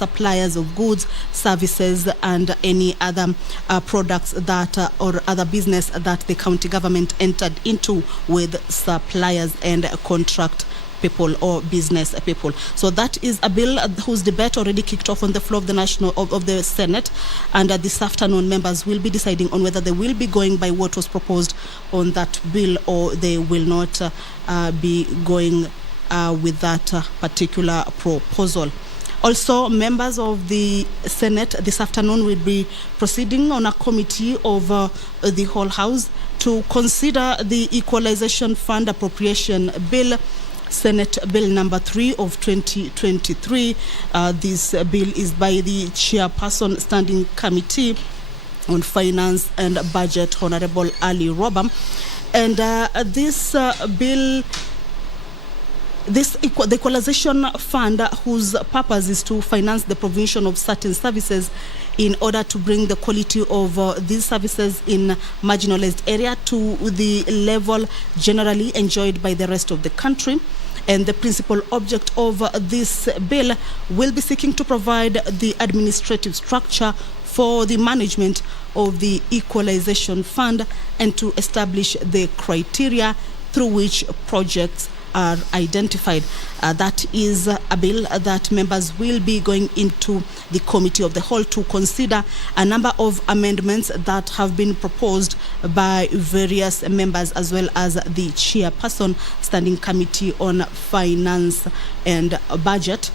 suppliers of goods, services, and any other products that or other business that the county government entered into with suppliers and contract people or business people. So that is a bill whose debate already kicked off on the floor of the Senate, and this afternoon members will be deciding on whether they will be going by what was proposed on that bill or they will not be going with that particular proposal. Also, members of the Senate this afternoon will be proceeding on a committee of the whole House to consider the Equalization Fund Appropriation Bill, Senate Bill number 3 of 2023. This bill is by the Chairperson Standing Committee on Finance and Budget, Honorable Ali Robam. And this bill, the Equalization Fund, whose purpose is to finance the provision of certain services in order to bring the quality of these services in marginalized area to the level generally enjoyed by the rest of the country. And the principal object of this bill will be seeking to provide the administrative structure for the management of the Equalization Fund and to establish the criteria through which projects are identified. That is a bill that members will be going into the Committee of the Whole to consider a number of amendments that have been proposed by various members as well as the Chairperson Standing Committee on Finance and Budget.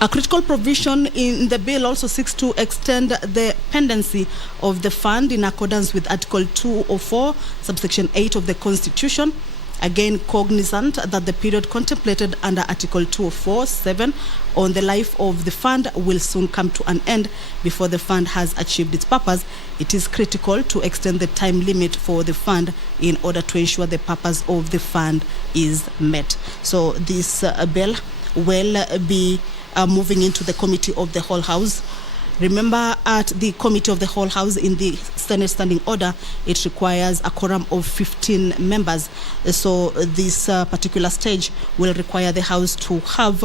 A critical provision in the bill also seeks to extend the pendency of the fund in accordance with Article 204, subsection 8 of the Constitution. Again, cognizant that the period contemplated under Article 204(7) on the life of the fund will soon come to an end before the fund has achieved its purpose, it is critical to extend the time limit for the fund in order to ensure the purpose of the fund is met. So this bill will be moving into the Committee of the Whole House. Remember, at the Committee of the Whole House in the Senate Standing Order, it requires a quorum of 15 members. So this particular stage will require the House to have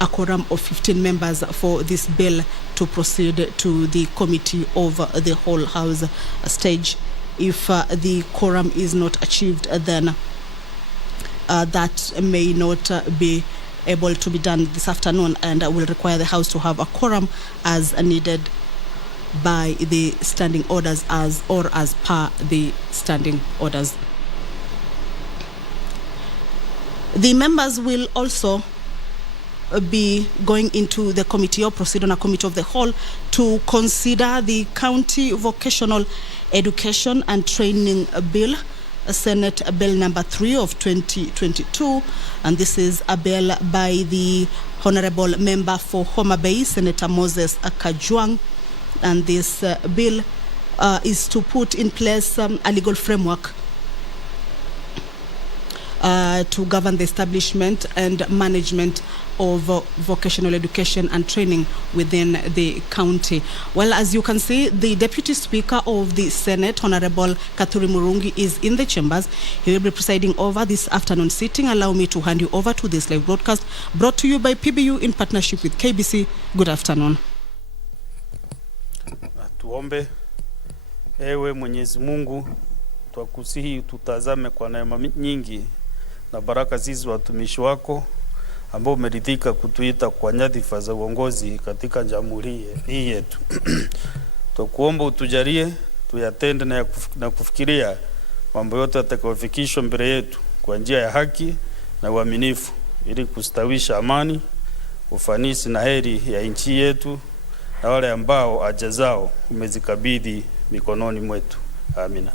a quorum of 15 members for this bill to proceed to the Committee of the Whole House stage. If the quorum is not achieved, then that may not be able to be done this afternoon, and will require the House to have a quorum as needed by the standing orders as per the standing orders. The members will also be going into the committee or proceed on a committee of the whole to consider the County Vocational Education and Training Bill, Senate Bill number 3 of 2022, and this is a bill by the Honorable Member for Homa Bay, Senator Moses Kajwang, and this bill is to put in place a legal framework to govern the establishment and management of vocational education and training within the county. Well, as you can see, the Deputy Speaker of the Senate, Honorable Kathuri Murungi, is in the chambers. He will be presiding over this afternoon sitting. Allow me to hand you over to this live broadcast brought to you by PBU in partnership with KBC. Good afternoon. Tuombe. Ewe Mwenyezi Mungu, twakusihi tutazame kwa neema nyingi na baraka zizi watumishi wako ambao umeridhika kutuita kwa nyadhifa za uongozi katika jamhuri hii yetu. Tukuomba utujalie tuyatende na kufikiria mambo yote yatakayofikishwa mbele yetu kwa njia ya haki na uaminifu, ili kustawisha amani, ufanisi na heri ya nchi yetu na wale ambao haja zao umezikabidhi mikononi mwetu. Amina.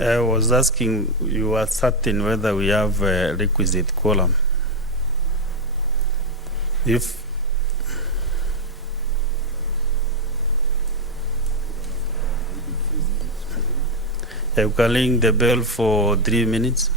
I was asking, you are certain whether we have a requisite quorum? If I'm calling the bell for 3 minutes.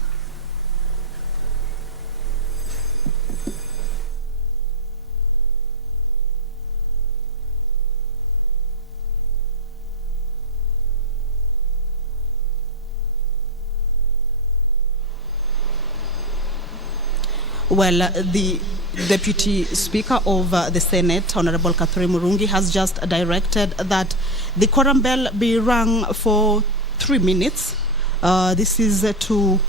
Well, the Deputy Speaker of the Senate, Honorable Catherine Murungi, has just directed that the quorum bell be rung for 3 minutes. This is to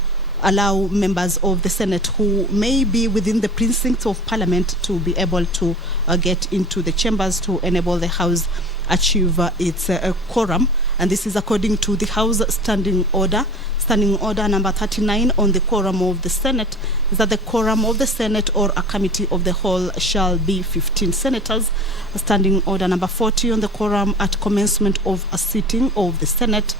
allow members of the Senate who may be within the precincts of Parliament to be able to get into the chambers to enable the House achieve its quorum. And this is according to the House Standing Order. Standing Order number 39 on the quorum of the Senate is that the quorum of the Senate or a committee of the whole shall be 15 senators. Standing Order number 40 on the quorum at commencement of a sitting of the Senate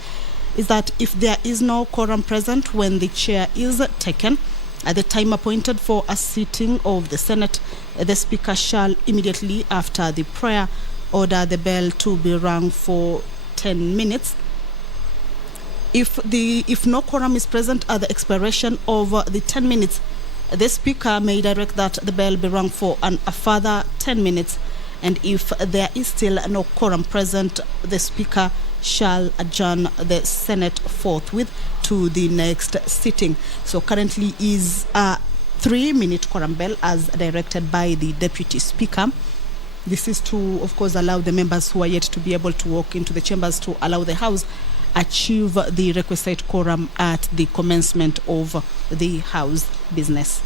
is that if there is no quorum present when the chair is taken, at the time appointed for a sitting of the Senate, the Speaker shall immediately after the prayer order the bell to be rung for 10 minutes. If no quorum is present at the expiration of the 10 minutes, the Speaker may direct that the bell be rung for a further 10 minutes. And if there is still no quorum present, the Speaker shall adjourn the Senate forthwith to the next sitting. So currently is a 3-minute quorum bell as directed by the Deputy Speaker. This is to, of course, allow the members who are yet to be able to walk into the chambers to allow the House achieve the requisite quorum at the commencement of the House business.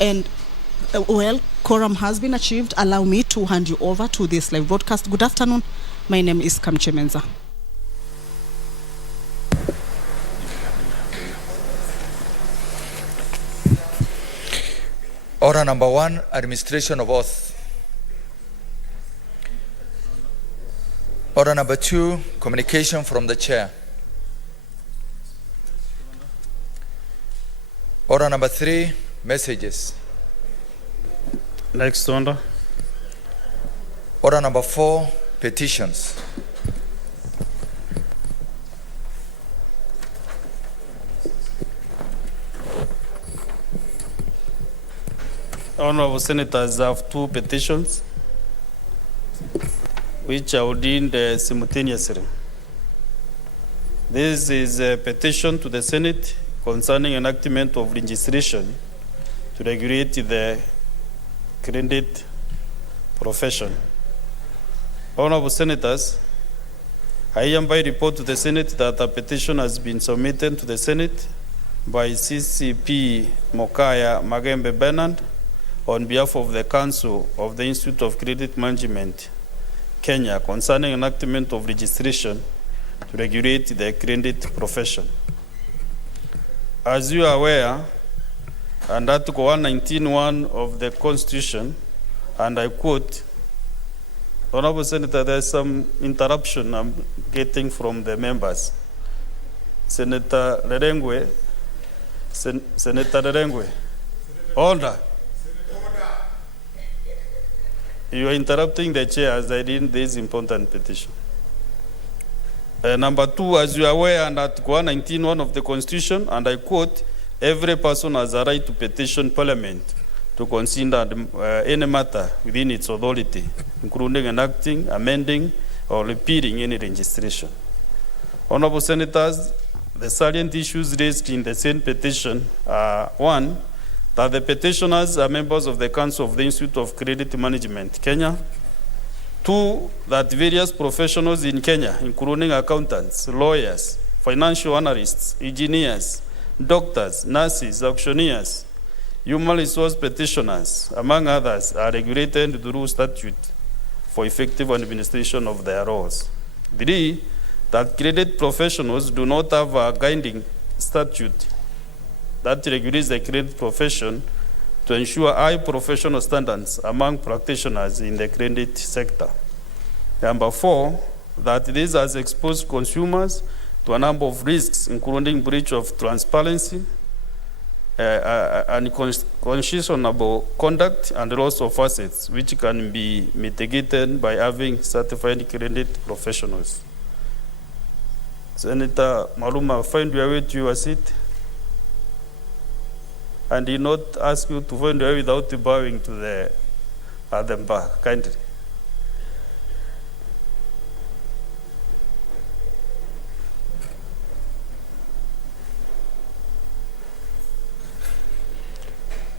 And well, quorum has been achieved. Allow me to hand you over to this live broadcast. Good afternoon. My name is Kamche Menza. Order number 1, administration of oath. Order number 2, communication from the chair. Order number 3, messages. Next order. Order number 4, petitions. Honorable Senators, I have 2 petitions which I will read simultaneously. This is a petition to the Senate concerning enactment of legislation to regulate the credit profession. Honorable Senators, I hereby report to the Senate that a petition has been submitted to the Senate by CCP Mokaya Magembe Bernard on behalf of the Council of the Institute of Credit Management, Kenya, concerning enactment of legislation to regulate the credit profession. As you are aware, under Article 119(1) of the Constitution, and I quote, Honorable Senator, there's some interruption I'm getting from the members. Senator Lerengwe, Senator Lerengwe, order. You are interrupting the chair as I read this important petition. Number 2, as you are aware, under Article 119(1) of the Constitution, and I quote, every person has a right to petition Parliament to consider any matter within its authority, including enacting, amending, or repealing any legislation. Honorable Senators, the salient issues raised in the same petition are: 1, that the petitioners are members of the Council of the Institute of Credit Management, Kenya. 2, that various professionals in Kenya, including accountants, lawyers, financial analysts, engineers, doctors, nurses, auctioneers, human resource petitioners, among others, are regulated through statute for effective administration of their roles. 3, that credit professionals do not have a guiding statute that regulates the credit profession to ensure high professional standards among practitioners in the credit sector. Number 4, that this has exposed consumers to a number of risks, including breach of transparency, unconscionable conduct, and loss of assets, which can be mitigated by having certified credit professionals. Senator Maluma, find your way to your seat. And he not ask you to find your way without bowing to the bar, kindly.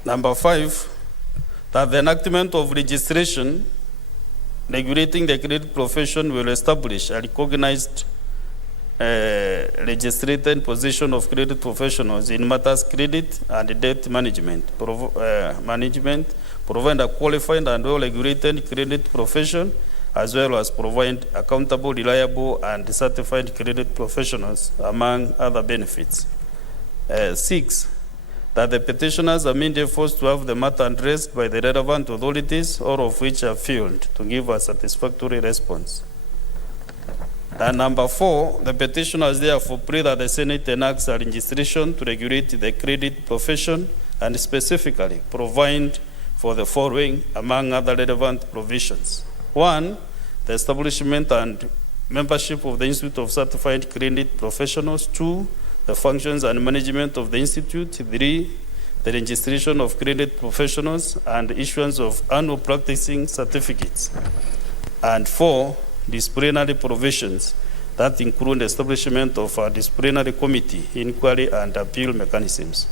Number 5, that the enactment of legislation regulating the credit profession will establish a recognized legislated position of credit professionals in matters credit and debt management, provide a qualified and well-regulated credit profession, as well as provide accountable, reliable, and certified credit professionals, among other benefits. 6, that the petitioners are made efforts to have the matter addressed by the relevant authorities, all of which have failed to give a satisfactory response. And number 4, the petitioners therefore pray that the Senate enacts a legislation to regulate the credit profession and specifically provide for the following, among other relevant provisions. 1, the establishment and membership of the Institute of Certified Credit Professionals. 2, the functions and management of the Institute. 3, the registration of credit professionals and issuance of annual practicing certificates. And 4, disciplinary provisions that include the establishment of a disciplinary committee, inquiry, and appeal mechanisms.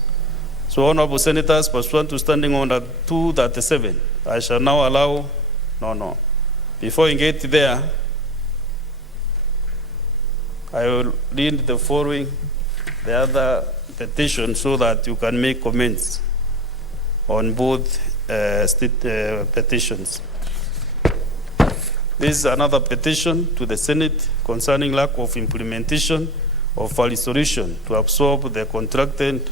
So, honorable senators, pursuant to standing order 237, I shall now allow, before we get there, I will read the following, the other petition, so that you can make comments on both petitions. This is another petition to the Senate concerning lack of implementation of a resolution to absorb the contracted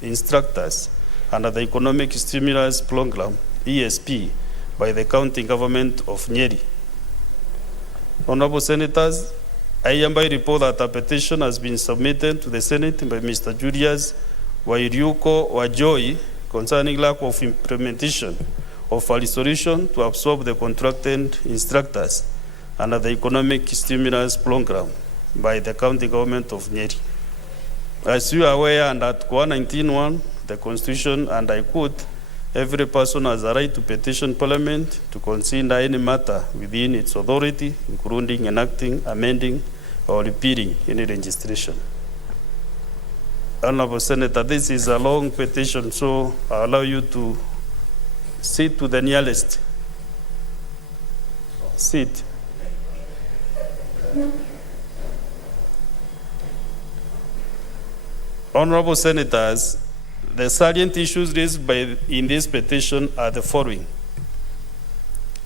instructors under the Economic Stimulus Program, ESP, by the county government of Nyeri. Honorable Senators, I hereby report that a petition has been submitted to the Senate by Mr. Julius Wairuko Wajoi concerning lack of implementation of a resolution to absorb the contracted instructors under the Economic Stimulus Program by the county government of Nyeri. As you are aware, under 119.1, the Constitution, and I quote, every person has a right to petition Parliament to consider any matter within its authority, including enacting, amending, or repealing any legislation. Honorable Senator, this is a long petition, so I allow you to sit to the nearest. Sit. Honorable Senators, the salient issues raised in this petition are the following.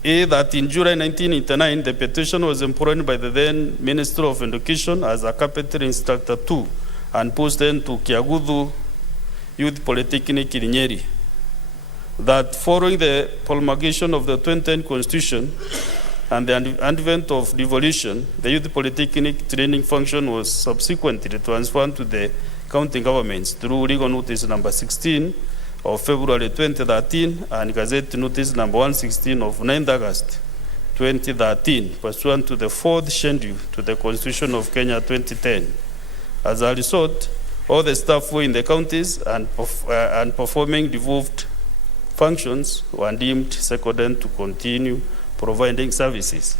A, that in July 1989, the petition was employed by the then Minister of Education as a carpentry instructor 2 and posted to Kiagudu Youth Polytechnic in Nyeri. That following the promulgation of the 2010 Constitution and the advent of devolution, the Youth Polytechnic training function was subsequently transferred to the county governments through legal notice number 16 of February 2013 and Gazette notice number 116 of 9th August 2013, pursuant to the 4th schedule to the Constitution of Kenya 2010. As a result, all the staff were in the counties and performing devolved functions were deemed secondary to continue providing services.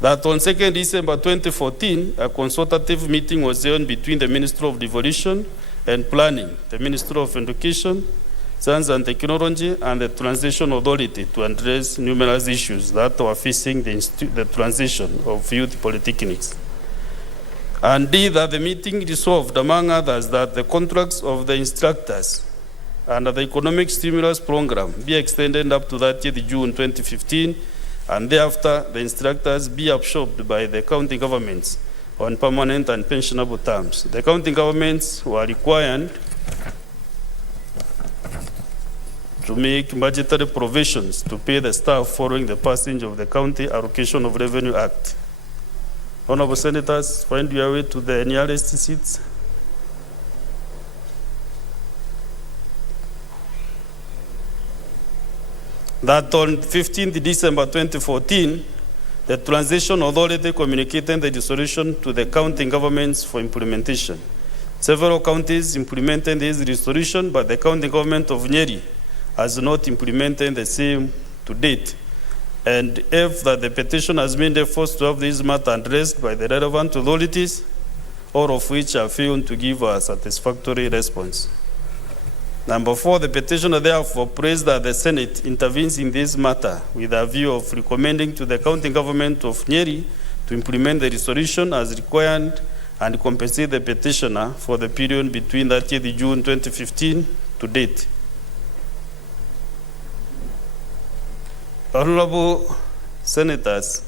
That on 2nd December 2014, a consultative meeting was held between the Minister of Devolution and Planning, the Minister of Education, Science and Technology, and the Transition Authority to address numerous issues that were facing the transition of youth polytechnics. And that the meeting resolved, among others, that the contracts of the instructors under the Economic Stimulus Program be extended up to 30th June 2015, and thereafter the instructors be absorbed by the county governments on permanent and pensionable terms. The county governments were required to make budgetary provisions to pay the staff following the passage of the County Allocation of Revenue Act. Honorable Senators, find your way to the nearest seats. That on 15th December 2014, the Transition Authority communicated the resolution to the county governments for implementation. Several counties implemented this resolution, but the county government of Nyeri has not implemented the same to date. And if that the petition has been forced to have this matter addressed by the relevant authorities, all of which have failed to give a satisfactory response. Number 4, the petitioner therefore prays that the Senate intervenes in this matter with a view of recommending to the county government of Nyeri to implement the resolution as required and compensate the petitioner for the period between 30th June 2015 to date. Honorable Senators,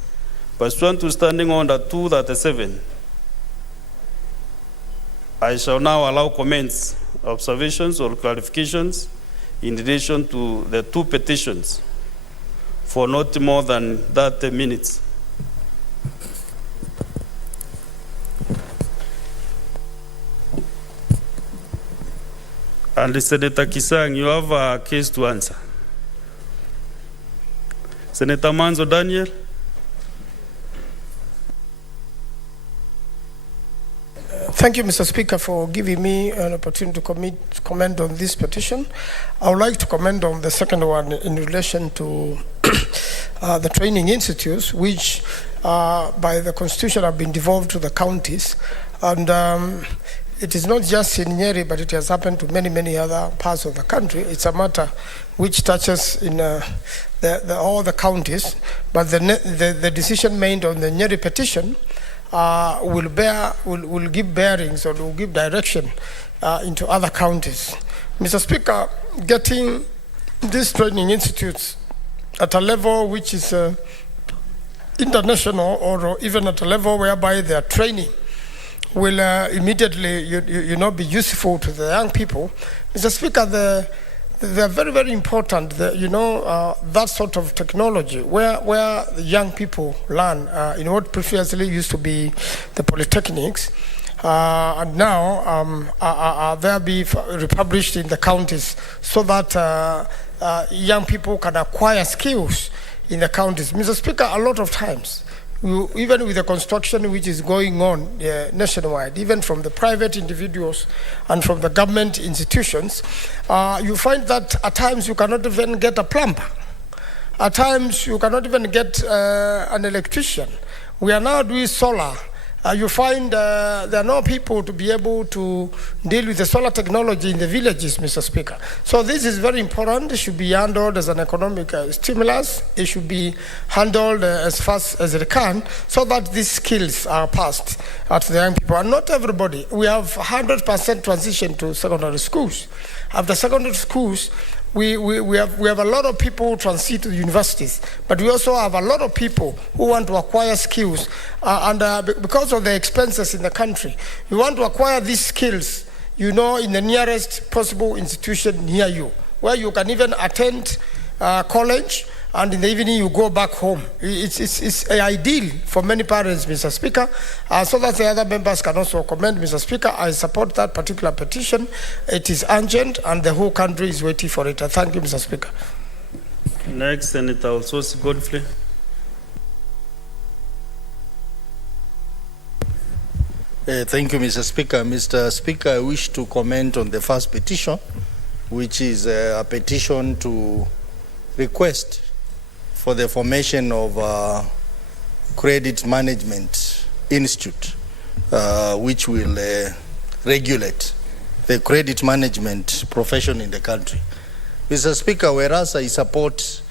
pursuant to Standing Order 237, I shall now allow comments, observations, or clarifications in relation to the two petitions for not more than 30 minutes. And Senator Kisang, you have a case to answer. Senator Manzo Daniel. Thank you, Mr. Speaker, for giving me an opportunity to comment on this petition. I would like to comment on the second one in relation to the training institutes, which by the Constitution have been devolved to the counties. And it is not just in Nyeri, but it has happened to many, many other parts of the country. It's a matter which touches in all the counties, but the decision made on the Nyeri petition will give bearings or will give direction into other counties. Mr. Speaker, getting these training institutes at a level which is international or even at a level whereby they are training will immediately be useful to the young people. Mr. Speaker, they're very, very important. That sort of technology where the young people learn in what previously used to be the polytechnics, and now they'll be republished in the counties so that young people can acquire skills in the counties. Mr. Speaker, a lot of times, even with the construction which is going on nationwide, even from the private individuals and from the government institutions, you find that at times you cannot even get a plumber. At times you cannot even get an electrician. We are now doing solar. You find there are no people to be able to deal with the solar technology in the villages, Mr. Speaker. So this is very important. It should be handled as an economic stimulus. It should be handled as fast as it can so that these skills are passed to the young people. And not everybody. We have 100% transition to secondary schools. After secondary schools, we have a lot of people who transit to universities, but we also have a lot of people who want to acquire skills, because of the expenses in the country, we want to acquire these skills, in the nearest possible institution near you, where you can even attend college, and in the evening you go back home. It's ideal for many parents, Mr. Speaker, so that the other members can also comment. Mr. Speaker, I support that particular petition. It is urgent and the whole country is waiting for it. Thank you, Mr. Speaker. Next, Senator Alsos Godfrey. Thank you, Mr. Speaker. Mr. Speaker, I wish to comment on the first petition, which is a petition to request for the formation of a credit management institute, which will regulate the credit management profession in the country. Mr. Speaker, whereas I support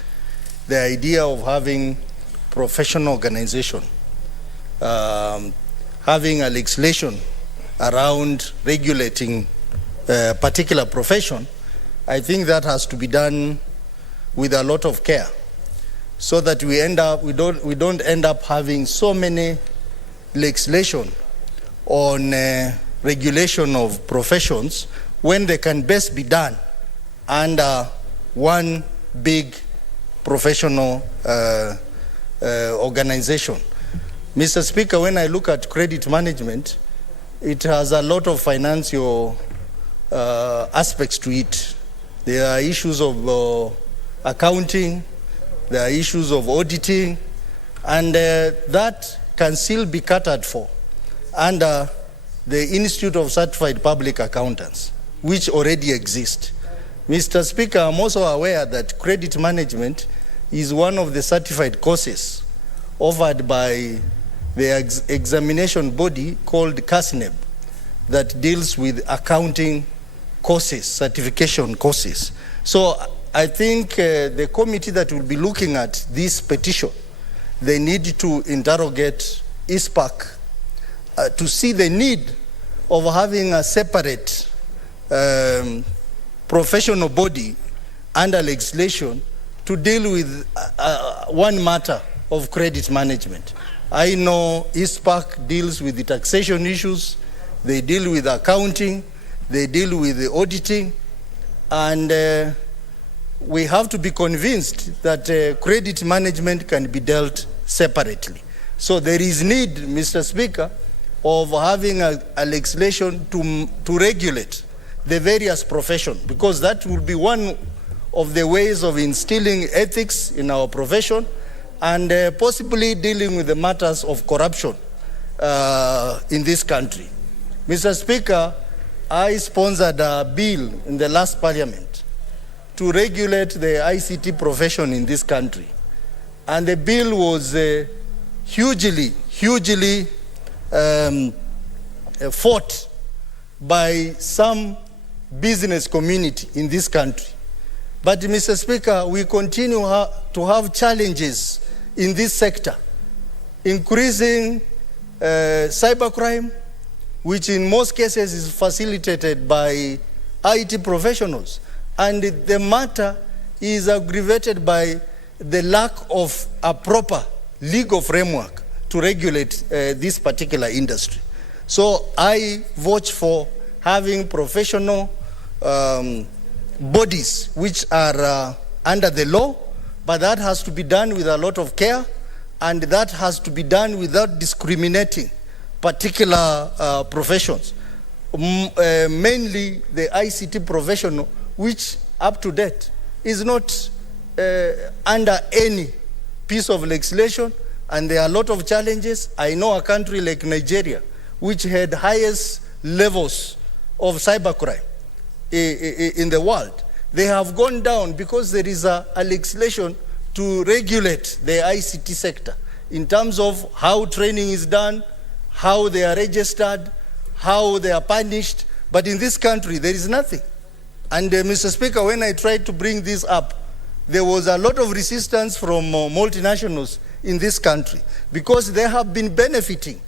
the idea of having professional organization, having a legislation around regulating a particular profession, I think that has to be done with a lot of care, so that we don't end up having so many legislation on regulation of professions when they can best be done under one big professional organization. Mr. Speaker, when I look at credit management, it has a lot of financial aspects to it. There are issues of accounting, there are issues of auditing, and that can still be catered for under the Institute of Certified Public Accountants, which already exist. Mr. Speaker, I'm also aware that credit management is one of the certified courses offered by the examination body called CASNEB that deals with accounting courses, certification courses. So I think the committee that will be looking at this petition, they need to interrogate ISPAC to see the need of having a separate professional body under legislation to deal with one matter of credit management. I know ISPAC deals with the taxation issues, they deal with accounting, they deal with the auditing, and we have to be convinced that credit management can be dealt separately. So there is need, Mr. Speaker, of having a legislation to regulate the various professions, because that will be one of the ways of instilling ethics in our profession and possibly dealing with the matters of corruption in this country. Mr. Speaker, I sponsored a bill in the last parliament to regulate the ICT profession in this country. And the bill was hugely fought by some business community in this country. But Mr. Speaker, we continue to have challenges in this sector, increasing cybercrime, which in most cases is facilitated by IT professionals. And the matter is aggravated by the lack of a proper legal framework to regulate this particular industry. So I vote for having professional bodies which are under the law, but that has to be done with a lot of care, and that has to be done without discriminating particular professions. Mainly the ICT professional, which up to date is not under any piece of legislation, and there are a lot of challenges. I know a country like Nigeria, which had highest levels of cybercrime in the world. They have gone down because there is a legislation to regulate the ICT sector in terms of how training is done, how they are registered, how they are punished. But in this country, there is nothing. And Mr. Speaker, when I tried to bring this up, there was a lot of resistance from multinationals in this country because they have been benefiting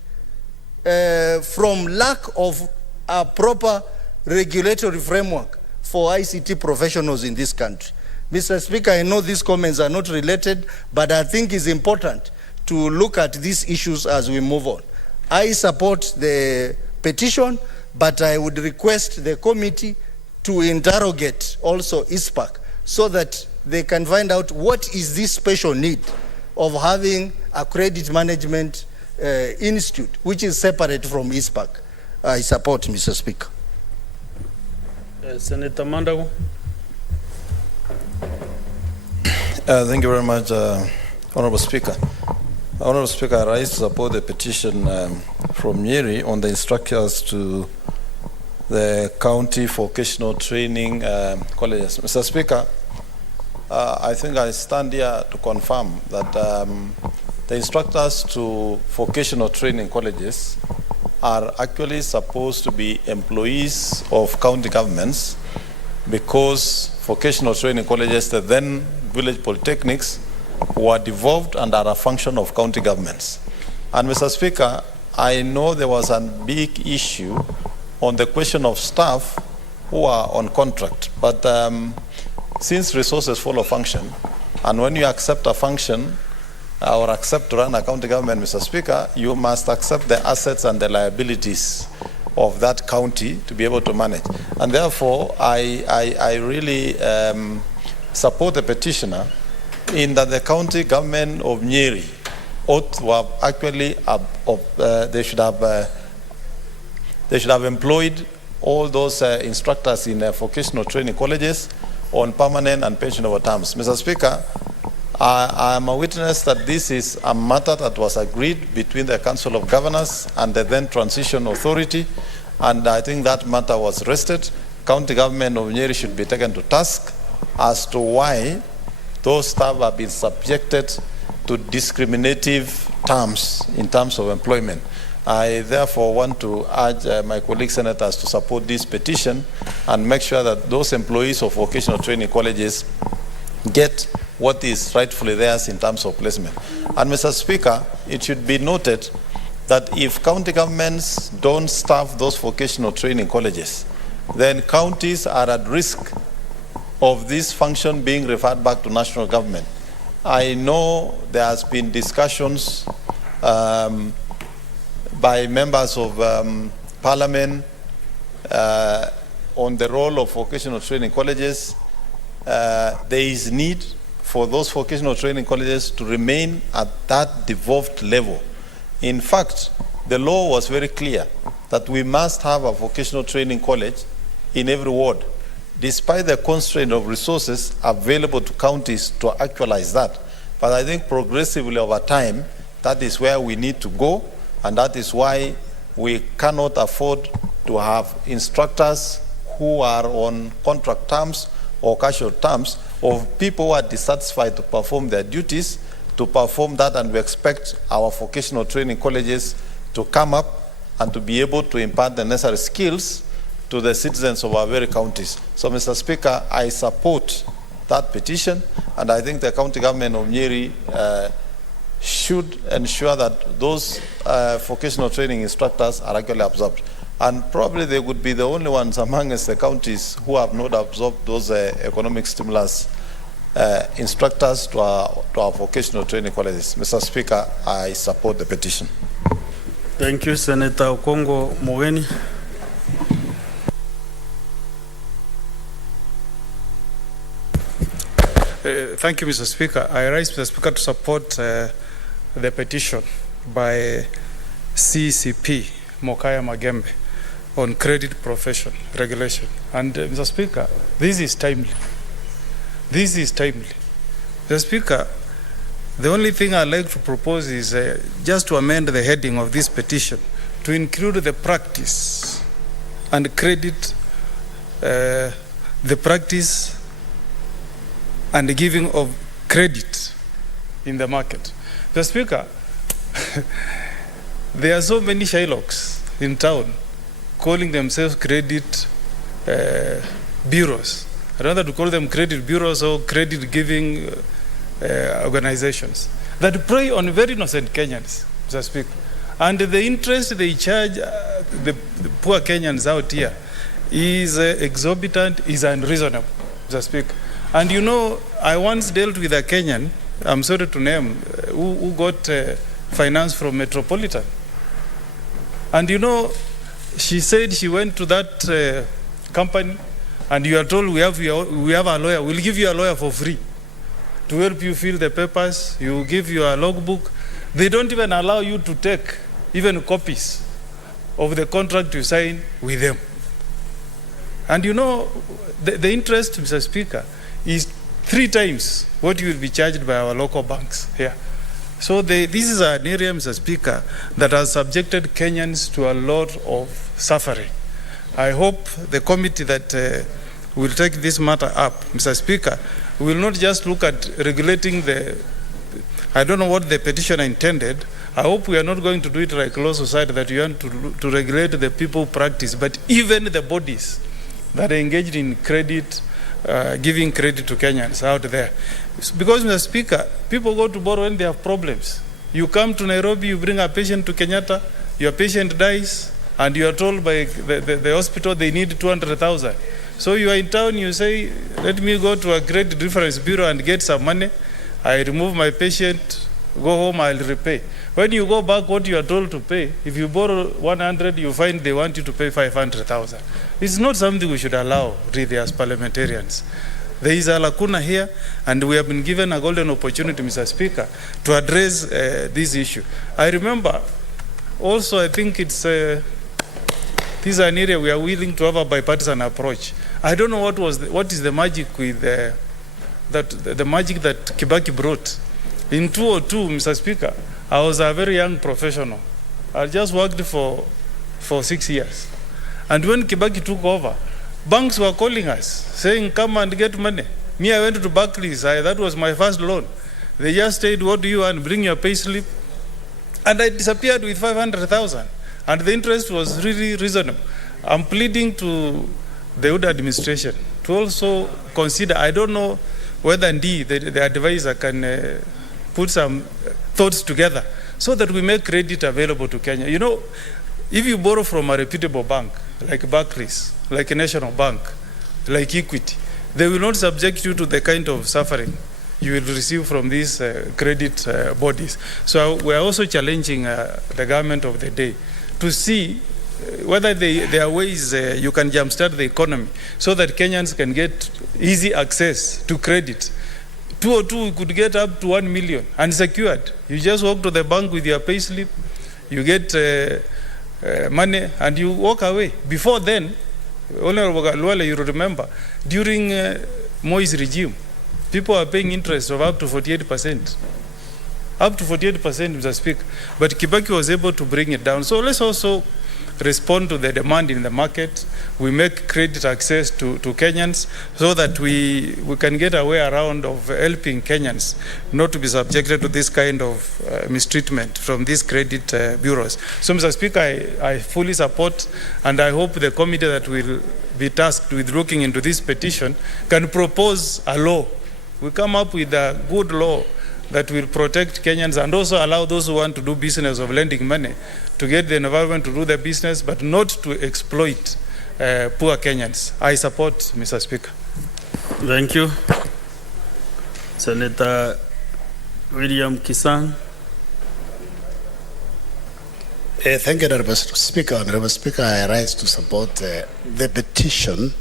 from lack of a proper regulatory framework for ICT professionals in this country. Mr. Speaker, I know these comments are not related, but I think it's important to look at these issues as we move on. I support the petition, but I would request the committee to interrogate also ISPAC so that they can find out what is this special need of having a credit management institute, which is separate from ISPAC. I support, Mr. Speaker. Senator Mandago. Thank you very much, Honorable Speaker. Honorable Speaker, I rise to support the petition from Nyeri on the instructors to the county vocational training colleges. Mr. Speaker, I think I stand here to confirm that the instructors to vocational training colleges are actually supposed to be employees of county governments, because vocational training colleges, the then village polytechnics, were devolved and are a function of county governments. And Mr. Speaker, I know there was a big issue on the question of staff who are on contract, but since resources follow function, and when you accept a function, or accept to run a county government, Mr. Speaker, you must accept the assets and the liabilities of that county to be able to manage. And therefore, I really support the petitioner in that the county government of Nyeri ought to have actually, they should have employed all those instructors in vocational training colleges on permanent and pensionable terms. Mr. Speaker, I am a witness that this is a matter that was agreed between the Council of Governors and the then Transition Authority, and I think that matter was rested. County government of Nyeri should be taken to task as to why those staff have been subjected to discriminative terms in terms of employment. I therefore want to urge my colleague senators to support this petition and make sure that those employees of vocational training colleges get what is rightfully theirs in terms of placement. And Mr. Speaker, it should be noted that if county governments don't staff those vocational training colleges, then counties are at risk of this function being referred back to national government. I know there has been discussions by members of parliament on the role of vocational training colleges. There is need for those vocational training colleges to remain at that devolved level. In fact, the law was very clear that we must have a vocational training college in every ward, despite the constraint of resources available to counties to actualize that. But I think progressively over time, that is where we need to go, and that is why we cannot afford to have instructors who are on contract terms or casual terms of people who are dissatisfied to perform their duties, to perform that, and we expect our vocational training colleges to come up and to be able to impart the necessary skills to the citizens of our very counties. So, Mr. Speaker, I support that petition, and I think the county government of Nyeri should ensure that those vocational training instructors are actually absorbed. And probably they would be the only ones among us, the counties, who have not absorbed those economic stimulus instructors to our vocational training colleges. Mr. Speaker, I support the petition. Thank you, Senator Okongo Mogeni. Thank you, Mr. Speaker. I rise, Mr. Speaker, to support the petition by CCP Mokaya Magembe on credit profession regulation. And Mr. Speaker, this is timely. This is timely. Mr. Speaker, the only thing I'd like to propose is just to amend the heading of this petition to include the practice and credit, the practice and the giving of credit in the market. Mr. Speaker, there are so many Shylocks in town calling themselves credit bureaus. I'd rather to call them credit bureaus or credit giving organizations that prey on very innocent Kenyans, Mr. Speaker. And the interest they charge the poor Kenyans out here is exorbitant, is unreasonable, Mr. Speaker. And you know, I once dealt with a Kenyan, I'm sorry to name, who got finance from Metropolitan. And you know, she said she went to that company, and you are told we have a lawyer, we'll give you a lawyer for free to help you fill the papers, you give you a logbook. They don't even allow you to take even copies of the contract you sign with them. And you know, the interest, Mr. Speaker, is 3 times what you will be charged by our local banks here. So this is an area, Mr. Speaker, that has subjected Kenyans to a lot of suffering. I hope the committee that will take this matter up, Mr. Speaker, will not just look at regulating I don't know what the petitioner intended. I hope we are not going to do it like Law Society, that you want to regulate the people practice, but even the bodies that are engaged in credit, giving credit to Kenyans out there. Because, Mr. Speaker, people go to borrow when they have problems. You come to Nairobi, you bring a patient to Kenyatta, your patient dies, and you are told by the hospital they need 200,000. So you are in town, you say, let me go to a credit reference bureau and get some money. I remove my patient, Go home, I'll repay. When you go back, what you are told to pay, if you borrow 100, you find they want you to pay 500,000. It's not something we should allow, really, as parliamentarians. There is a lacuna here, and we have been given a golden opportunity, Mr. Speaker, to address this issue. I remember also, I think it's this is an area we are willing to have a bipartisan approach. I don't know what is the magic with the magic that Kibaki brought. In 2002, Mr. Speaker, I was a very young professional. I just worked for 6 years. And when Kibaki took over, banks were calling us, saying, come and get money. Me, I went to Barclays. That was my first loan. They just said, what do you want? Bring your pay slip. And I disappeared with 500,000. And the interest was really reasonable. I'm pleading to the Wood administration to also consider, I don't know whether indeed the advisor can put some thoughts together so that we make credit available to Kenya. You know, if you borrow from a reputable bank, like Barclays, like a National Bank, like Equity, they will not subject you to the kind of suffering you will receive from these credit bodies. So we are also challenging the government of the day to see whether there are ways you can jumpstart the economy so that Kenyans can get easy access to credit. 202, we could get up to 1 million unsecured. You just walk to the bank with your pay slip, you get money, and you walk away. Before then, Honorable Luala, you remember, during Moi's regime, people are paying interest of up to 48%. Up to 48%, Mr. Speaker. But Kibaki was able to bring it down. So let's also respond to the demand in the market. We make credit access to Kenyans so that we can get a way around of helping Kenyans not to be subjected to this kind of mistreatment from these credit bureaus. So, Mr. Speaker, I fully support, and I hope the committee that will be tasked with looking into this petition can propose a law. We come up with a good law that will protect Kenyans and also allow those who want to do business of lending money to get the environment to do their business, but not to exploit poor Kenyans. I support, Mr. Speaker. Thank you. Senator William Kisang. Thank you, Honorable Speaker. Honorable Speaker, I rise to support the petition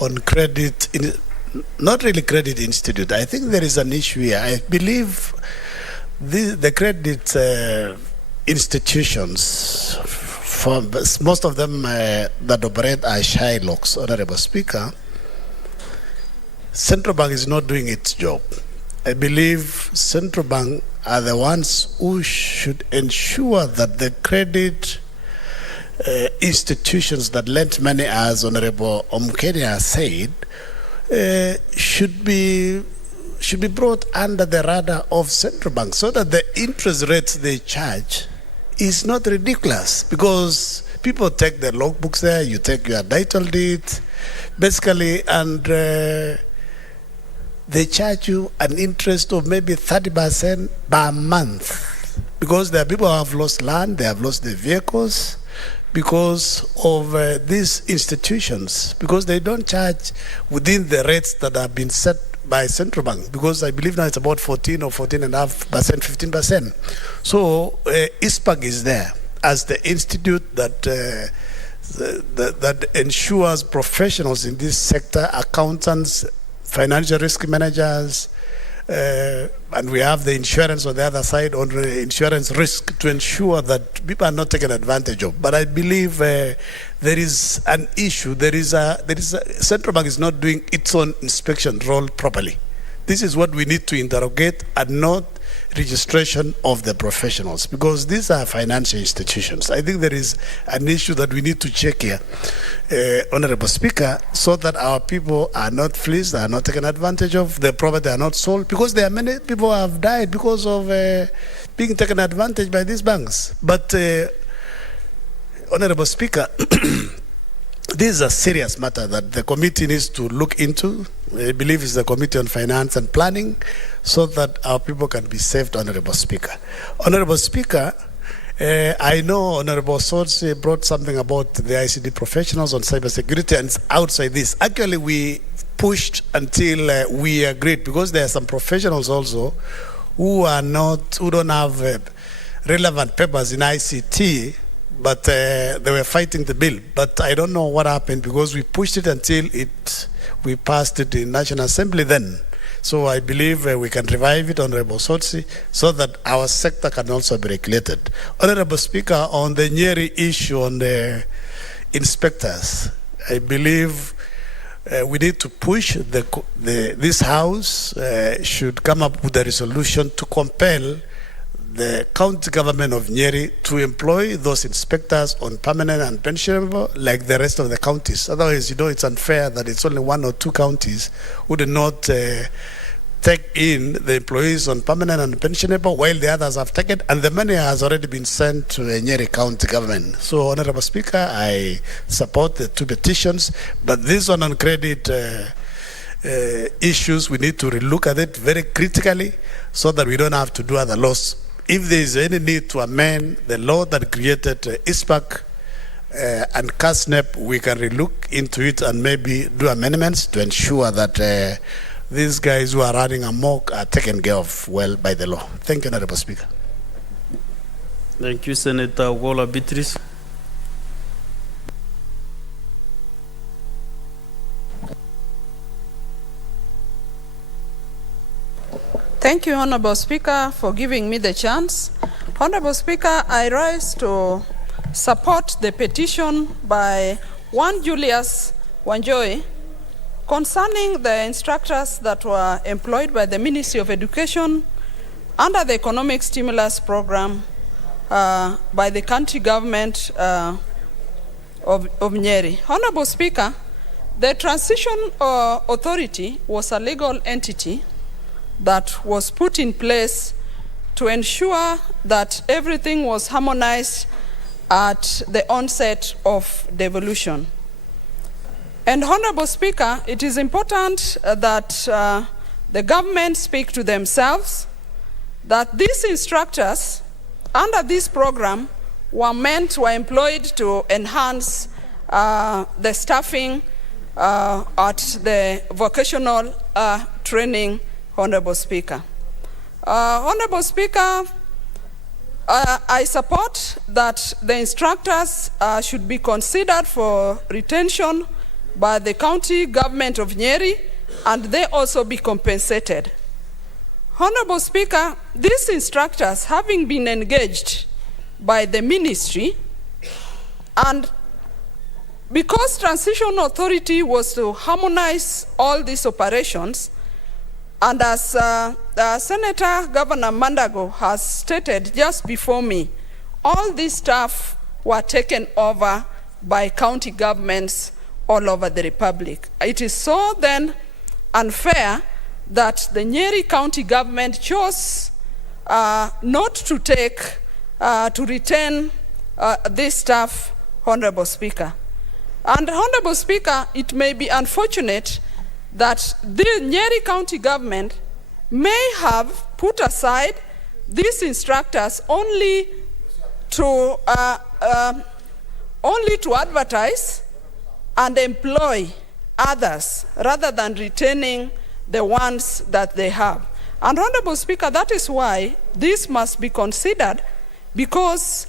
on credit, not really credit institute. I think there is an issue here. I believe the credit institutions, for most of them that operate are Shylocks, Honorable Speaker. Central Bank is not doing its job. I believe Central Bank are the ones who should ensure that the credit institutions that lend money, as Honorable Omkenya said, should be brought under the radar of Central Bank so that the interest rates they charge is not ridiculous, because people take their logbooks there, you take your title deed, basically, and they charge you an interest of maybe 30% per month, because there are people who have lost land, they have lost their vehicles because of these institutions, because they don't charge within the rates that have been set by Central Bank, because I believe now it's about 14 or 14.5%, 15%. So ISPAG is there as the institute that ensures professionals in this sector, accountants, financial risk managers, and we have the insurance on the other side, on the insurance risk, to ensure that people are not taken advantage of. But I believe there is an issue. Central Bank is not doing its own inspection role properly. This is what we need to interrogate, and not registration of the professionals, because these are financial institutions. I think there is an issue that we need to check here, Honorable Speaker, so that our people are not fleeced, are not taken advantage of, their property are not sold, because there are many people who have died because of being taken advantage by these banks. But Honorable Speaker, this is a serious matter that the committee needs to look into. I believe it's the Committee on Finance and Planning, so that our people can be saved, Honorable Speaker. Honorable Speaker, I know Honorable Sotsi brought something about the ICD professionals on cybersecurity, and it's outside this. Actually, we pushed until we agreed, because there are some professionals also who don't have relevant papers in ICT, but they were fighting the bill. But I don't know what happened, because we pushed it until we passed it in National Assembly then. So I believe we can revive it, Honorable Sotsi, so that our sector can also be regulated. Honorable Speaker, on the Nyeri issue on the inspectors, I believe we need to push this House should come up with a resolution to compel the county government of Nyeri to employ those inspectors on permanent and pensionable like the rest of the counties. Otherwise, it's unfair that it's only 1 or 2 counties who do not take in the employees on permanent and pensionable, while the others have taken, and the money has already been sent to the Nyeri County government. So, Honorable Speaker, I support the 2 petitions, but this one on credit issues, we need to relook at it very critically so that we don't have to do other laws. If there is any need to amend the law that created ISPAC and CASNEP, we can relook into it and maybe do amendments to ensure that these guys who are running amok are taken care of well by the law. Thank you, Honorable Speaker. Thank you, Senator Wola Beatrice. Thank you, Honorable Speaker, for giving me the chance. Honorable Speaker, I rise to support the petition by one Julius Wanjoy concerning the instructors that were employed by the Ministry of Education under the Economic Stimulus Program by the county government of Nyeri. Honorable Speaker, the Transition Authority was a legal entity that was put in place to ensure that everything was harmonized at the onset of devolution. And Honorable Speaker, it is important that the government speak to themselves, that these instructors under this program were employed to enhance the staffing at the vocational training. Honorable Speaker. Honorable Speaker, I support that the instructors should be considered for retention by the county government of Nyeri, and they also be compensated. Honorable Speaker, these instructors, having been engaged by the ministry, and because Transition Authority was to harmonize all these operations, and as Senator Governor Mandago has stated just before me, all this staff were taken over by county governments all over the Republic. It is so then unfair that the Nyeri County government chose not to retain this staff, Honorable Speaker. And Honorable Speaker, it may be unfortunate that the Nyeri County government may have put aside these instructors only to advertise and employ others rather than retaining the ones that they have. And Honorable Speaker, that is why this must be considered, because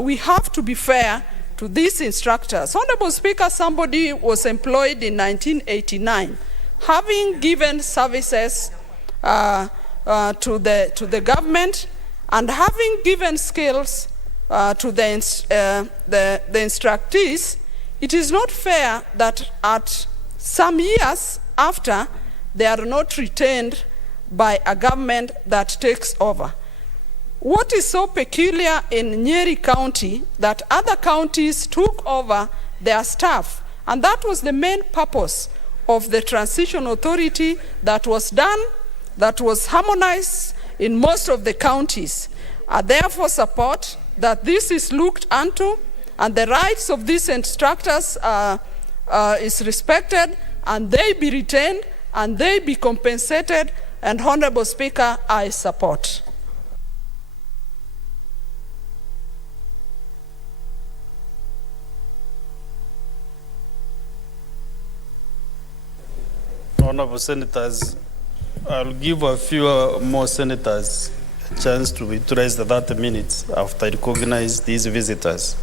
we have to be fair to these instructors. Honorable Speaker, somebody was employed in 1989. Having given services to the government and having given skills to the instructees, it is not fair that at some years after, they are not retained by a government that takes over. What is so peculiar in Nyeri County that other counties took over their staff, and that was the main purpose of the Transition Authority that was done, that was harmonized in most of the counties. I therefore support that this is looked into and the rights of these instructors is respected, and they be retained and they be compensated. And Honorable Speaker, I support. Honorable Senators I'll give a few more senators a chance to utilize the 30 minutes after I recognize these visitors.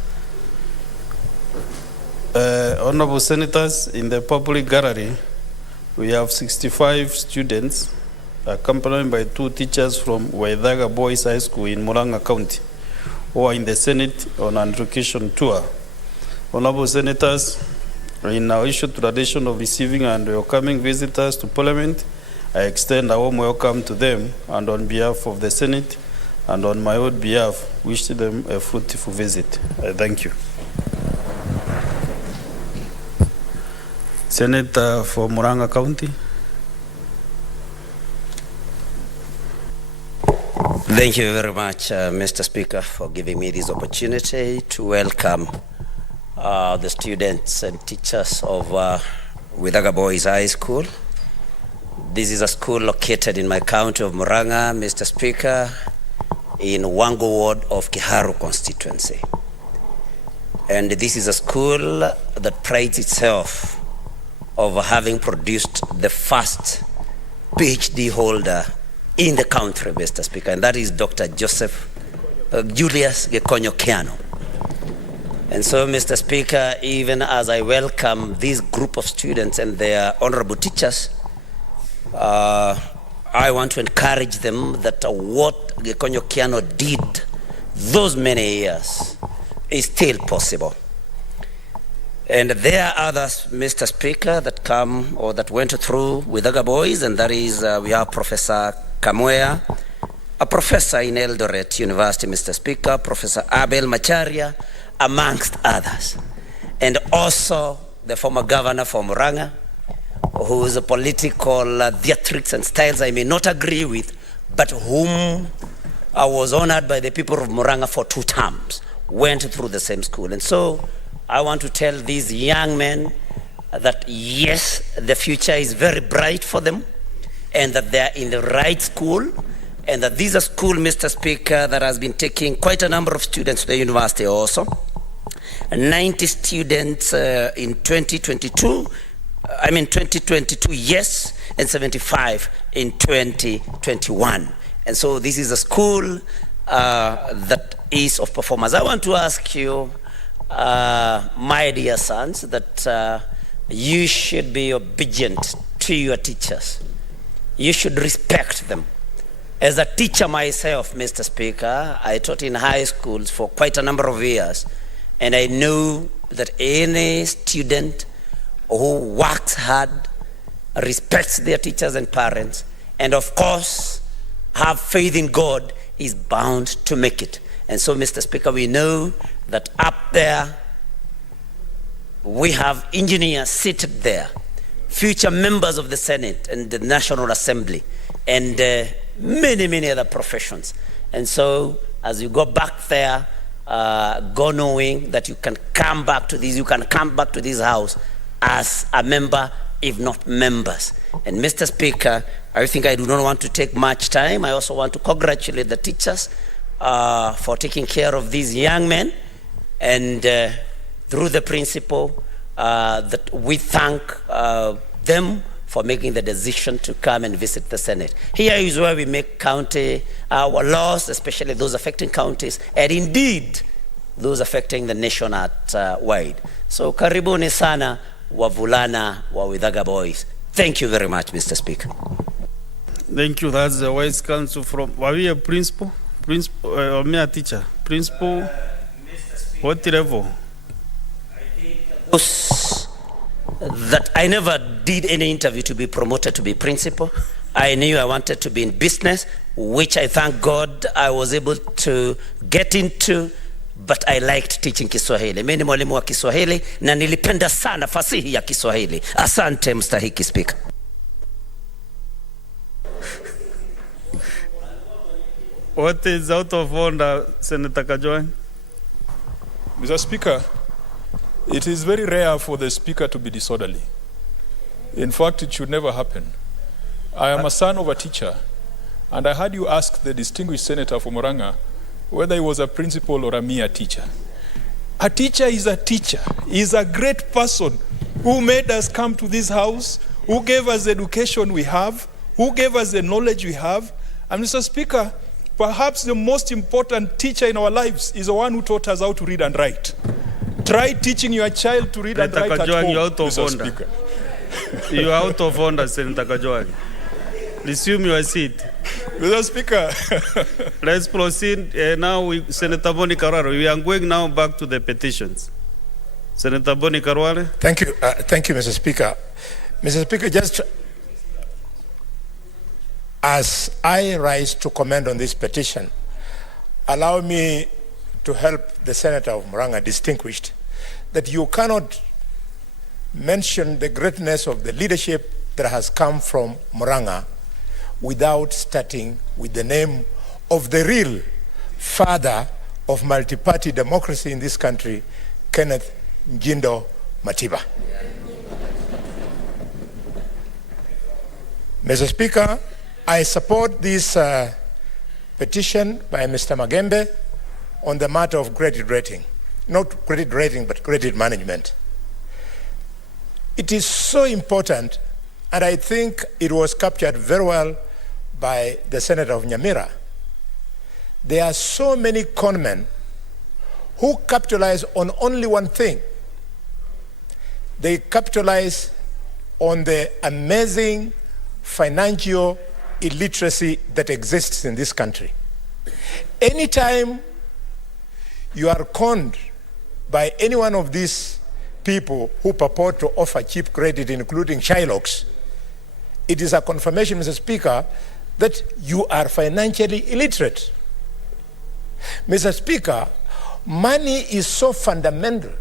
Honorable senators, in the public gallery, we have 65 students accompanied by 2 teachers from Waithaga Boys High School in Murang'a County, who are in the Senate on an education tour. Honorable senators, in our issued tradition of receiving and welcoming visitors to Parliament, I extend a warm welcome to them, and on behalf of the Senate and on my own behalf, wish them a fruitful visit. I thank you. Senator for Murang'a County. Thank you very much, Mr. Speaker, for giving me this opportunity to welcome the students and teachers of Waithaga Boys High School. This is a school located in my county of Murang'a, Mr. Speaker, in Wango Ward of Kiharu constituency. And this is a school that prides itself of having produced the first PhD holder in the country, Mr. Speaker, and that is Dr. Julius Gekonyo-Kiano. And so, Mr. Speaker, even as I welcome this group of students and their honorable teachers, I want to encourage them that what Gekonyo-Kiano did those many years is still possible. And there are others, Mr. Speaker, that come or that went through Waithaga Boys, and that is we have Professor Kamwea, a professor in Eldoret University, Mr. Speaker, Professor Abel Macharia, amongst others. And also the former governor from Murang'a, whose political theatrics and styles I may not agree with, but whom I was honored by the people of Murang'a for 2 terms, went through the same school. And so I want to tell these young men that yes, the future is very bright for them, and that they are in the right school, and that this is a school, Mr. Speaker, that has been taking quite a number of students to the university also. 90 students in 2022, yes, and 75 in 2021. And so this is a school that is of performance. I want to ask you, my dear sons, that you should be obedient to your teachers. You should respect them. As a teacher myself, Mr. Speaker, I taught in high schools for quite a number of years, and I know that any student who works hard, respects their teachers and parents, and of course have faith in God, is bound to make it. And so, Mr. Speaker, we know that up there we have engineers seated there, future members of the Senate and the National Assembly, and many other professions. And so as you go back there, go knowing that you can come back to this house as a member, if not members. And Mr. Speaker, I think I do not want to take much time. I also want to congratulate the teachers for taking care of these young men, and through the principal that we thank them for making the decision to come and visit the Senate. Here is where we make county our laws, especially those affecting counties, and indeed those affecting the nation at wide. So karibuni sana wavulana wa Waithaga Boys. Thank you very much, Mr. Speaker. Thank you. That's the wise counsel from. Were we a principal? Principal or me a teacher? Principal. What level? That I never did any interview to be promoted to be principal. I knew I wanted to be in business, which I thank God I was able to get into, but I liked teaching Kiswahili. Mimi ni mwalimu wa Kiswahili na nilipenda sana fasihi ya Kiswahili. Asante mstahiki Speaker. What is out of order, Senator Kajwang? Mr. Speaker, it is very rare for the Speaker to be disorderly. In fact, it should never happen. I am a son of a teacher, and I heard you ask the distinguished senator from Murang'a whether he was a principal or a mere teacher. A teacher is a teacher. He is a great person who made us come to this house, who gave us the education we have, who gave us the knowledge we have. And Mr. Speaker, perhaps the most important teacher in our lives is the one who taught us how to read and write. Try teaching your child to read and write at home, Mr. Speaker. You are out of order, Senator Kajwang. Resume your seat. Mr. Speaker. Let's proceed now with Senator Boni Karwale. We are going now back to the petitions. Senator Boni Karwale. Thank you, Mr. Speaker. Mr. Speaker, just as I rise to comment on this petition, allow me to help the Senator of Murang'a distinguished that you cannot mention the greatness of the leadership that has come from Murang'a without starting with the name of the real father of multi-party democracy in this country, Kenneth Njindo Matiba. Mr. Speaker, I support this petition by Mr. Magembe on the matter of credit rating. Not credit rating, but credit management. It is so important, and I think it was captured very well by the Senator of Nyamira. There are so many conmen who capitalize on only one thing. They capitalize on the amazing financial illiteracy that exists in this country. Anytime you are conned by any one of these people who purport to offer cheap credit, including Shylocks, it is a confirmation, Mr. Speaker, that you are financially illiterate. Mr. Speaker, money is so fundamental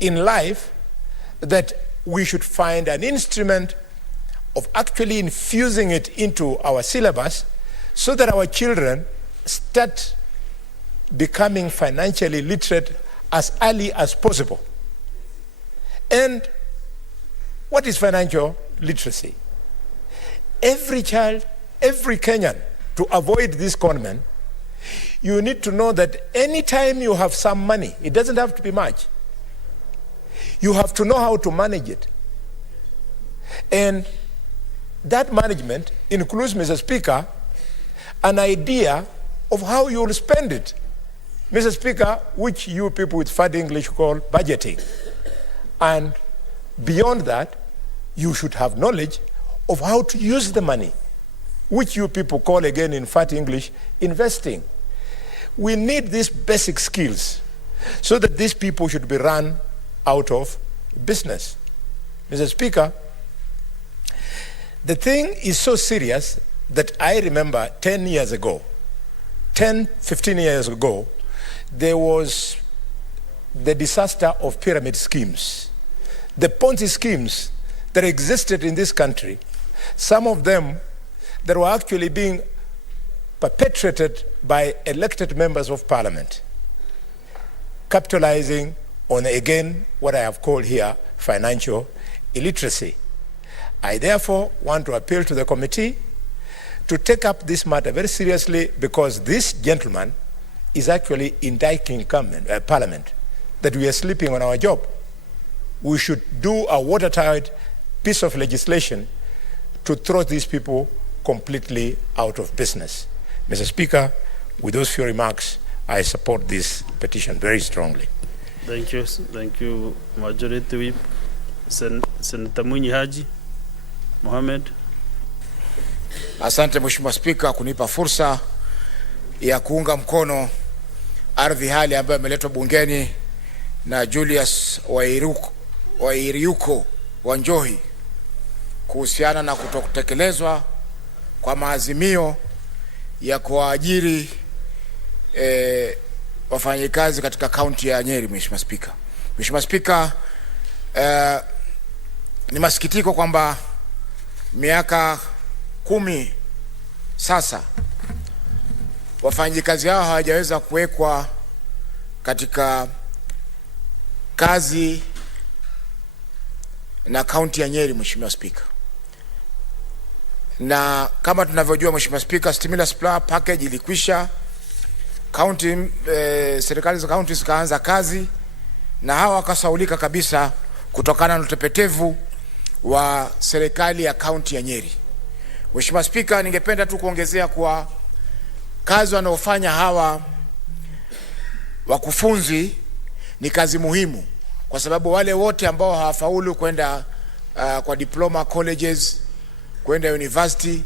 in life that we should find an instrument of actually infusing it into our syllabus so that our children start becoming financially literate as early as possible. And what is financial literacy? Every child, every Kenyan, to avoid this conman, you need to know that anytime you have some money, it doesn't have to be much, you have to know how to manage it. And that management includes, Mr. Speaker, an idea of how you will spend it. Mr. Speaker, which you people with fat English call budgeting. And beyond that, you should have knowledge of how to use the money, which you people call again in fat English, investing. We need these basic skills so that these people should be run out of business. Mr. Speaker, the thing is so serious that I remember 10 years ago, 10, 15 years ago, there was the disaster of pyramid schemes. The Ponzi schemes that existed in this country, some of them that were actually being perpetrated by elected members of parliament, capitalizing on, again, what I have called here financial illiteracy. I therefore want to appeal to the committee to take up this matter very seriously, because this gentleman is actually indicting parliament that we are sleeping on our job. We should do a watertight piece of legislation to throw these people completely out of business. Mr. Speaker, with those few remarks, I support this petition very strongly. Thank you, Majority Whip. Senator Mwinyi Haji Mohamed. Asante Mheshimiwa Spika kunipa fursa ya kuunga mkono ardhi hali ambayo imeletwa bungeni na Julius Wairiuko wa Njohi kuhusiana na kutokutekelezwa kwa maazimio ya kuajiri wafanyikazi katika kaunti ya Nyeri. Mheshimiwa Spika, ni masikitiko kwamba miaka 10 sasa wafanyikazi hao hawajaweza kuwekwa katika kazi na kaunti ya Nyeri, Mheshimiwa Spika. Na kama tunavyojua Mheshimiwa Spika, stimulus package ilikwisha, serikali za kaunti zikaanza kazi, na hawa wakasaulika kabisa kutokana na utepetevu wa serikali ya kaunti ya Nyeri. Mheshimiwa Spika, ningependa tu kuongezea kwa kazi wanaofanya hawa wakufunzi ni kazi muhimu, kwa sababu wale wote ambao hawafaulu kwenda kwa diploma colleges, kwenda university,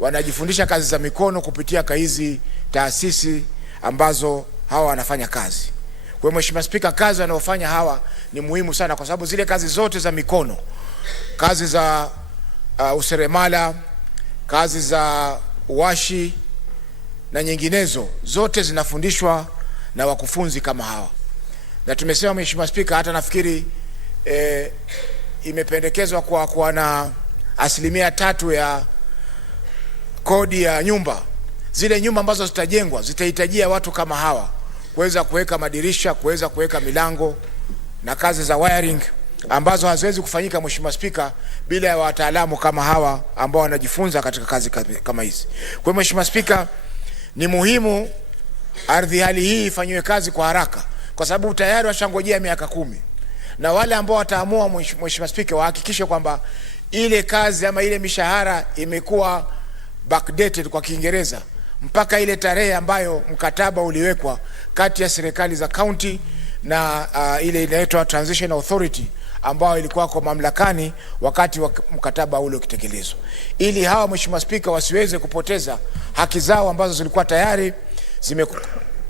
wanajifundisha kazi za mikono kupitia hizi taasisi ambazo hawa wanafanya kazi. Kwa Mheshimiwa Spika, kazi wanaofanya hawa ni muhimu sana, kwa sababu zile kazi zote za mikono, kazi za useremala, kazi za uwashi na nyinginezo, zote zinafundishwa na wakufunzi kama hawa. Na tumesema Mheshimiwa Spika, hata nafikiri imependekezwa kwa na 3% ya kodi ya nyumba. Zile nyumba ambazo zitajengwa zitahitajia watu kama hawa kuweza kuweka madirisha, kuweza kuweka milango na kazi za wiring ambazo haziwezi kufanyika Mheshimiwa Spika bila ya wataalamu kama hawa ambao wanajifunza katika kazi kama hizi. Kwa Mheshimiwa Spika, ni muhimu ardhi hali hii ifanywe kazi kwa haraka, kwa sababu tayari washangojea miaka 10. Na wale ambao wataamua Mheshimiwa Spika wahakikishe kwamba ile kazi ama ile mishahara imekuwa backdated kwa Kiingereza mpaka ile tarehe ambayo mkataba uliwekwa kati ya serikali za county na ile inaitwa Transition Authority ambao ilikuwa kwa mamlakani wakati wa mkataba ule ukitekelezwa, ili hawa Mheshimiwa Spika wasiweze kupoteza haki zao ambazo zilikuwa tayari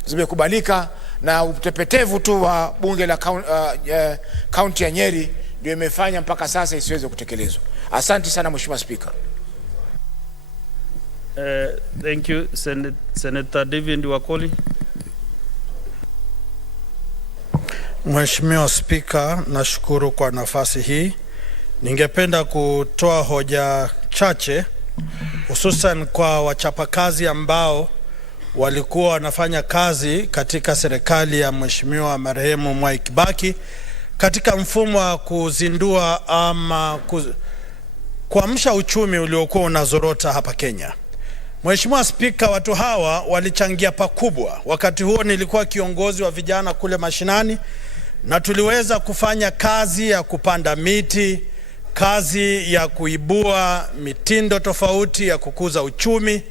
zimekubalika, na utepetevu tu wa bunge la county ya Nyeri ndio imefanya mpaka sasa isiweze kutekelezwa. Asante sana Mheshimiwa Spika. Thank you, Senator David Wakoli. Mheshimiwa Spika, nashukuru kwa nafasi hii. Ningependa kutoa hoja chache, hususan kwa wachapakazi ambao walikuwa wanafanya kazi katika serikali ya Mheshimiwa marehemu Mwai Kibaki katika mfumo wa kuzindua ama kuamsha uchumi uliokuwa unazorota hapa Kenya. Mheshimiwa Spika, watu hawa walichangia pakubwa. Wakati huo nilikuwa kiongozi wa vijana kule mashinani, na tuliweza kufanya kazi ya kupanda miti, kazi ya kuibua mitindo tofauti ya kukuza uchumi,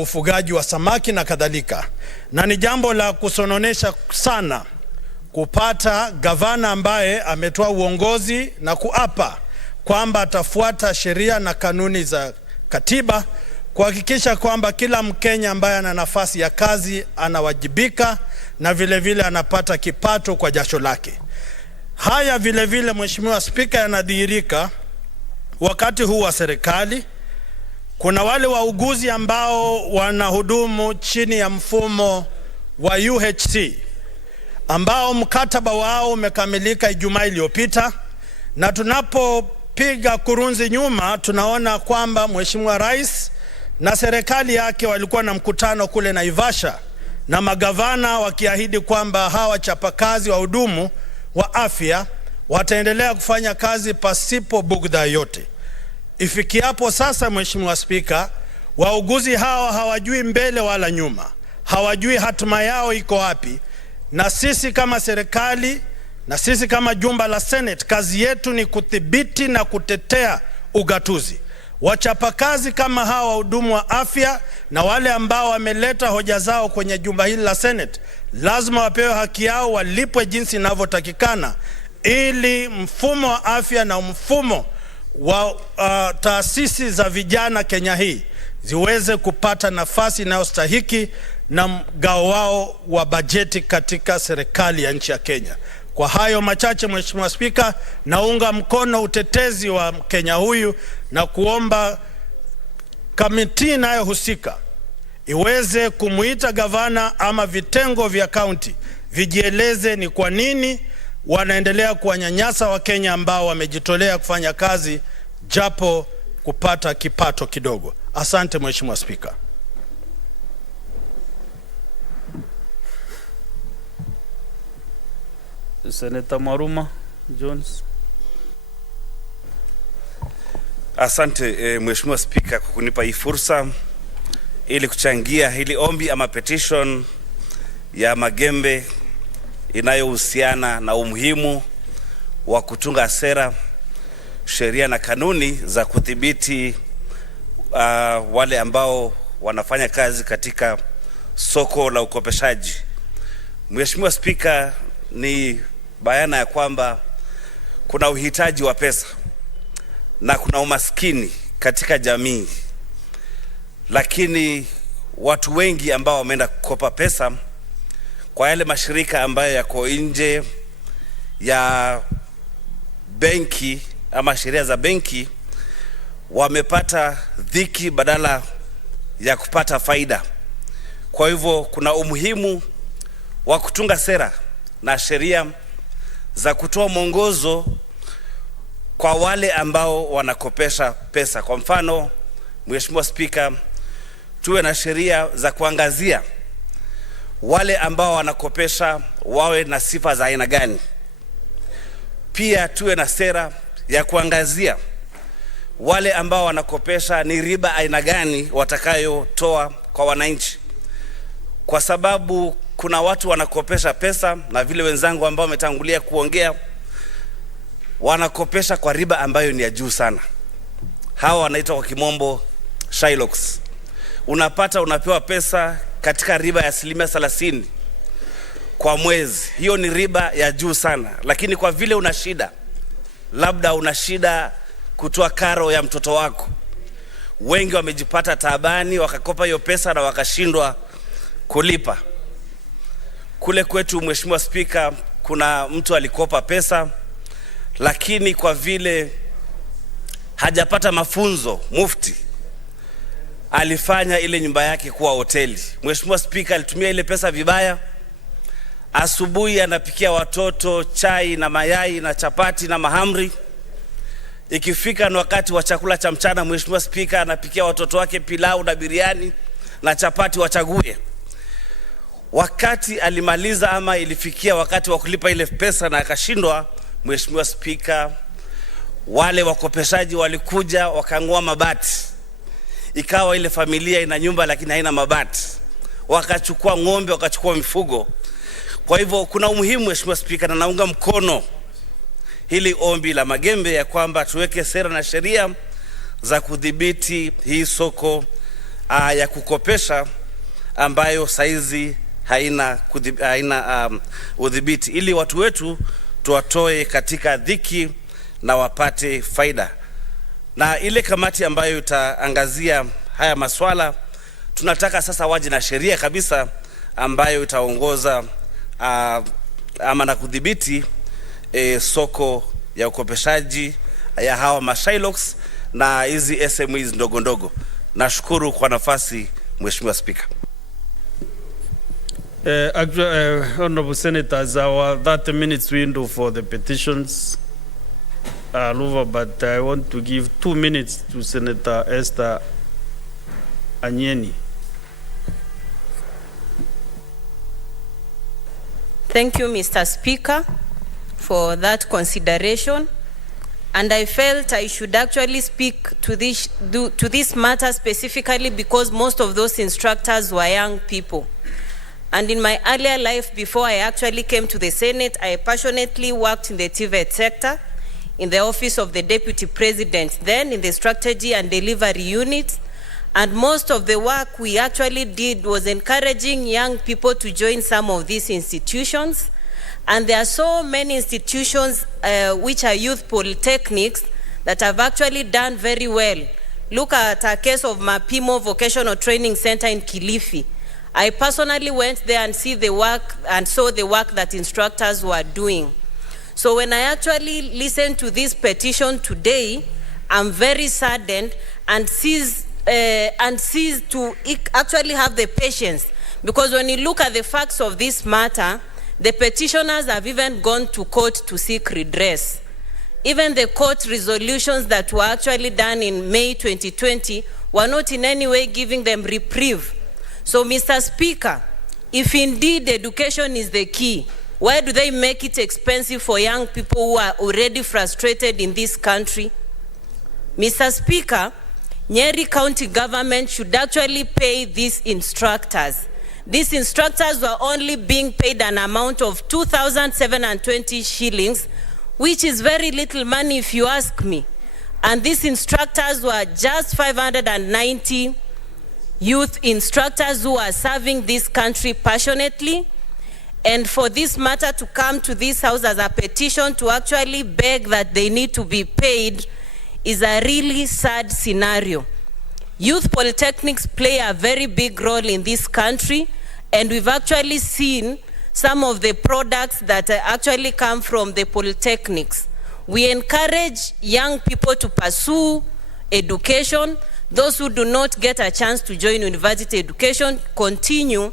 ufugaji wa samaki na kadhalika. Na ni jambo la kusononesha sana kupata gavana ambaye ametoa uongozi na kuapa kwamba atafuata sheria na kanuni za katiba kuhakikisha kwamba kila Mkenya ambaye ana nafasi ya kazi anawajibika na vile vile anapata kipato kwa jasho lake. Haya vile vile Mheshimiwa Spika, yanadhihirika wakati huu wa serikali. Kuna wale wauguzi ambao wanahudumu chini ya mfumo wa UHC ambao mkataba wao umekamilika Ijumaa iliyopita, na tunapopiga kurunzi nyuma tunaona kwamba Mheshimiwa Rais na serikali yake walikuwa na mkutano kule Naivasha na magavana wakiahidi kwamba hawa chapakazi wa hudumu wa afya wataendelea kufanya kazi pasipo bugdha yote. Ifikiapo sasa Mheshimiwa Spika, wauguzi hawa hawajui mbele wala nyuma, hawajui hatima yao iko wapi. Na sisi kama serikali na sisi kama jumba la Senate, kazi yetu ni kudhibiti na kutetea ugatuzi. Wachapakazi kama hawa wahudumu wa afya na wale ambao wameleta hoja zao kwenye jumba hili la Senate lazima wapewe haki yao, walipwe jinsi inavyotakikana, ili mfumo wa afya na mfumo wa taasisi za vijana Kenya hii ziweze kupata nafasi inayostahiki na mgao wao wa bajeti katika serikali ya nchi ya Kenya. Kwa hayo machache Mheshimiwa Spika, naunga mkono utetezi wa Kenya huyu na kuomba kamiti inayohusika iweze kumuita gavana ama vitengo vya kaunti vijieleze ni kwa nini wanaendelea kuwanyanyasa wa Kenya ambao wamejitolea kufanya kazi japo kupata kipato kidogo. Asante Mheshimiwa Spika. Senator Maruma Jones. Asante Mheshimiwa Spika kwa kunipa hii fursa ili kuchangia hili ombi ama petition ya Magembe inayohusiana na umuhimu wa kutunga sera, sheria na kanuni za kudhibiti wale ambao wanafanya kazi katika soko la ukopeshaji. Mheshimiwa Spika, ni bayana ya kwamba kuna uhitaji wa pesa na kuna umaskini katika jamii, lakini watu wengi ambao wameenda kukopa pesa kwa yale mashirika ambayo yako nje ya benki ama sheria za benki wamepata dhiki badala ya kupata faida. Kwa hivyo kuna umuhimu wa kutunga sera na sheria za kutoa mwongozo kwa wale ambao wanakopesha pesa. Kwa mfano, Mheshimiwa Spika, tuwe na sheria za kuangazia wale ambao wanakopesha wawe na sifa za aina gani. Pia tuwe na sera ya kuangazia wale ambao wanakopesha ni riba aina gani watakayotoa kwa wananchi, kwa sababu kuna watu wanakopesha pesa na vile wenzangu ambao wametangulia kuongea wanakopesha kwa riba ambayo ni ya juu sana. Hawa wanaitwa kwa kimombo Shylocks. Unapata unapewa pesa katika riba ya 30% kwa mwezi. Hiyo ni riba ya juu sana, lakini kwa vile una shida, labda una shida kutoa karo ya mtoto wako, wengi wamejipata taabani wakakopa hiyo pesa na wakashindwa kulipa. Kule kwetu, Mheshimiwa Spika, kuna mtu alikopa pesa, lakini kwa vile hajapata mafunzo mufti, alifanya ile nyumba yake kuwa hoteli. Mheshimiwa Spika, alitumia ile pesa vibaya. Asubuhi anapikia watoto chai na mayai na chapati na mahamri. Ikifika ni wakati wa chakula cha mchana, Mheshimiwa Spika, anapikia watoto wake pilau na biriani na chapati wachague. Wakati alimaliza ama ilifikia wakati wa kulipa ile pesa na akashindwa, Mheshimiwa Spika, wale wakopeshaji walikuja wakang'oa mabati. Ikawa ile familia ina nyumba lakini haina mabati. Wakachukua ng'ombe, wakachukua mifugo. Kwa hivyo kuna umuhimu, Mheshimiwa Spika, na naunga mkono hili ombi la Magembe ya kwamba tuweke sera na sheria za kudhibiti hii soko ya kukopesha ambayo saizi haina udhibiti, ili watu wetu tuwatoe katika dhiki na wapate faida. Na ile kamati ambayo itaangazia haya maswala, tunataka sasa waje na sheria kabisa ambayo itaongoza ama na kudhibiti soko ya ukopeshaji ya hawa Shylocks na hizi SMEs ndogo ndogo. Nashukuru kwa nafasi, Mheshimiwa Speaker. Honorable Senators, our 30 minutes window for the petitions are over, but I want to give 2 minutes to Senator Esther Anyeni. Thank you, Mr. Speaker, for that consideration. And I felt I should actually speak to this matter specifically because most of those instructors were young people. And in my earlier life, before I actually came to the Senate, I passionately worked in the TVET sector, in the office of the Deputy President, then in the Strategy and Delivery Unit. And most of the work we actually did was encouraging young people to join some of these institutions. And there are so many institutions which are youth polytechnics that have actually done very well. Look at a case of Mapimo Vocational Training Center in Kilifi. I personally went there and saw the work that instructors were doing. So when I actually listened to this petition today, I'm very saddened and cease to actually have the patience, because when you look at the facts of this matter, the petitioners have even gone to court to seek redress. Even the court resolutions that were actually done in May 2020 were not in any way giving them reprieve. So, Mr. Speaker, if indeed education is the key, why do they make it expensive for young people who are already frustrated in this country? Mr. Speaker, Nyeri County government should actually pay these instructors. These instructors were only being paid an amount of 2,720 shillings, which is very little money if you ask me. And these instructors were just 590 youth instructors who are serving this country passionately. And for this matter to come to this house as a petition to actually beg that they need to be paid is a really sad scenario. Youth polytechnics play a very big role in this country, and we've actually seen some of the products that actually come from the polytechnics. We encourage young people to pursue education. Those who do not get a chance to join university education continue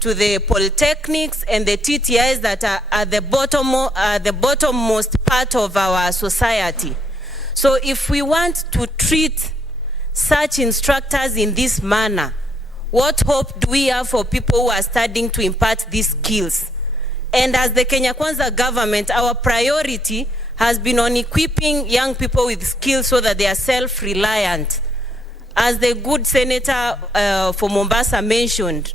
to the polytechnics and the TTIs that are at the bottommost part of our society. So if we want to treat such instructors in this manner, what hope do we have for people who are studying to impart these skills? And as the Kenya Kwanza government, our priority has been on equipping young people with skills so that they are self-reliant. As the good senator for Mombasa mentioned,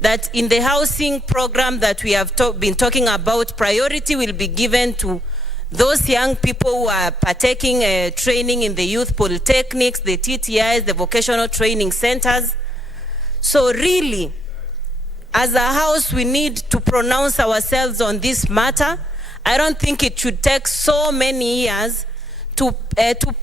that in the housing program that we have been talking about, priority will be given to those young people who are partaking training in the youth polytechnics, the TTIs, the vocational training centers. So really, as a house, we need to pronounce ourselves on this matter. I don't think it should take so many years to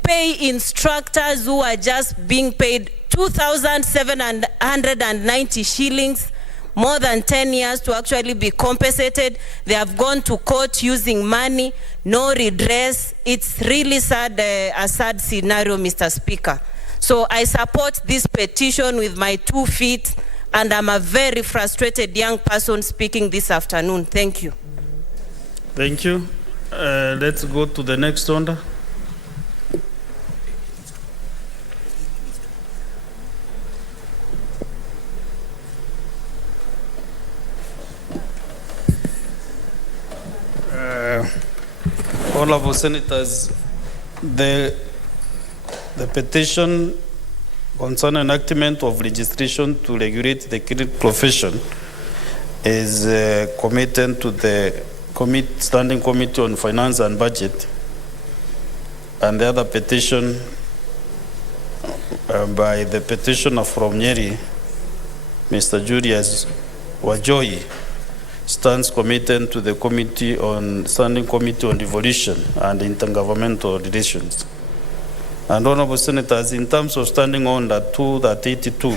pay instructors who are just being paid 2,790 shillings, more than 10 years to actually be compensated. They have gone to court using money, no redress. It's really sad, a sad scenario, Mr. Speaker. So I support this petition with my 2 feet, and I'm a very frustrated young person speaking this afternoon. Thank you. Thank you. Let's go to the next order. Honorable Senators, the petition concerning enactment of legislation to regulate the credit profession is committed to the Standing Committee on Finance and Budget, and the other petition by the petitioner from Nyeri, Mr. Julius Wajoi, stands committed to the Standing Committee on Devolution and Intergovernmental Relations. And Honorable Senators, in terms of Standing Order 2-82,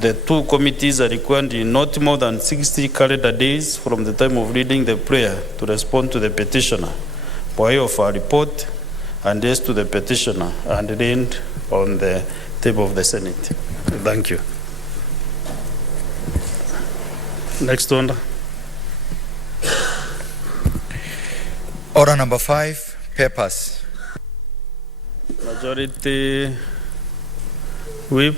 the 2 committees are required in not more than 60 calendar days from the time of reading the prayer to respond to the petitioner by way of a report addressed to the petitioner and laid on the table of the Senate. Thank you. Next order. Order number 5, papers. Majority whip.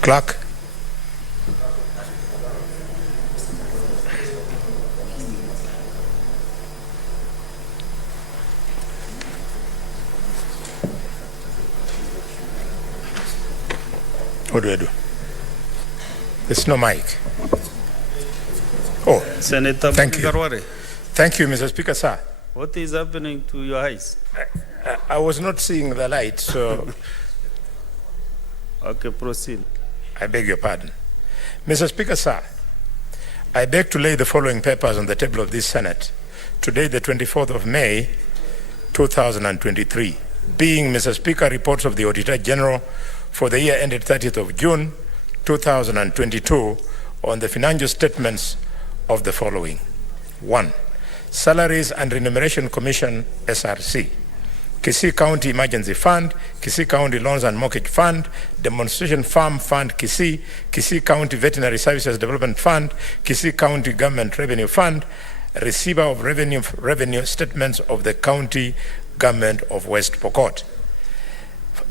Clerk. What do I do? There's no mic. Oh, Senator thank you. Garware. Thank you, Mr. Speaker, sir. What is happening to your eyes? I was not seeing the light, so... Okay, proceed. I beg your pardon. Mr. Speaker, sir, I beg to lay the following papers on the table of this Senate, today the 24th of May, 2023, being, Mr. Speaker, reports of the Auditor General for the year ended 30th of June, 2022, on the financial statements of the following. 1. Salaries and Remuneration Commission, SRC. Kisii County Emergency Fund, Kisii County Loans and Mortgage Fund, Demonstration Farm Fund Kisii, Kisii County Veterinary Services Development Fund, Kisii County Government Revenue Fund, Receiver of Revenue Statements of the County Government of West Pokot.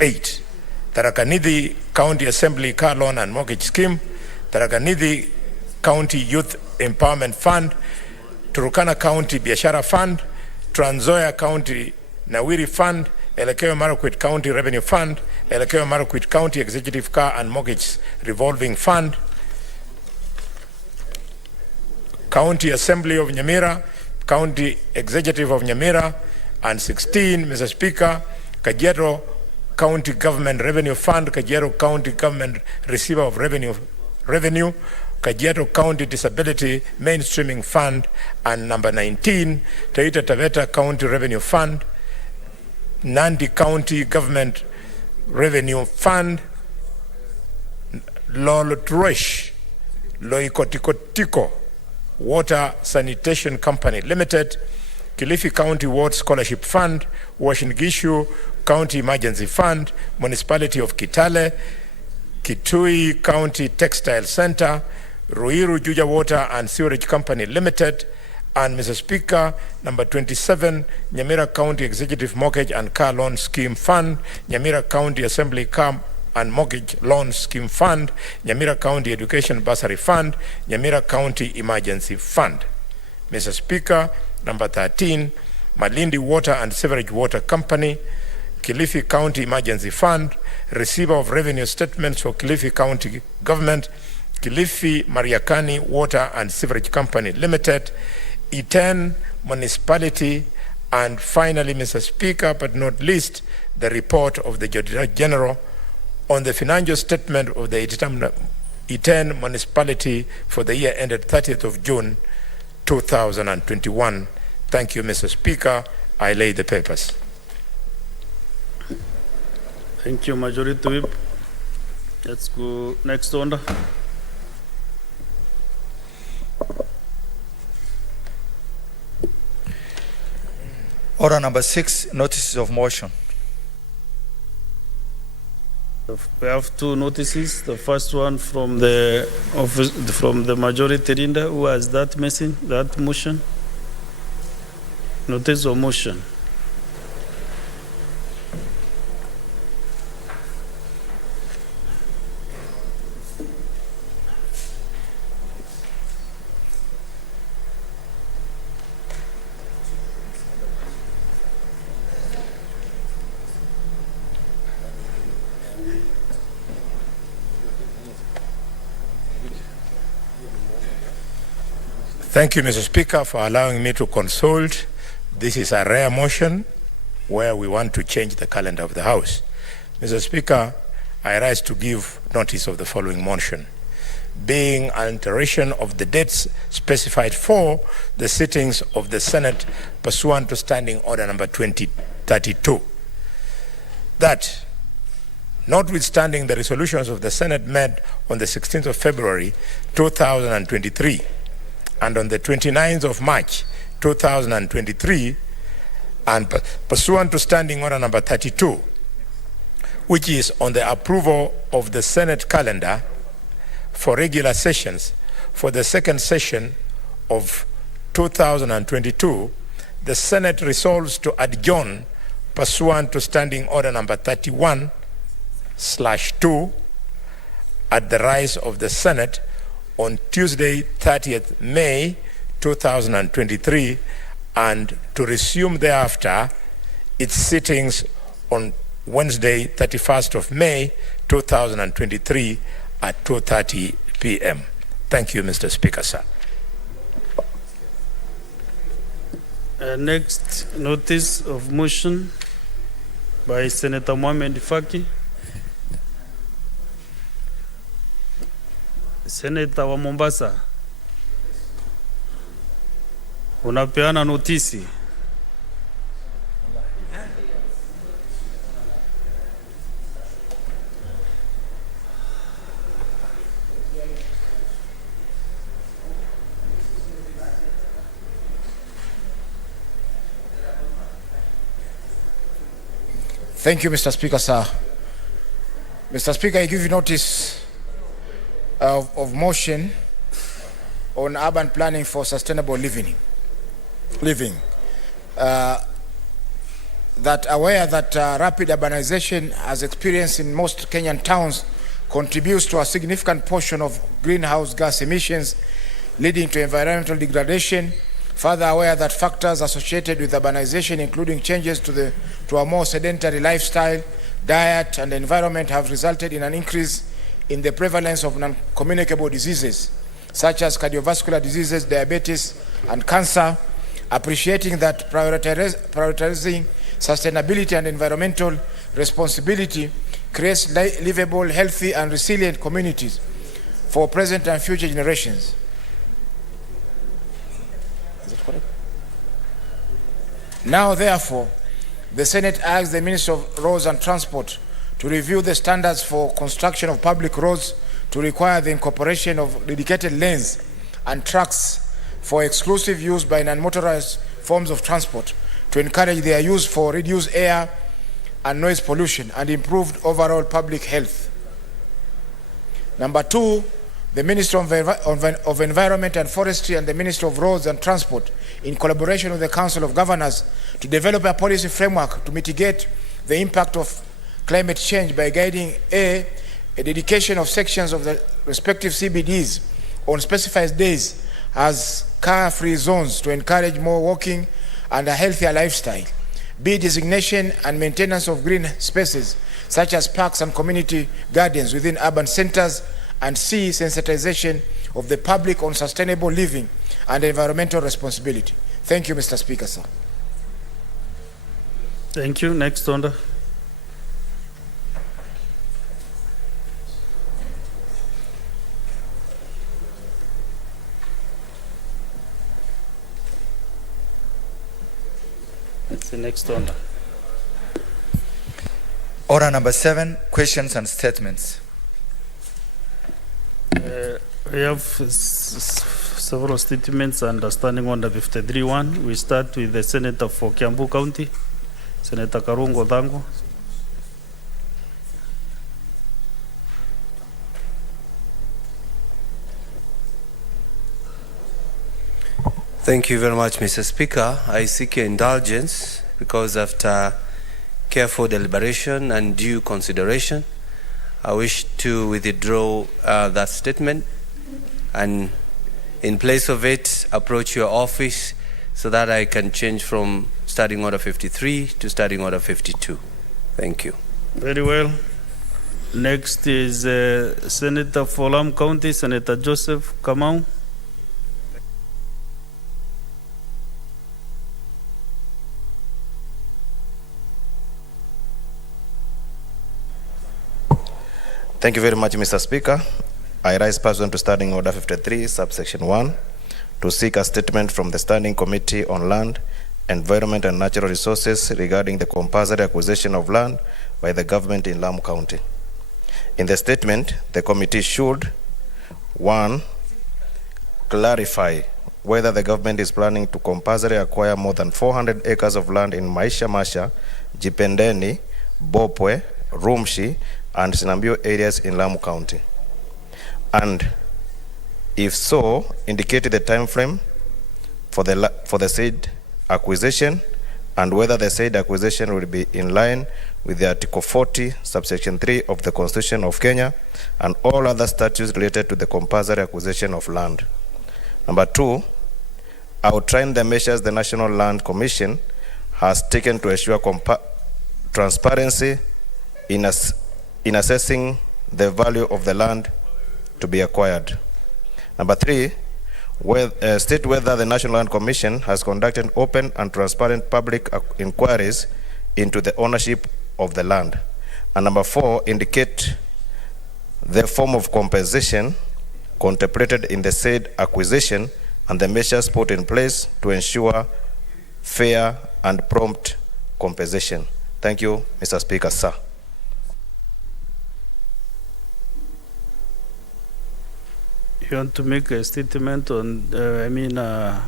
8. Tharaka Nithi County Assembly Car Loan and Mortgage Scheme, Tharaka Nithi County Youth Empowerment Fund, Turkana County Biashara Fund, Trans Nzoia County Nawiri Fund, Elgeyo Marakwet County Revenue Fund, Elgeyo Marakwet County Executive Car and Mortgage Revolving Fund, County Assembly of Nyamira, County Executive of Nyamira, and 16, Mr. Speaker, Kajiado County Government Revenue Fund, Kajiado County Government Receiver of Revenue, Kajiado County Disability Mainstreaming Fund, and number 19, Taita Taveta County Revenue Fund, Nandi County Government Revenue Fund, Lolotresh, Loikotiko Water Sanitation Company Limited, Kilifi County Ward Scholarship Fund, Uasin Gishu County Emergency Fund, Municipality of Kitale, Kitui County Textile Center, Ruiru Juja Water and Sewerage Company Limited, and Mr. Speaker, number 27, Nyamira County Executive Mortgage and Car Loan Scheme Fund, Nyamira County Assembly Car and Mortgage Loan Scheme Fund, Nyamira County Education Bursary Fund, Nyamira County Emergency Fund. Mr. Speaker, number 13, Malindi Water and Sewerage Water Company, Kilifi County Emergency Fund, Receiver of Revenue Statements for Kilifi County Government, Kilifi Mariakani Water and Sewerage Company Limited, Iten Municipality, and finally, Mr. Speaker, but not least, the report of the Director General on the financial statement of the Iten Municipality for the year ended 30th of June 2021. Thank you, Mr. Speaker. I lay the papers. Thank you, Majority Whip. Let's go next order. Order number 6, notices of motion. We have two notices. The first one from the office, from the majority leader. Who has that missing? That motion? Notice of motion. Thank you, Mr. Speaker, for allowing me to consult. This is a rare motion where we want to change the calendar of the House. Mr. Speaker, I rise to give notice of the following motion. Being an alteration of the dates specified for the sittings of the Senate pursuant to Standing Order number 2032. That, notwithstanding the resolutions of the Senate made on the 16th of February 2023, and on the 29th of March 2023, and pursuant to Standing Order number 32, which is on the approval of the Senate calendar for regular sessions for the second session of 2022, the Senate resolves to adjourn pursuant to Standing Order number 31/2 at the rise of the Senate on Tuesday, 30th May 2023, and to resume thereafter its sittings on Wednesday, 31st of May 2023 at 2:30 p.m. Thank you, Mr. Speaker, sir. Next notice of motion by Senator Mohamed Faki. Senator wa Mombasa, unapeana notisi. Thank you, Mr. Speaker, sir. Mr. Speaker, I give you notice of motion on urban planning for sustainable living. that aware that rapid urbanization as experienced in most Kenyan towns contributes to a significant portion of greenhouse gas emissions, leading to environmental degradation. Further aware that factors associated with urbanization, including changes to a more sedentary lifestyle, diet, and environment, have resulted in an increase in the prevalence of non-communicable diseases, such as cardiovascular diseases, diabetes, and cancer. Appreciating that prioritizing sustainability and environmental responsibility creates livable, healthy, and resilient communities for present and future generations. Is that correct? Now, therefore, the Senate asks the Minister of Roads and Transport to review the standards for construction of public roads, to require the incorporation of dedicated lanes and tracks for exclusive use by non-motorized forms of transport, to encourage their use for reduced air and noise pollution and improved overall public health. Number two, the Minister of Environment and Forestry and the Minister of Roads and Transport, in collaboration with the Council of Governors, to develop a policy framework to mitigate the impact of climate change by guiding a dedication of sections of the respective CBDs on specified days as car-free zones to encourage more walking and a healthier lifestyle. B, designation and maintenance of green spaces such as parks and community gardens within urban centers. And C, sensitization of the public on sustainable living and environmental responsibility. Thank you, Mr. Speaker, sir. Thank you. Next order. That's the next order. Order number 7, questions and statements. We have several statements under standing order 53-1. We start with the Senator for Kiambu County, Senator Karungo Dango. Thank you very much, Mr. Speaker. I seek your indulgence because after careful deliberation and due consideration, I wish to withdraw that statement and in place of it approach your office so that I can change from starting order 53 to starting order 52. Thank you. Very well. Next is Senator for Lamu County, Senator Joseph Kamau. Thank you very much, Mr. Speaker. I rise pursuant to Standing Order 53, subsection 1, to seek a statement from the Standing Committee on Land, Environment and Natural Resources regarding the compulsory acquisition of land by the government in Lamu County. In the statement, the committee should, 1, clarify whether the government is planning to compulsory acquire more than 400 acres of land in Maisha Masha, Jipendeni, Bopwe, Rumshi, and Sinambio areas in Lamu County. And if so, indicate the time frame for the said acquisition and whether the said acquisition will be in line with the Article 40, subsection 3 of the Constitution of Kenya and all other statutes related to the compulsory acquisition of land. Number 2, outline the measures the National Land Commission has taken to ensure transparency in assessing the value of the land to be acquired. Number 3, state whether the National Land Commission has conducted open and transparent public inquiries into the ownership of the land. And number 4, indicate the form of compensation contemplated in the said acquisition and the measures put in place to ensure fair and prompt compensation. Thank you, Mr. Speaker, sir. You want to make a statement on,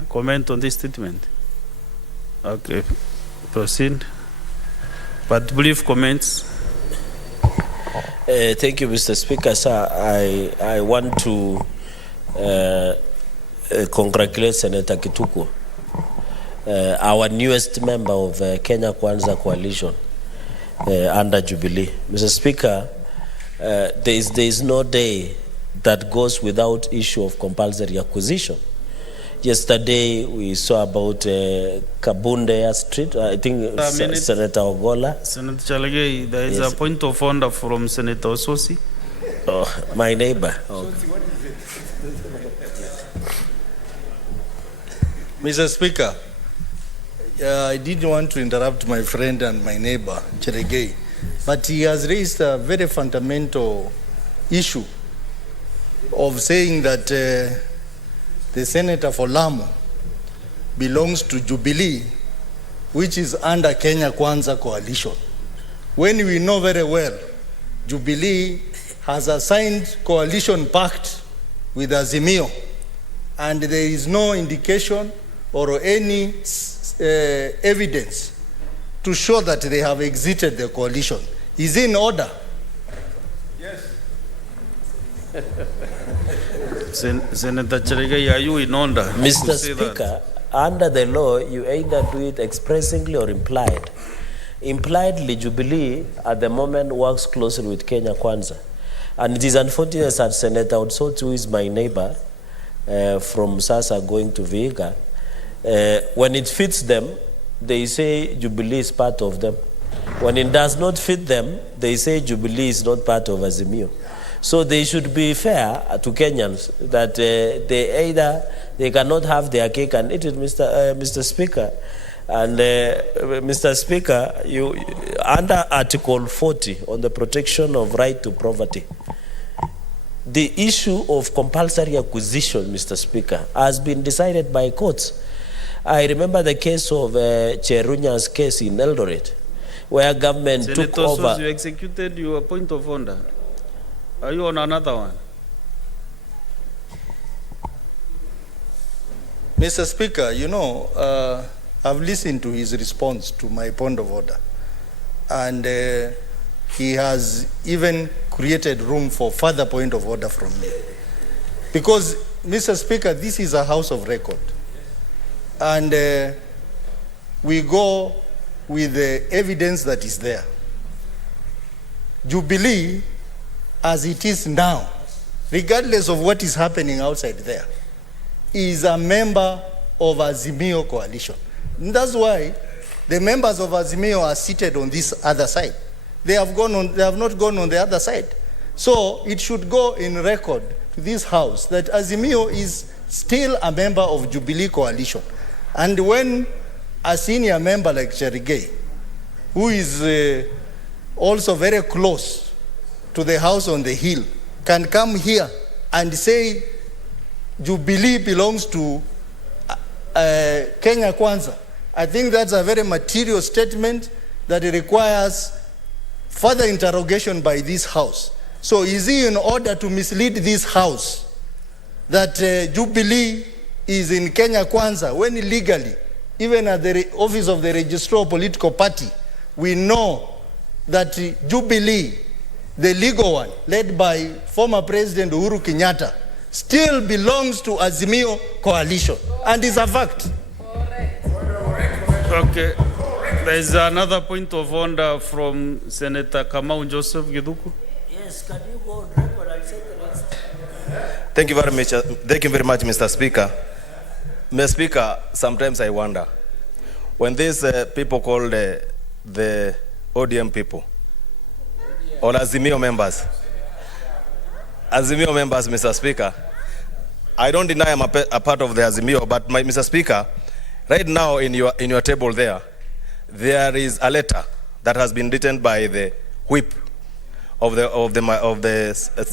comment on this statement? Okay, proceed. But brief comments. Thank you, Mr. Speaker, sir. I want to congratulate Senator Kituku our newest member of Kenya Kwanza coalition under Jubilee. Mr. Speaker, there is no day that goes without issue of compulsory acquisition. Yesterday we saw about Kabunde Street. I think Senator Ogola. Senator Chalagay, there is a point of order from Senator Ososi. Oh, my neighbor. Okay. Mr. Speaker, I didn't want to interrupt my friend and my neighbor, Cheregei, but he has raised a very fundamental issue of saying that the senator for Lamu belongs to Jubilee, which is under Kenya Kwanza coalition. When we know very well, Jubilee has a signed coalition pact with Azimio, and there is no indication or any evidence to show that they have exited the coalition. Is it in order? Yes. Senator Cheregei, are you in order? Mr. Speaker, under the law, you either do it expressly or implied. Impliedly, Jubilee at the moment works closely with Kenya Kwanza. And it is unfortunate that Senator Otsoti, who is my neighbor from Sasa going to Vihiga, when it fits them, they say Jubilee is part of them. When it does not fit them, they say Jubilee is not part of Azimio. So they should be fair to Kenyans that they cannot have their cake and eat it, Mr. Speaker. And Mr. Speaker, you under Article 40 on the protection of right to property, the issue of compulsory acquisition, Mr. Speaker, has been decided by courts. I remember the case of Cherunya's case in Eldoret, where government took over. Senator, you executed your point of order. Are you on another one? Mr. Speaker, you know, I've listened to his response to my point of order, and he has even created room for further point of order from me. Because, Mr. Speaker, this is a house of record, and we go with the evidence that is there. Jubilee, as it is now, regardless of what is happening outside there, is a member of Azimio coalition. And that's why the members of Azimio are seated on this other side. They have not gone on the other side. So it should go in record to this house that Azimio is still a member of Jubilee coalition. And when a senior member like Cheregei, who is also very close to the house on the hill, can come here and say Jubilee belongs to Kenya Kwanza, I think that's a very material statement that requires further interrogation by this house. So is he in order to mislead this house that Jubilee is in Kenya Kwanza when legally, even at the office of the registrar of political party, we know that Jubilee, the legal one, led by former President Uhuru Kenyatta, still belongs to Azimio coalition, and is a fact. Okay. There is another point of order from Senator Kamau Joseph Giduku. Yes, can you go on record and say the next? Thank you very much. Thank you very much, Mr. Speaker. Mr. Speaker, sometimes I wonder when these people called the ODM people or Azimio members, Mr. Speaker, I don't deny I'm a part of the Azimio, but Mr. Speaker, right now in your table there is a letter that has been written by the whip of the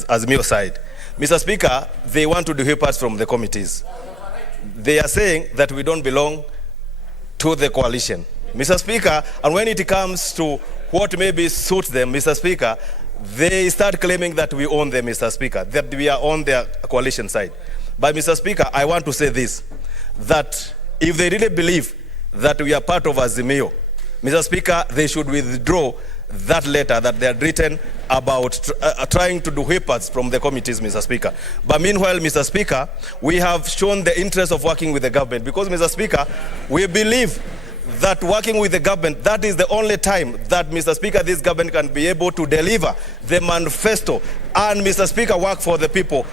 Azimio side. Mr. Speaker, they want to whip us from the committees. They are saying that we don't belong to the coalition, Mr. Speaker, and when it comes to what maybe suits them, Mr. Speaker, they start claiming that we own them, Mr. Speaker, that we are on their coalition side. But Mr. Speaker, I want to say this, that if they really believe that we are part of Azimio, Mr. Speaker, they should withdraw that letter that they had written about trying to do whippers from the committees, Mr. Speaker. But meanwhile, Mr. Speaker, we have shown the interest of working with the government because, Mr. Speaker, we believe that working with the government, that is the only time that, Mr. Speaker, this government can be able to deliver the manifesto and, Mr. Speaker, work for the people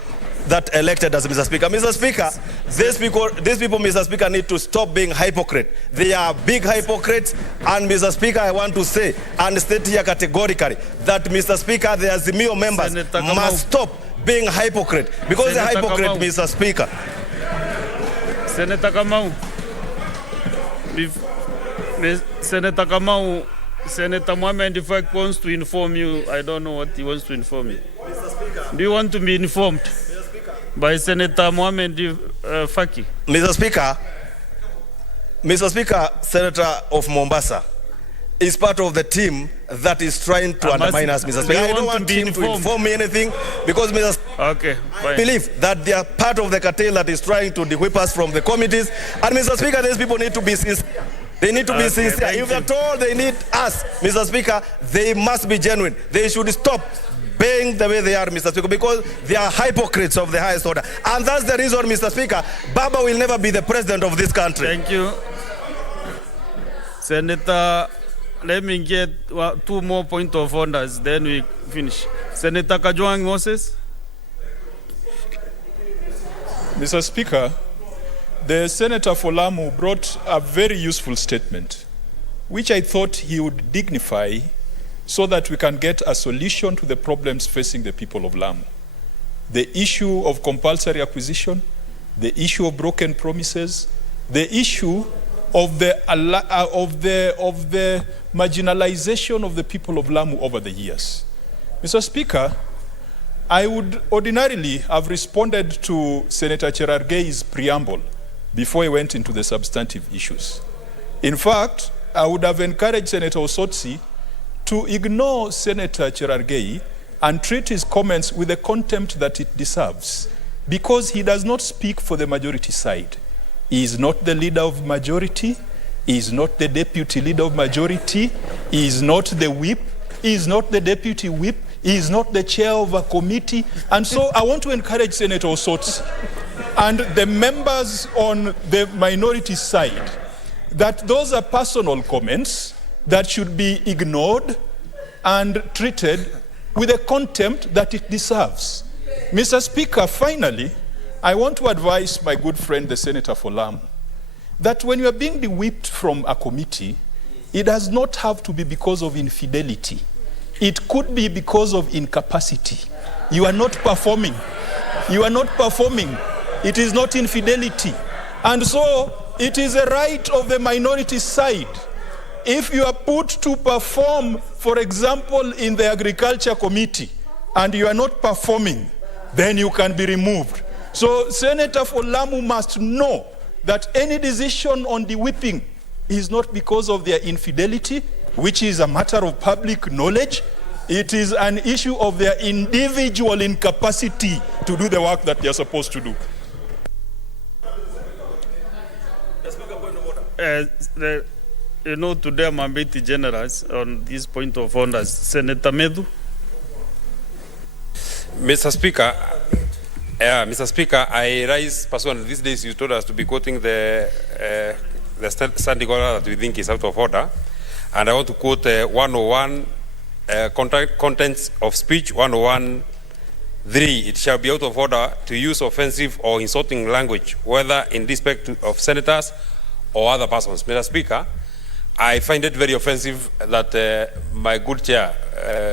that elected us, Mr. Speaker. Mr. Speaker, these people, Mr. Speaker, need to stop being hypocrite. They are big hypocrites, and, Mr. Speaker, I want to say and state here categorically that, Mr. Speaker, the Azimio members must stop being hypocrite because they're hypocrite, Mr. Speaker. Senator Kamau, Senator Kamau, Senator Mohamed, if I wants to inform you, I don't know what he wants to inform you. Do you want to be informed by Senator Mohamed Faki? Mr. Speaker, Senator of Mombasa is part of the team that is trying to undermine us, Mr. Speaker. I don't want him to inform me anything because, Mr. Okay, I believe that they are part of the cartel that is trying to whip us from the committees. And, Mr. Speaker, these people need to be sincere. They need to be sincere. If they're told they need us, Mr. Speaker, they must be genuine. They should stop being the way they are, Mr. Speaker, because they are hypocrites of the highest order. And that's the reason, Mr. Speaker, Baba will never be the president of this country. Thank you. Senator, let me get two more points of orders, then we finish. Senator Kajwang Moses. Mr. Speaker, the Senator for Lamu brought a very useful statement, which I thought he would dignify so that we can get a solution to the problems facing the people of Lamu. The issue of compulsory acquisition, the issue of broken promises, the issue of the marginalization of the people of Lamu over the years. Mr. Speaker, I would ordinarily have responded to Senator Cherargei's preamble before he went into the substantive issues. In fact, I would have encouraged Senator Osotsi to ignore Senator Cherargei and treat his comments with the contempt that it deserves, because he does not speak for the majority side. He is not the leader of majority. He is not the deputy leader of majority. He is not the whip. He is not the deputy whip. He is not the chair of a committee. And so I want to encourage Senator Osotsi and the members on the minority side that those are personal comments that should be ignored and treated with the contempt that it deserves. Mr. Speaker, finally, I want to advise my good friend, the Senator for Lamu, that when you are being de-whipped from a committee, it does not have to be because of infidelity. It could be because of incapacity. You are not performing. You are not performing. It is not infidelity. And so it is a right of the minority side. If you are put to perform, for example, in the Agriculture Committee, and you are not performing, then you can be removed. So Senator for Lamu must know that any decision on the whipping is not because of their infidelity, which is a matter of public knowledge. It is an issue of their individual incapacity to do the work that they are supposed to do. Today I'm a bit generous on this point of orders. Senator Medu. Mr. Speaker, I rise pursuant. These days you told us to be quoting the standing order that we think is out of order. And I want to quote 101, contents of speech 101.3. It shall be out of order to use offensive or insulting language, whether in respect of senators or other persons. Mr. Speaker, I find it very offensive that my good chair,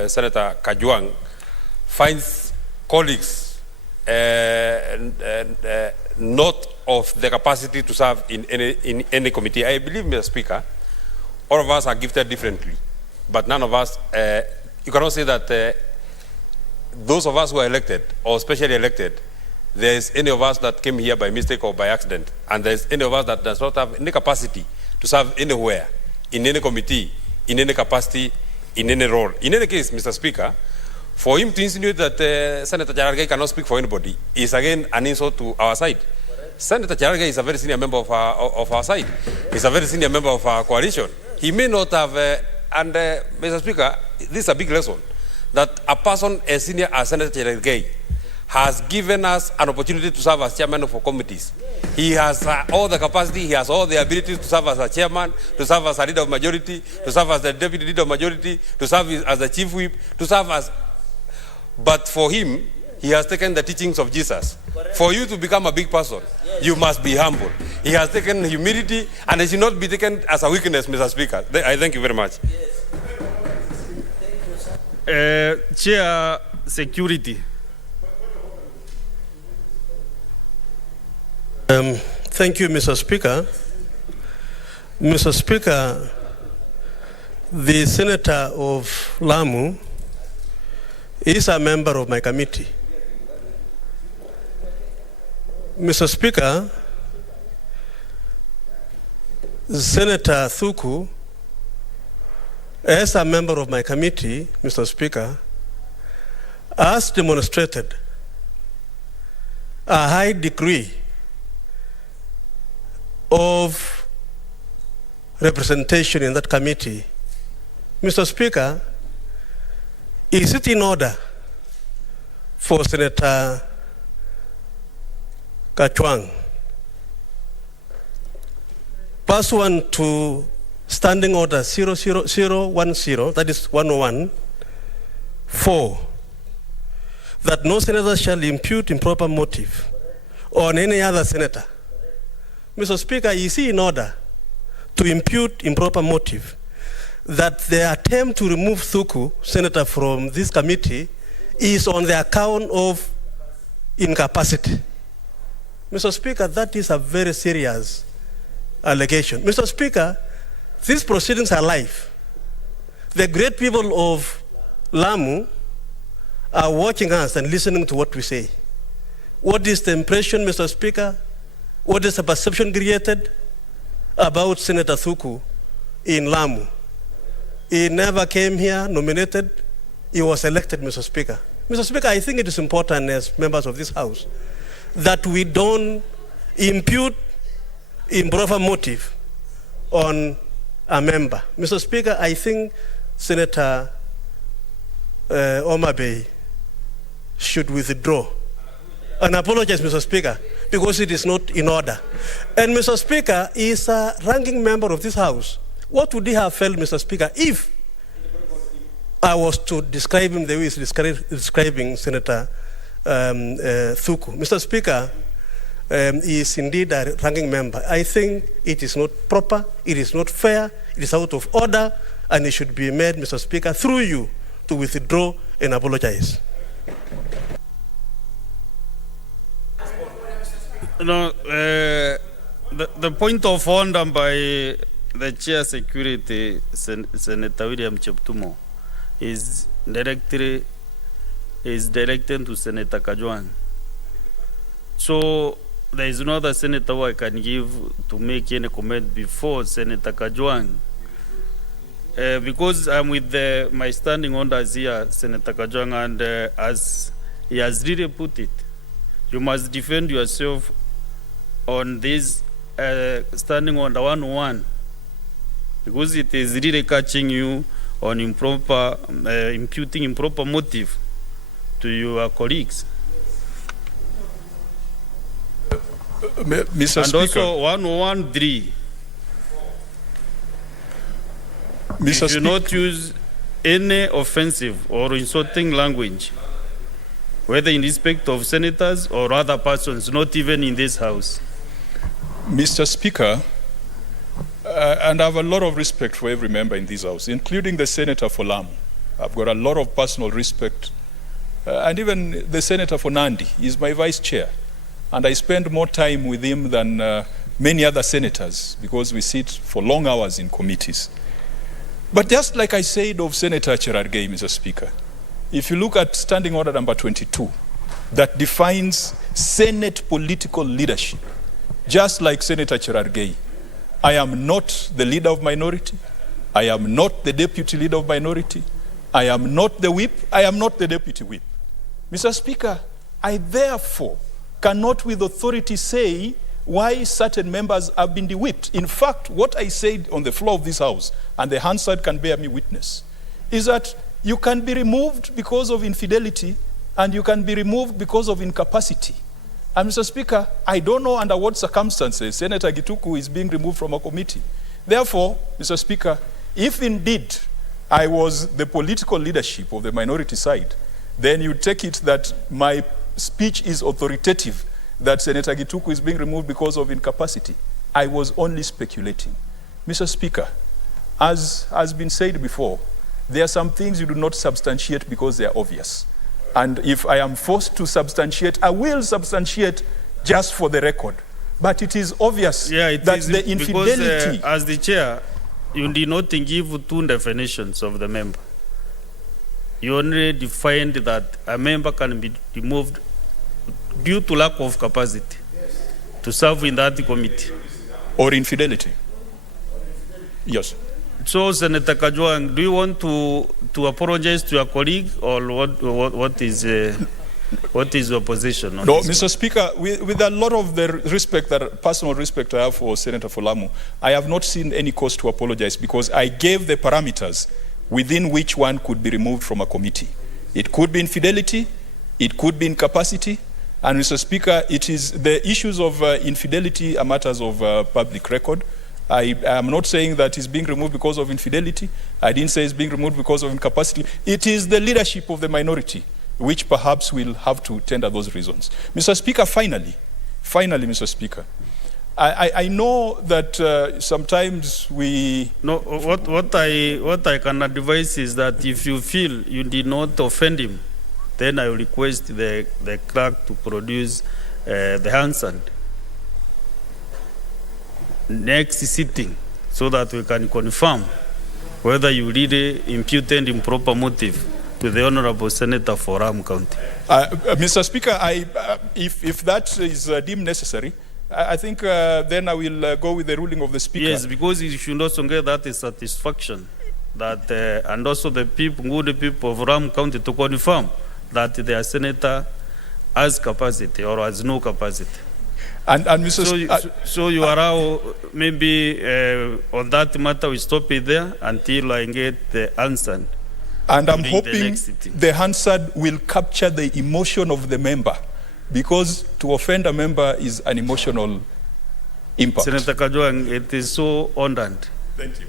Senator Kajwang, finds colleagues not of the capacity to serve in any committee. I believe, Mr. Speaker, all of us are gifted differently, but none of us, you cannot say that those of us who are elected, or specially elected, there's any of us that came here by mistake or by accident, and there's any of us that does not have any capacity to serve anywhere, in any committee, in any capacity, in any role. In any case, Mr. Speaker, for him to insinuate that Senator Cherargei cannot speak for anybody is again an insult to our side. Senator Cherargei is a very senior member of our side. He's a very senior member of our coalition. He may not have, Mr. Speaker, this is a big lesson, that a person as senior as Senator Cherargei has given us an opportunity to serve as chairman of committees. He has all the capacity, he has all the abilities to serve as a chairman, to serve as a leader of majority, to serve as the deputy leader of majority, to serve as the chief whip, to serve as... But for him, he has taken the teachings of Jesus. For you to become a big person, you must be humble. He has taken humility, and it should not be taken as a weakness, Mr. Speaker. I thank you very much. Chair, security. Thank you, Mr. Speaker. Mr. Speaker, the Senator of Lamu is a member of my committee. Mr. Speaker, Senator Thuku, as a member of my committee, Mr. Speaker, has demonstrated a high degree of representation in that committee. Mr. Speaker, is it in order for Senator Kachwang, pursuant to Standing Order 00010, that is 101, 4, that no senator shall impute improper motive on any other senator? Mr. Speaker, is it in order to impute improper motive that the attempt to remove Thuku, Senator, from this committee is on the account of incapacity? Mr. Speaker, that is a very serious allegation. Mr. Speaker, these proceedings are live. The great people of Lamu are watching us and listening to what we say. What is the impression, Mr. Speaker? What is the perception created about Senator Thuku in Lamu? He never came here nominated. He was elected, Mr. Speaker. Mr. Speaker, I think it is important as members of this House that we don't impute improper motive on a member. Mr. Speaker, I think Senator Omabey should withdraw and apologize, Mr. Speaker, because it is not in order. And Mr. Speaker is a ranking member of this House. What would he have felt, Mr. Speaker, if I was to describe him the way he's describing Senator Thuku? Mr. Speaker, he is indeed a ranking member. I think it is not proper, it is not fair, it is out of order, and it should be made, Mr. Speaker, through you to withdraw and apologize. No, the point of order by the Chair Security, Senator William Cheptumo, is directed to Senator Kajwang. So there is no other senator who I can give to make any comment before Senator Kajwang. Because I'm with my standing orders here, Senator Kajwang, and as he has really put it, you must defend yourself on this standing order 101, because it is really catching you on improper, imputing improper motive to your colleagues. Mr. And Speaker, also 113. Mr. You should not use any offensive or insulting language, whether in respect of senators or other persons, not even in this House. Mr. Speaker, and I have a lot of respect for every member in this House, including the Senator for Lamu. I've got a lot of personal respect. And even the Senator for Nandi is my vice chair. And I spend more time with him than many other senators because we sit for long hours in committees. But just like I said of Senator Cherargei, Mr. Speaker, if you look at Standing Order number 22, that defines Senate political leadership, just like Senator Cherargei, I am not the leader of minority. I am not the deputy leader of minority. I am not the whip. I am not the deputy whip. Mr. Speaker, I therefore cannot with authority say why certain members have been de-whipped. In fact, what I said on the floor of this House, and the Hansard can bear me witness, is that You can be removed because of infidelity, and you can be removed because of incapacity. And Mr. Speaker, I don't know under what circumstances Senator Gituku is being removed from a committee. Therefore, Mr. Speaker, if indeed I was the political leadership of the minority side, then you take it that my speech is authoritative, that Senator Gituku is being removed because of incapacity. I was only speculating. Mr. Speaker, as has been said before, there are some things you do not substantiate because they are obvious. And if I am forced to substantiate, I will substantiate just for the record. But it is obvious that the infidelity... Because, as the chair, you did not give two definitions of the member. You only defined that a member can be removed due to lack of capacity to serve in that committee. Or infidelity. Yes. So, Senator Kajwang, do you want to apologize to your colleague, or what is your position on No, this? Mr. Speaker, with a lot of the respect, personal respect I have for Senator Folamu, I have not seen any cause to apologize because I gave the parameters within which one could be removed from a committee. It could be infidelity, it could be incapacity, and Mr. Speaker, it is the issues of infidelity are matters of public record. I am not saying that he's being removed because of infidelity. I didn't say he's being removed because of incapacity. It is the leadership of the minority which perhaps will have to tender those reasons. Mr. Speaker, finally, Mr. Speaker, I know that sometimes we... No, what I can advise is that if you feel you did not offend him, then I will request the clerk to produce the answer next sitting so that we can confirm whether you really imputed improper motive to the Honorable Senator for Ram County. Mr. Speaker, if that is deemed necessary, I think then I will go with the ruling of the Speaker. Yes, because you should also get that satisfaction that and also the people, good people of Ram County to confirm that their senator has capacity or has no capacity. And Mr. So you allow maybe on that matter we stop it there until I get the answer. And I'm hoping the answer will capture the emotion of the member, because to offend a member is an emotional impact. Senator Kajwang, it is so honored. Thank you.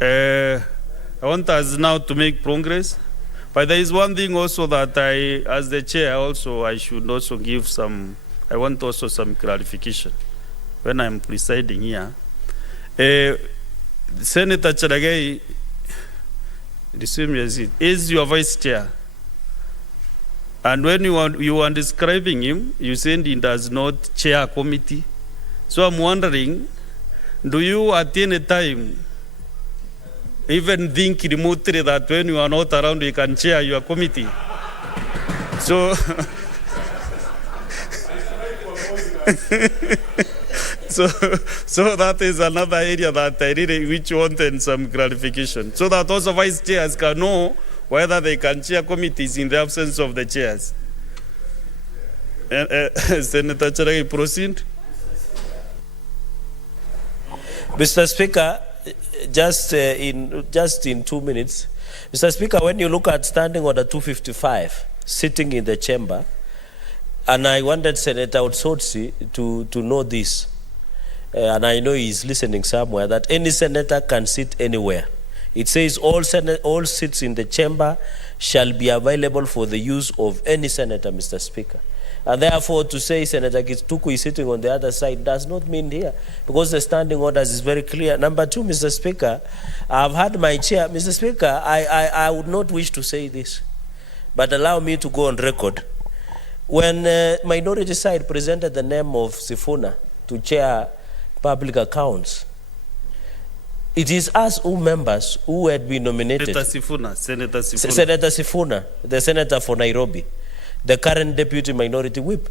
I want us now to make progress. But there is one thing also that as the chair I should also give some, I want also some clarification when I'm presiding here. Senator Chalagai is your vice chair. And when you are describing him, you said he does not chair a committee. So I'm wondering, do you at any time even think remotely that when you are not around, you can chair your committee? So, so that is another area that I really which wanted some clarification, so that also vice chairs can know whether they can chair committees in the absence of the chairs. Senator Cheragi, proceed. Mr. Speaker, just in 2 minutes. Mr. Speaker, when you look at Standing Order 255, sitting in the chamber, and I wanted Senator Otsotsi to know this, and I know he's listening somewhere, that any senator can sit anywhere. It says all seats in the chamber shall be available for the use of any senator, Mr. Speaker. And therefore, to say Senator Gituku is sitting on the other side does not mean here, because the standing orders is very clear. Number two, Mr. Speaker, I've had my chair. Mr. Speaker, I would not wish to say this, but allow me to go on record. When minority side presented the name of Sifuna to chair public accounts, it is us who members who had been nominated. Senator Sifuna, the senator for Nairobi, the current deputy minority whip.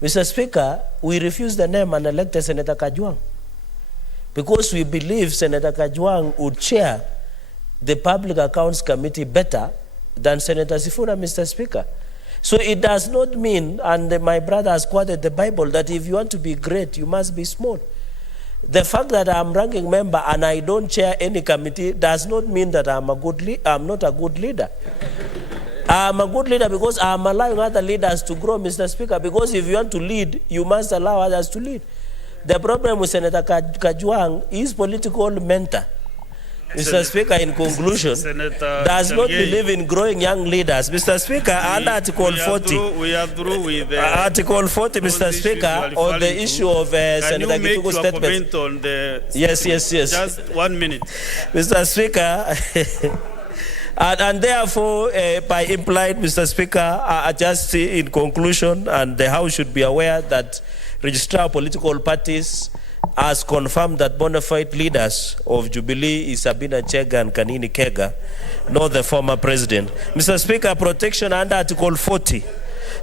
Mr. Speaker, we refused the name and elected Senator Kajwang because we believe Senator Kajwang would chair the Public Accounts Committee better than Senator Sifuna, Mr. Speaker. So it does not mean, and my brother has quoted the Bible, that if you want to be great, you must be small. The fact that I'm ranking member and I don't chair any committee does not mean that I'm not a good leader. I'm a good leader because I'm allowing other leaders to grow, Mr. Speaker, because if you want to lead, you must allow others to lead. The problem with Senator Kajwang is political mentor. Mr. Speaker, in conclusion, does not believe in growing young leaders. Mr. Speaker, under Article 40, we are through with Article 40, Mr. Speaker, on the issue of Senator Gituku's statement. On the Yes. Just 1 minute. Mr. Speaker, and therefore, by implied, Mr. Speaker, just in conclusion, and the House should be aware that Registrar of Political Parties has confirmed that bona fide leaders of Jubilee is Sabina Chega and Kanini Kega, not the former president. Mr. Speaker, protection under Article 40,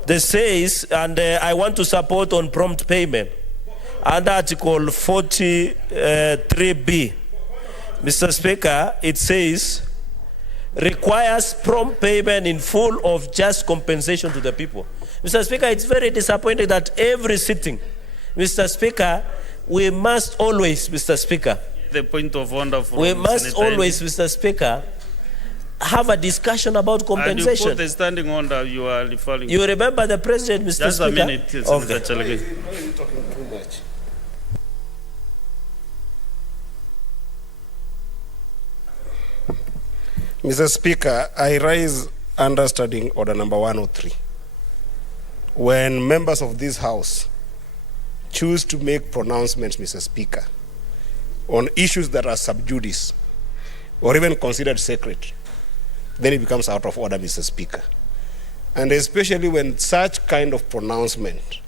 they says, and I want to support on prompt payment, under Article 43B. Mr. Speaker, it says, requires prompt payment in full of just compensation to the people. Mr. Speaker, it's very disappointing that every sitting, Mr. Speaker, we must always, Mr. Speaker, the point of order from we must Senator always, Mr. Speaker, have a discussion about compensation. And you put the standing order you are referring to. You remember the president, Mr. Just Speaker? a minute, yes, okay. Mr. Chalage. You're talking too much. Mr. Speaker, I rise under Standing Order number 103. When members of this House choose to make pronouncements, Mr. Speaker, on issues that are sub judice or even considered sacred, then it becomes out of order, Mr. Speaker. And especially when such kind of pronouncement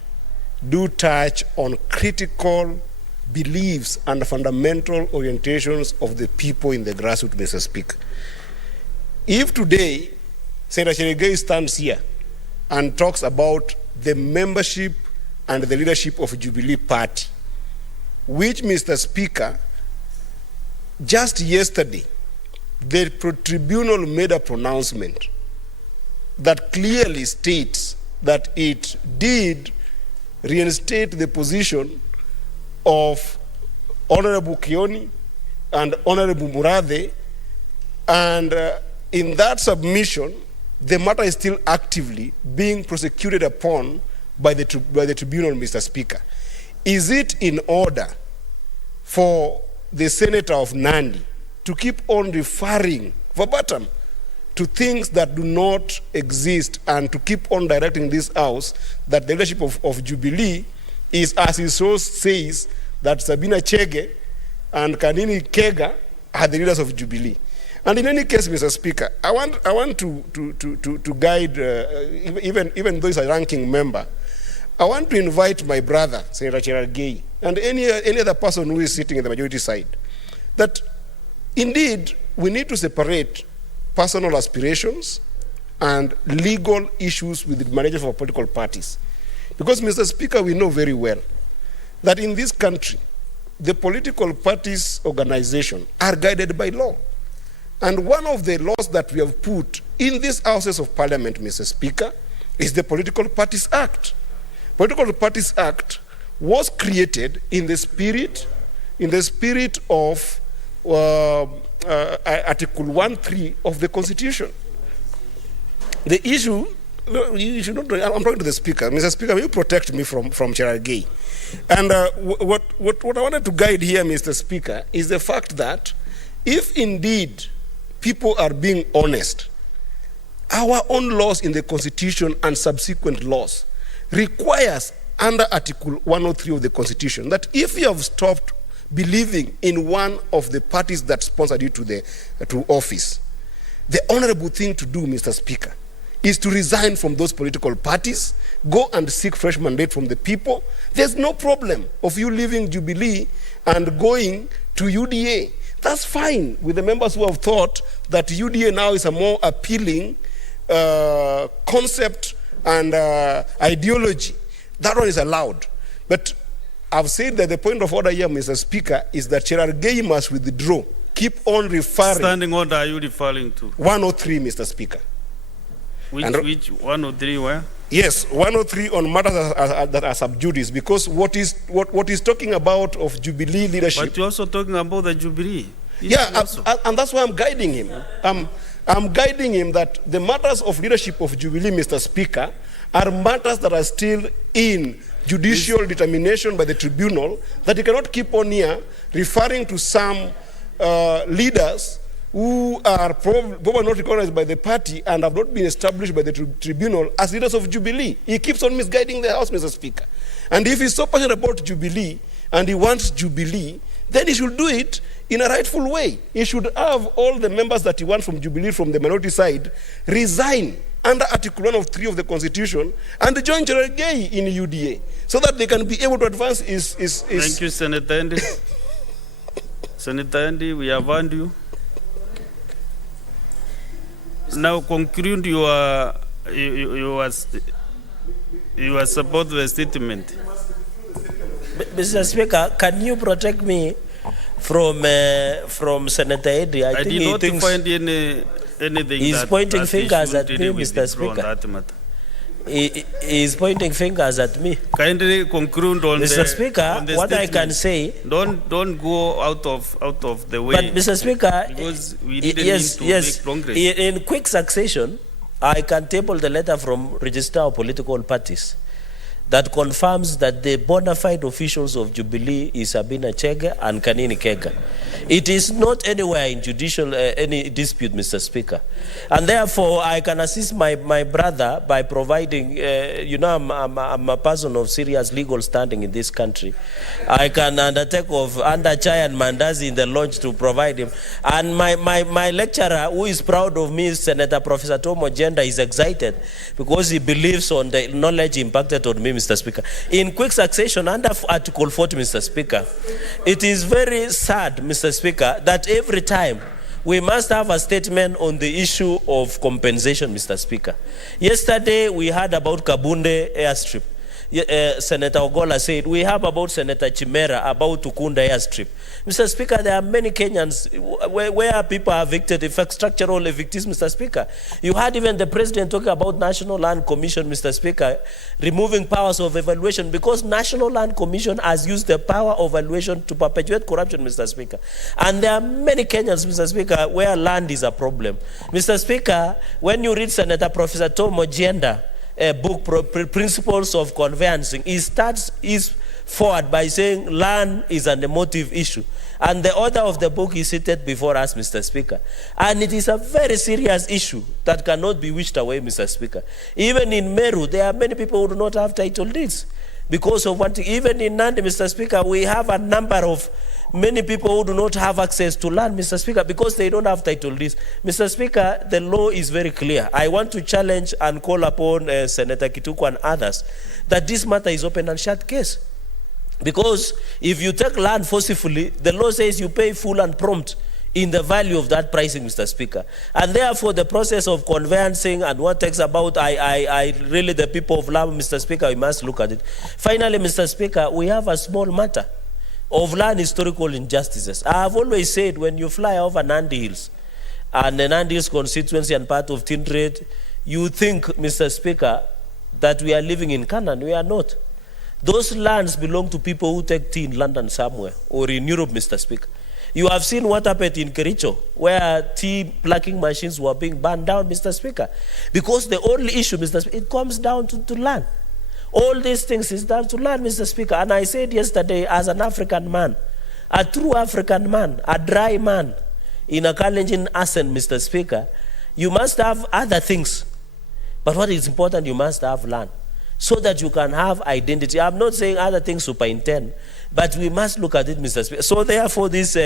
do touch on critical beliefs and fundamental orientations of the people in the grassroots, Mr. Speaker. If today Senator Cherigei stands here and talks about the membership and the leadership of Jubilee Party, which, Mr. Speaker, just yesterday, the tribunal made a pronouncement that clearly states that it did reinstate the position of Honorable Kioni and Honorable Murathe, and in that submission, the matter is still actively being prosecuted upon by the tribunal, Mr. Speaker. Is it in order for the senator of Nandi to keep on referring verbatim to things that do not exist and to keep on directing this House that the leadership of Jubilee is, as his source says, that Sabina Chege and Kanini Kega are the leaders of Jubilee? And in any case, Mr. Speaker, I want to guide, even though he's a ranking member, I want to invite my brother, Senator Cherigei, and any other person who is sitting in the majority side, that indeed we need to separate personal aspirations and legal issues with the management of political parties. Because, Mr. Speaker, we know very well that in this country, the political parties organization are guided by law. And one of the laws that we have put in these houses of parliament, Mr. Speaker, is the Political Parties Act. Political Parties Act was created in the spirit of Article 1.3 of the Constitution. The issue, you should not, I'm talking to the Speaker. Mr. Speaker, will you protect me from Cherigei? And what I wanted to guide here, Mr. Speaker, is the fact that if indeed people are being honest, our own laws in the Constitution and subsequent laws requires under Article 103 of the Constitution that if you have stopped believing in one of the parties that sponsored you to office, the honorable thing to do, Mr. Speaker, is to resign from those political parties, go and seek fresh mandate from the people. There's no problem of you leaving Jubilee and going to UDA. That's fine with the members who have thought that UDA now is a more appealing concept and ideology. That one is allowed. But I've said that the point of order here, Mr. Speaker, is that Cherigei must withdraw. Keep on referring. Standing order are you referring to? 103, Mr. Speaker. Which 103 where? Yes, 103 on matters that are sub judice, because what is talking about of Jubilee leadership. But you're also talking about the Jubilee. Yeah, and that's why I'm guiding him. I'm guiding him that the matters of leadership of Jubilee, Mr. Speaker, are matters that are still in judicial determination by the tribunal, that he cannot keep on here referring to some leaders who are probably not recognized by the party and have not been established by the tribunal as leaders of Jubilee. He keeps on misguiding the House, Mr. Speaker. And if he's so passionate about Jubilee and he wants Jubilee, then he should do it in a rightful way. He should have all the members that he wants from Jubilee, from the minority side, resign under Article 103 of the Constitution and join General Gay in UDA, so that they can be able to advance his... Thank you, Senator Andy. Senator Andy, we have earned you. Now conclude your support the statement. Mr. Speaker, can you protect me from Senator Eddy? I did not find anything. He's pointing fingers at me, Mr. Speaker. He is pointing fingers at me. Kindly conclude on Mr. Speaker, what statement. I can say. Don't go out of the way. But Mr. Speaker, because we didn't need to make progress. In quick succession, I can table the letter from Registrar of Political Parties that confirms that the bona fide officials of Jubilee is Sabina Chege and Kanini Kega. It is not anywhere in judicial any dispute, Mr. Speaker. And therefore, I can assist my brother by providing, I'm a person of serious legal standing in this country. I can undertake under Chai and Mandazi in the launch to provide him. And my lecturer, who is proud of me, Senator Professor Tomo Jenda, is excited because he believes on the knowledge impacted on me, Mr. Speaker. In quick succession, under Article 40, Mr. Speaker, it is very sad, Mr. Speaker, that every time we must have a statement on the issue of compensation, Mr. Speaker. Yesterday, we heard about Kabunde airstrip. Senator Ogola said, we have about Senator Chimera about Tukunda airstrip. Mr. Speaker, there are many Kenyans where people are evicted, structural evictees, Mr. Speaker. You heard even the president talking about National Land Commission, Mr. Speaker, removing powers of evaluation because National Land Commission has used the power of evaluation to perpetuate corruption, Mr. Speaker. And there are many Kenyans, Mr. Speaker, where land is a problem. Mr. Speaker, when you read Senator Professor Tomo Jenda, book Principles of Conveyancing, he starts forward by saying land is an emotive issue. And the author of the book is seated before us, Mr. Speaker. And it is a very serious issue that cannot be wished away, Mr. Speaker. Even in Meru, there are many people who do not have title deeds because of one thing. Even in Nandi, Mr. Speaker, we have a number of many people who do not have access to land, Mr. Speaker, because they don't have title deeds. Mr. Speaker, the law is very clear. I want to challenge and call upon Senator Kituku and others that this matter is open and shut case. Because if you take land forcibly, the law says you pay full and prompt in the value of that pricing, Mr. Speaker. And therefore, the process of conveyancing and what takes about, I really, the people of Lamu, Mr. Speaker, we must look at it. Finally, Mr. Speaker, we have a small matter of land historical injustices. I have always said when you fly over Nandi Hills and the Nandi Hills constituency and part of Tindred, you think, Mr. Speaker, that we are living in Canaan. We are not. Those lands belong to people who take tea in London somewhere or in Europe, Mr. Speaker. You have seen what happened in Kericho, where tea plucking machines were being burned down, Mr. Speaker. Because the only issue, Mr. Speaker, it comes down to land. All these things is down to land, Mr. Speaker. And I said yesterday, as an African man, a true African man, a dry man, in a challenging accent, Mr. Speaker, you must have other things. But what is important, you must have land, so that you can have identity. I'm not saying other things superintend, but we must look at it, Mr. Speaker. So therefore, this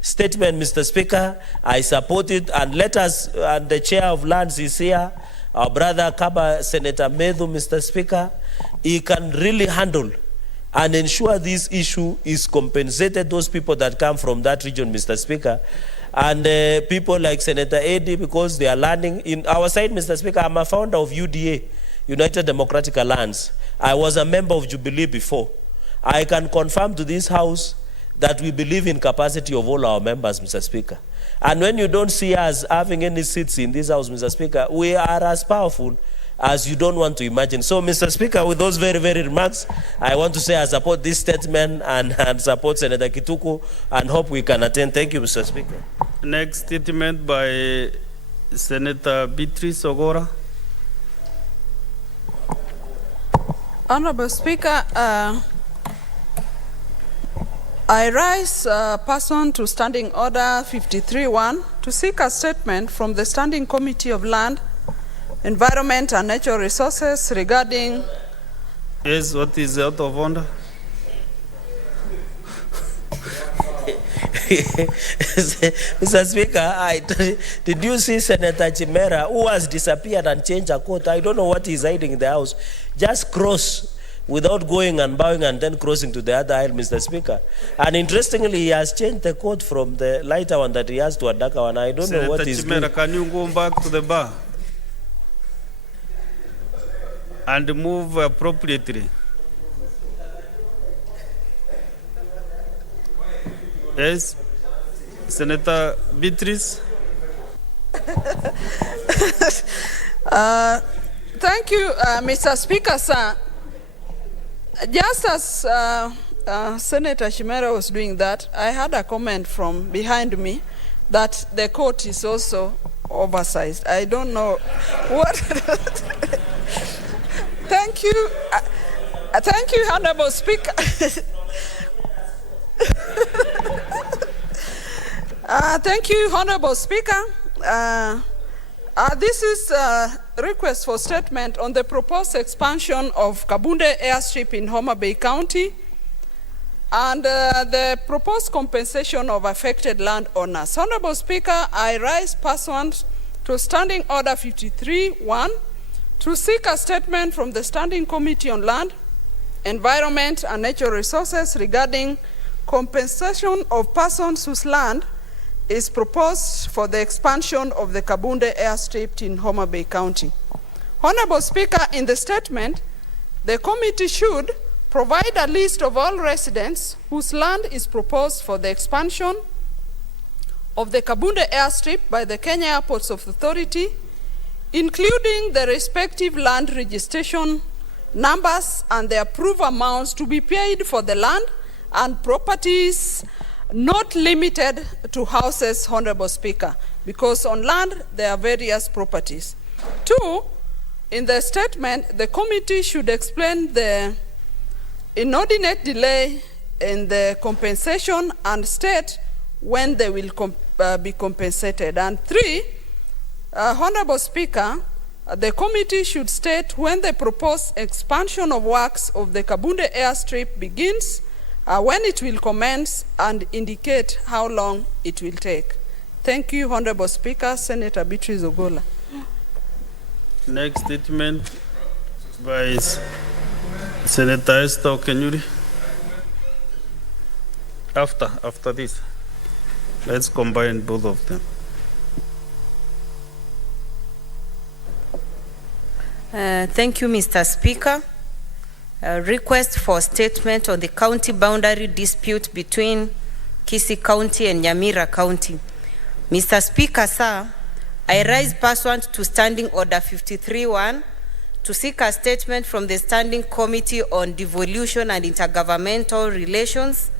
statement, Mr. Speaker, I support it, and let us, and the chair of lands is here, our brother Kaba, Senator Medhu, Mr. Speaker, he can really handle and ensure this issue is compensated, those people that come from that region, Mr. Speaker. And people like Senator Eddy, because they are learning. In our side, Mr. Speaker, I'm a founder of UDA, United Democratic Alliance. I was a member of Jubilee before. I can confirm to this House that we believe in capacity of all our members, Mr. Speaker. And when you don't see us having any seats in this House, Mr. Speaker, we are as powerful as you don't want to imagine. So, Mr. Speaker, with those very, very remarks, I want to say I support this statement and support Senator Kituku and hope we can attend. Thank you, Mr. Speaker. Next statement by Senator Beatrice Ogora. Honorable Speaker, I rise pursuant to Standing Order 53-1 to seek a statement from the Standing Committee of Land, Environment and Natural Resources regarding... Yes, what is out of order? Mr. Speaker, did you see Senator Chimera, who has disappeared and changed her coat? I don't know what he's hiding in the house. Just cross without going and bowing and then crossing to the other aisle, Mr. Speaker. And interestingly, he has changed the coat from the lighter one that he has to a darker one. I don't know what he's doing. Senator Chimera, can you go back to the bar and move appropriately? Yes, Senator Beatrice. Thank you, Mr. Speaker, sir. Just as Senator Chimera was doing that, I had a comment from behind me that the coat is also oversized. I don't know what. Thank you. Thank you, Honorable Speaker. Thank you, Honorable Speaker. This is a request for statement on the proposed expansion of Kabunde Airstrip in Homa Bay County and the proposed compensation of affected landowners. Honorable Speaker, I rise pursuant to Standing Order 53-1 to seek a statement from the Standing Committee on Land, Environment and Natural Resources regarding compensation of persons whose land is proposed for the expansion of the Kabunde Airstrip in Homa Bay County. Honorable Speaker, in the statement, the committee should provide a list of all residents whose land is proposed for the expansion of the Kabunde Airstrip by the Kenya Airports Authority, including the respective land registration numbers and the approved amounts to be paid for the land and properties not limited to houses, Honorable Speaker, because on land there are various properties. 2, in the statement, the committee should explain the inordinate delay in the compensation and state when they will be compensated. And 3, Honorable Speaker, the committee should state when the proposed expansion of works of the Kabunde Airstrip begins, when it will commence, and indicate how long it will take. Thank you, Honorable Speaker. Senator Beatrice Ogola. Next statement by Senator Esther Kenyuri. After this, let's combine both of them. Thank you, Mr. Speaker. A request for statement on the county boundary dispute between Kisii County and Nyamira County. Mr. Speaker, sir, I rise pursuant to Standing Order 53-1 to seek a statement from the Standing Committee on Devolution and Intergovernmental Relations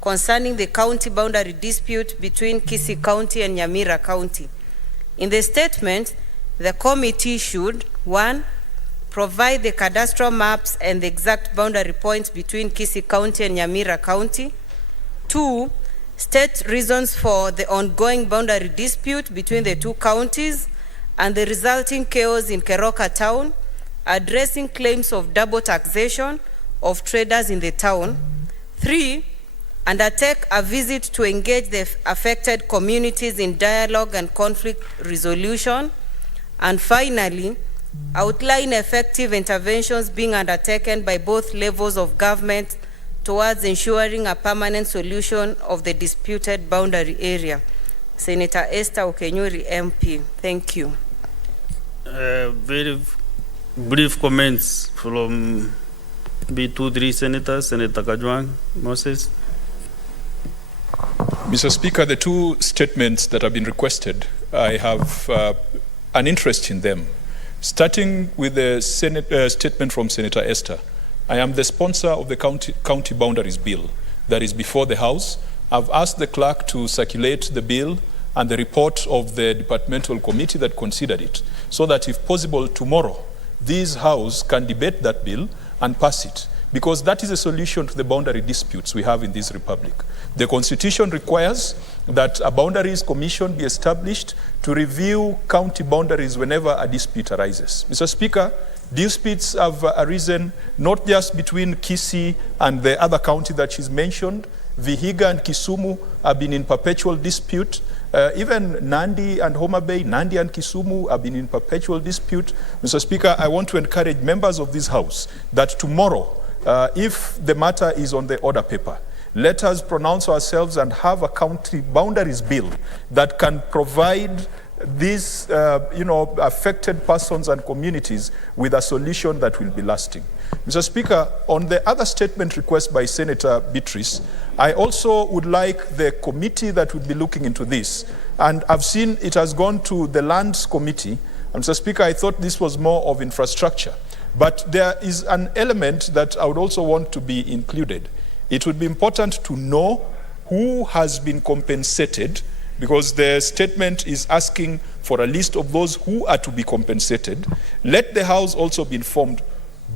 concerning the county boundary dispute between Kisii County and Nyamira County. In the statement, the committee should, 1, provide the cadastral maps and the exact boundary points between Kisii County and Nyamira County. 2, state reasons for the ongoing boundary dispute between the two counties and the resulting chaos in Keroka town, addressing claims of double taxation of traders in the town. 3, undertake a visit to engage the affected communities in dialogue and conflict resolution. And finally, outline effective interventions being undertaken by both levels of government towards ensuring a permanent solution of the disputed boundary area. Senator Esther Okenyuri, MP. Thank you. Very brief comments from B23 senators, Senator Kajwang, Moses. Mr. Speaker, the two statements that have been requested, I have an interest in them. Starting with the statement from Senator Esther, I am the sponsor of the county boundaries bill that is before the House. I've asked the clerk to circulate the bill and the report of the departmental committee that considered it, so that if possible tomorrow, this House can debate that bill and pass it, because that is a solution to the boundary disputes we have in this republic. The Constitution requires that a boundaries commission be established to review county boundaries whenever a dispute arises. Mr. Speaker, disputes have arisen not just between Kisii and the other county that she's mentioned. Vihiga and Kisumu have been in perpetual dispute. Even Nandi and Homa Bay, Nandi and Kisumu have been in perpetual dispute. Mr. Speaker, I want to encourage members of this House that tomorrow, if the matter is on the order paper, let us pronounce ourselves and have a county boundaries bill that can provide these affected persons and communities with a solution that will be lasting. Mr. Speaker, on the other statement request by Senator Beatrice, I also would like the committee that would be looking into this, and I've seen it has gone to the Lands Committee, and Mr. Speaker, I thought this was more of infrastructure, but there is an element that I would also want to be included. It would be important to know who has been compensated, because the statement is asking for a list of those who are to be compensated. Let the House also be informed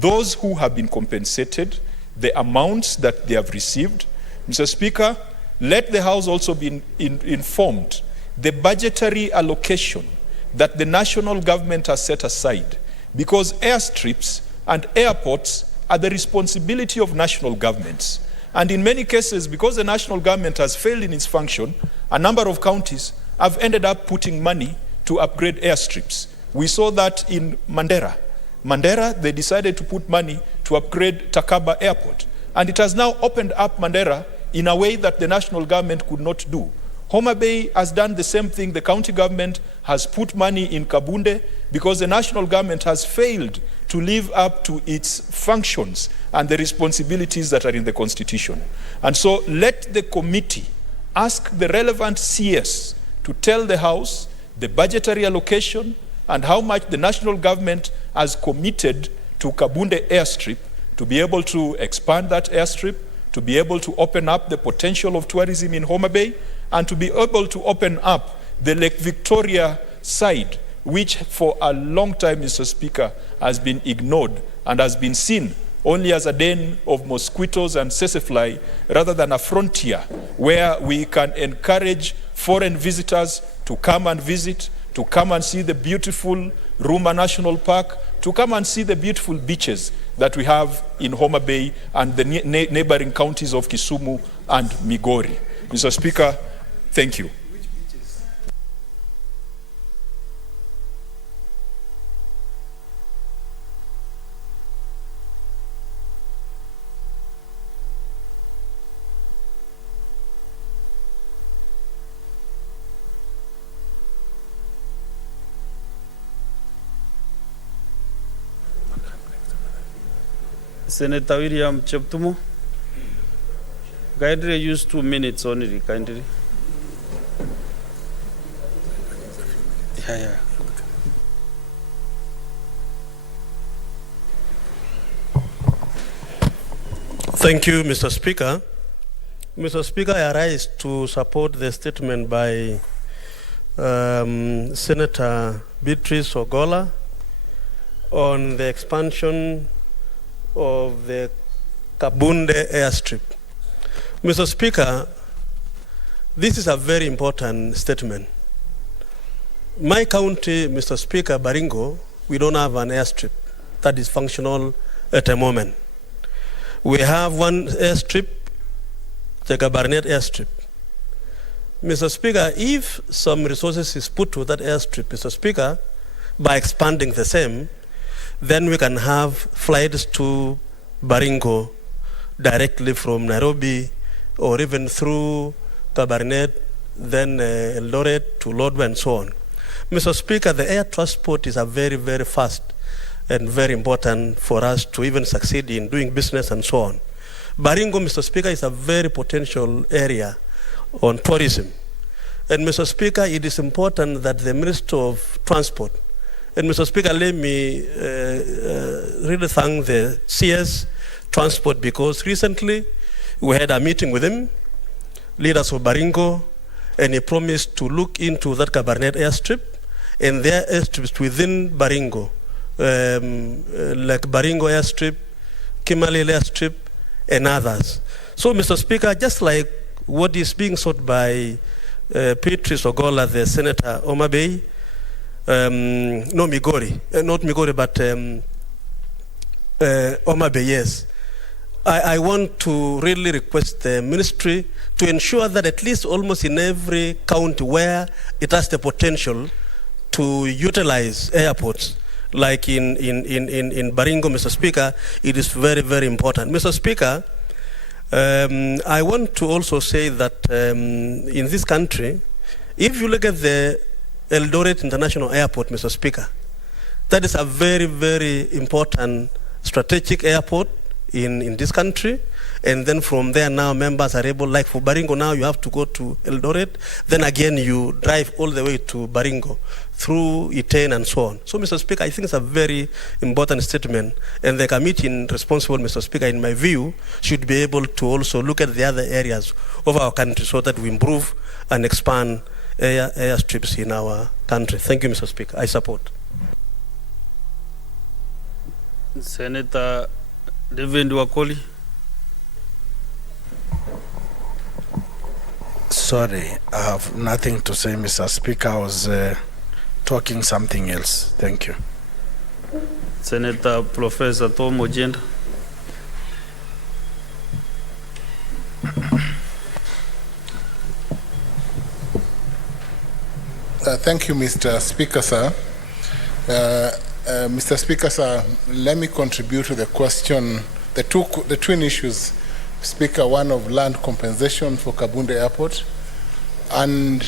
those who have been compensated, the amounts that they have received. Mr. Speaker, let the House also be informed the budgetary allocation that the national government has set aside, because airstrips and airports are the responsibility of national governments. And in many cases, because the national government has failed in its function, a number of counties have ended up putting money to upgrade airstrips. We saw that in Mandera. Mandera, they decided to put money to upgrade Takaba Airport. And it has now opened up Mandera in a way that the national government could not do. Homa Bay has done the same thing. The county government has put money in Kabunde because the national government has failed to live up to its functions and the responsibilities that are in the Constitution. And so let the committee ask the relevant CS to tell the House the budgetary allocation and how much the national government has committed to Kabunde airstrip to be able to expand that airstrip, to be able to open up the potential of tourism in Homa Bay, and to be able to open up the Lake Victoria side, which for a long time, Mr. Speaker, has been ignored and has been seen only as a den of mosquitoes and sesefly, rather than a frontier where we can encourage foreign visitors to come and visit, to come and see the beautiful Rumba National Park, to come and see the beautiful beaches that we have in Homa Bay and the neighboring counties of Kisumu and Migori. Mr. Speaker, thank you. Senator William Cheptumo, kindly use 2 minutes only, kindly. Yeah. Thank you, Mr. Speaker. Mr. Speaker, I rise to support the statement by Senator Beatrice Ogola on the expansion of the Kabunde airstrip. Mr. Speaker, this is a very important statement. My county, Mr. Speaker, Baringo, we don't have an airstrip that is functional at the moment. We have one airstrip, the Gabarnet airstrip. Mr. Speaker, if some resources is put to that airstrip, Mr. Speaker, by expanding the same, then we can have flights to Baringo directly from Nairobi or even through Kabarnet, then Eldoret to Lodwar and so on. Mr. Speaker, the air transport is a very, very fast and very important for us to even succeed in doing business and so on. Baringo, Mr. Speaker, is a very potential area on tourism. And Mr. Speaker, it is important that the Minister of Transport And Mr. Speaker, let me really thank the CS Transport, because recently we had a meeting with him, leaders of Baringo, and he promised to look into that Cabernet airstrip and their airstrips within Baringo, like Baringo airstrip, Kimali airstrip, and others. So, Mr. Speaker, just like what is being sought by Patrice Ogola, the Senator Homa Bay, not Migori, but Homa Bay, yes. I want to really request the ministry to ensure that at least almost in every county where it has the potential to utilize airports, like in Baringo, Mr. Speaker, it is very, very important. Mr. Speaker, I want to also say that in this country, if you look at the Eldoret International Airport, Mr. Speaker, that is a very, very important strategic airport in this country. And then from there now members are able, like for Baringo now you have to go to Eldoret, then again you drive all the way to Baringo through Iten and so on. So, Mr. Speaker, I think it's a very important statement, and the committee responsible, Mr. Speaker, in my view, should be able to also look at the other areas of our country so that we improve and expand airstrips in our country. Thank you, Mr. Speaker. I support. Senator David Wakoli. Sorry, I have nothing to say, Mr. Speaker. I was talking something else. Thank you. Senator Professor Tom Ojenda. Thank you, Mr. Speaker, sir. Mr. Speaker, sir, let me contribute to the question, the twin issues, Speaker, one of land compensation for Kabunde Airport and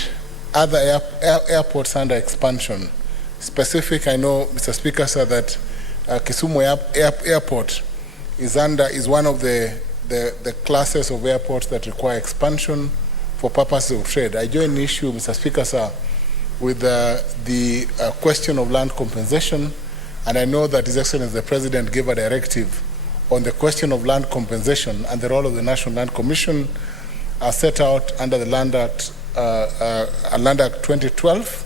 other airports under expansion. Specific, I know, Mr. Speaker, sir, that Kisumu Airport is one of the classes of airports that require expansion for purposes of trade. I join the issue, Mr. Speaker, sir, with the question of land compensation, and I know that His Excellency the President gave a directive on the question of land compensation and the role of the National Land Commission are set out under the Land Act 2012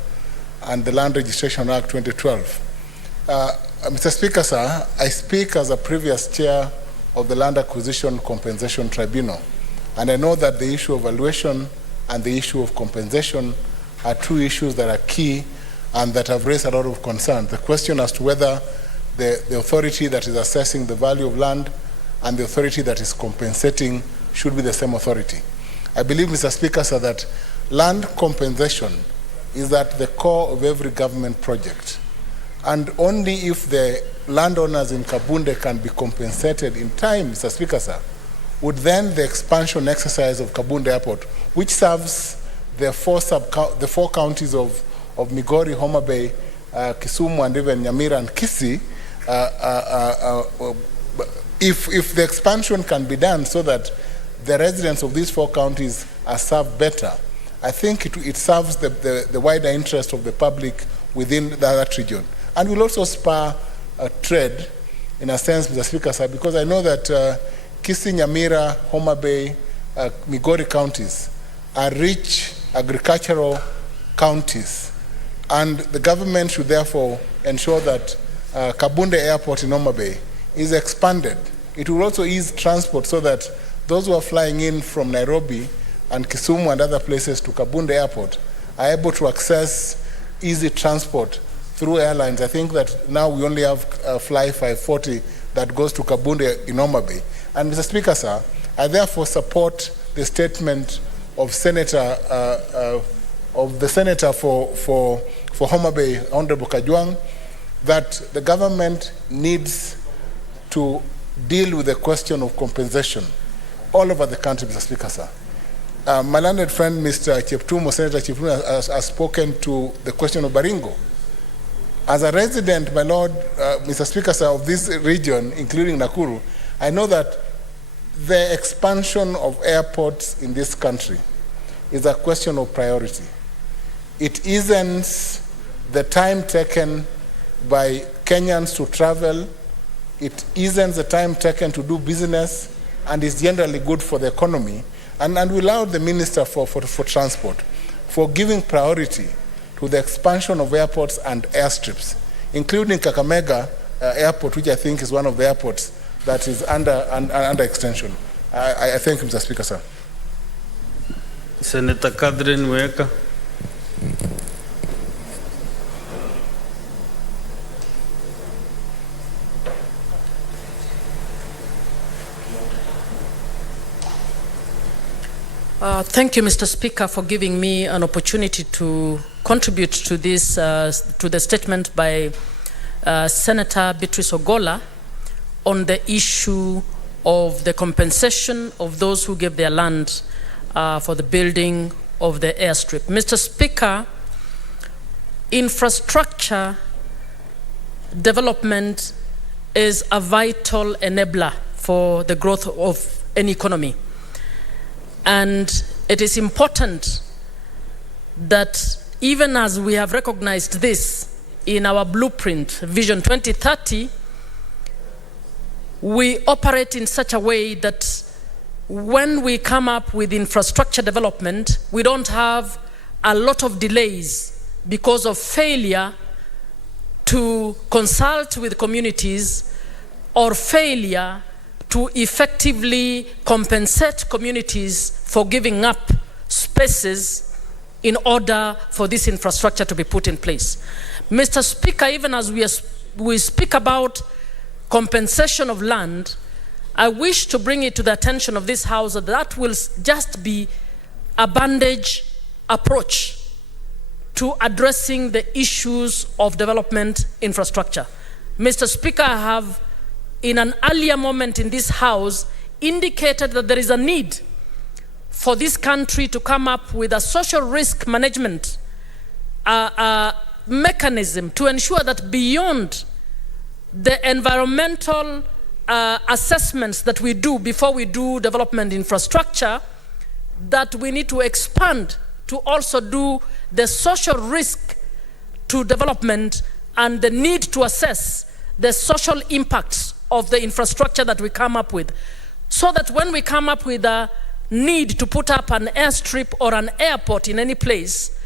and the Land Registration Act 2012. Mr. Speaker, sir, I speak as a previous chair of the Land Acquisition Compensation Tribunal, and I know that the issue of valuation and the issue of compensation are two issues that are key and that have raised a lot of concern. The question as to whether the authority that is assessing the value of land and the authority that is compensating should be the same authority. I believe, Mr. Speaker, sir, that land compensation is at the core of every government project. And only if the landowners in Kabunde can be compensated in time, Mr. Speaker, sir, would then the expansion exercise of Kabunde Airport, which serves the four counties of Migori, Homa Bay, Kisumu, and even Nyamira and Kisii, if the expansion can be done so that the residents of these four counties are served better, I think it serves the wider interest of the public within that region. And will also spur trade, in a sense, Mr. Speaker, sir, because I know that Kisii, Nyamira, Homa Bay, Migori counties are rich agricultural counties, and the government should therefore ensure that Kabunde Airport in Homa Bay is expanded. It will also ease transport so that those who are flying in from Nairobi and Kisumu and other places to Kabunde Airport are able to access easy transport through airlines. I think that now we only have Fly 540 that goes to Kabunde in Homa Bay. And Mr. Speaker, sir, I therefore support the statement of the Senator for Homa Bay, Honorable Kajwang, that the government needs to deal with the question of compensation all over the country, Mr. Speaker, sir. My learned friend, Mr. Cheptumo, Senator Cheptumo, has spoken to the question of Baringo. As a resident, my Lord, Mr. Speaker, sir, of this region, including Nakuru, I know that the expansion of airports in this country is a question of priority. It isn't the time taken by Kenyans to travel. It isn't the time taken to do business and is generally good for the economy. And we laud the Minister for Transport for giving priority to the expansion of airports and airstrips, including Kakamega Airport, which I think is one of the airports that is under extension. I thank you, Mr. Speaker, sir. Senator Catherine Weka. Thank you, Mr. Speaker, for giving me an opportunity to contribute to this, to the statement by Senator Beatrice Ogola on the issue of the compensation of those who gave their land for the building of the airstrip. Mr. Speaker, infrastructure development is a vital enabler for the growth of any economy. And it is important that even as we have recognized this in our blueprint, Vision 2030, we operate in such a way that when we come up with infrastructure development, we don't have a lot of delays because of failure to consult with communities or failure to effectively compensate communities for giving up spaces in order for this infrastructure to be put in place. Mr. Speaker, even as we speak about compensation of land, I wish to bring it to the attention of this House that that will just be a bandage approach to addressing the issues of development infrastructure. Mr. Speaker, I have in an earlier moment in this House indicated that there is a need for this country to come up with a social risk management mechanism to ensure that beyond the environmental assessments that we do before we do development infrastructure, that we need to expand to also do the social risk to development and the need to assess the social impacts of the infrastructure that we come up with, so that when we come up with a need to put up an airstrip or an airport in any place,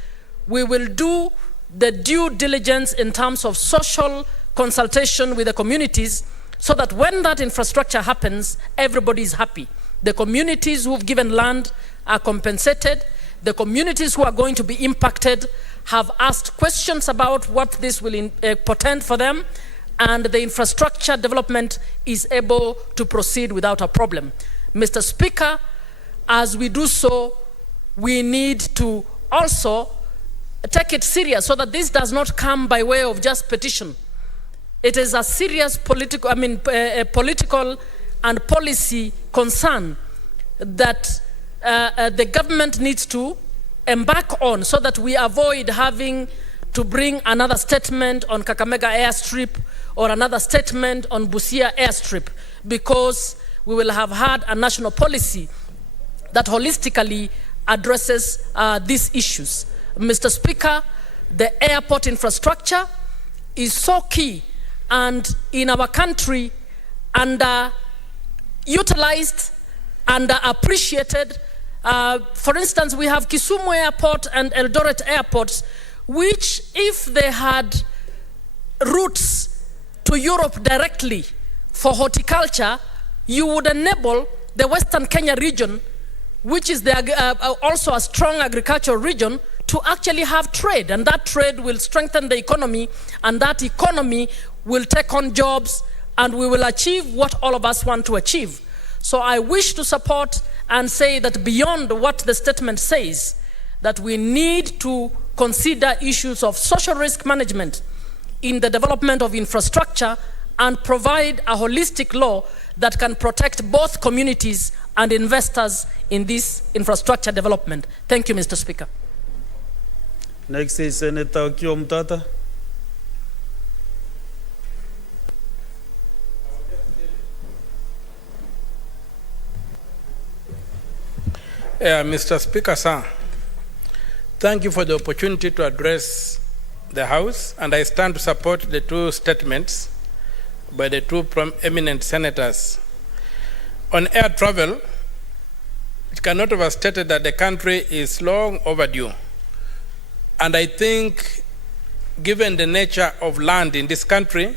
we will do the due diligence in terms of social consultation with the communities, so that when that infrastructure happens, everybody is happy. The communities who've given land are compensated. The communities who are going to be impacted have asked questions about what this will portend for them, and the infrastructure development is able to proceed without a problem. Mr. Speaker, as we do so, we need to also take it serious so that this does not come by way of just petition. It is a serious political, political and policy concern that the government needs to embark on, so that we avoid having to bring another statement on Kakamega airstrip or another statement on Busia airstrip, because we will have had a national policy that holistically addresses these issues. Mr. Speaker, the airport infrastructure is so key and in our country underutilized, underappreciated. For instance, we have Kisumu Airport and Eldoret airports, which if they had routes to Europe directly for horticulture, you would enable the Western Kenya region, which is also a strong agricultural region, to actually have trade, and that trade will strengthen the economy, and that economy will take on jobs, and we will achieve what all of us want to achieve. So I wish to support and say that beyond what the statement says, that we need to consider issues of social risk management in the development of infrastructure and provide a holistic law that can protect both communities and investors in this infrastructure development. Thank you, Mr. Speaker. Next is Senator Kiomtata. Mr. Speaker, sir, thank you for the opportunity to address the House, and I stand to support the two statements by the two eminent senators. On air travel, it cannot be stated that the country is long overdue. And I think, given the nature of land in this country,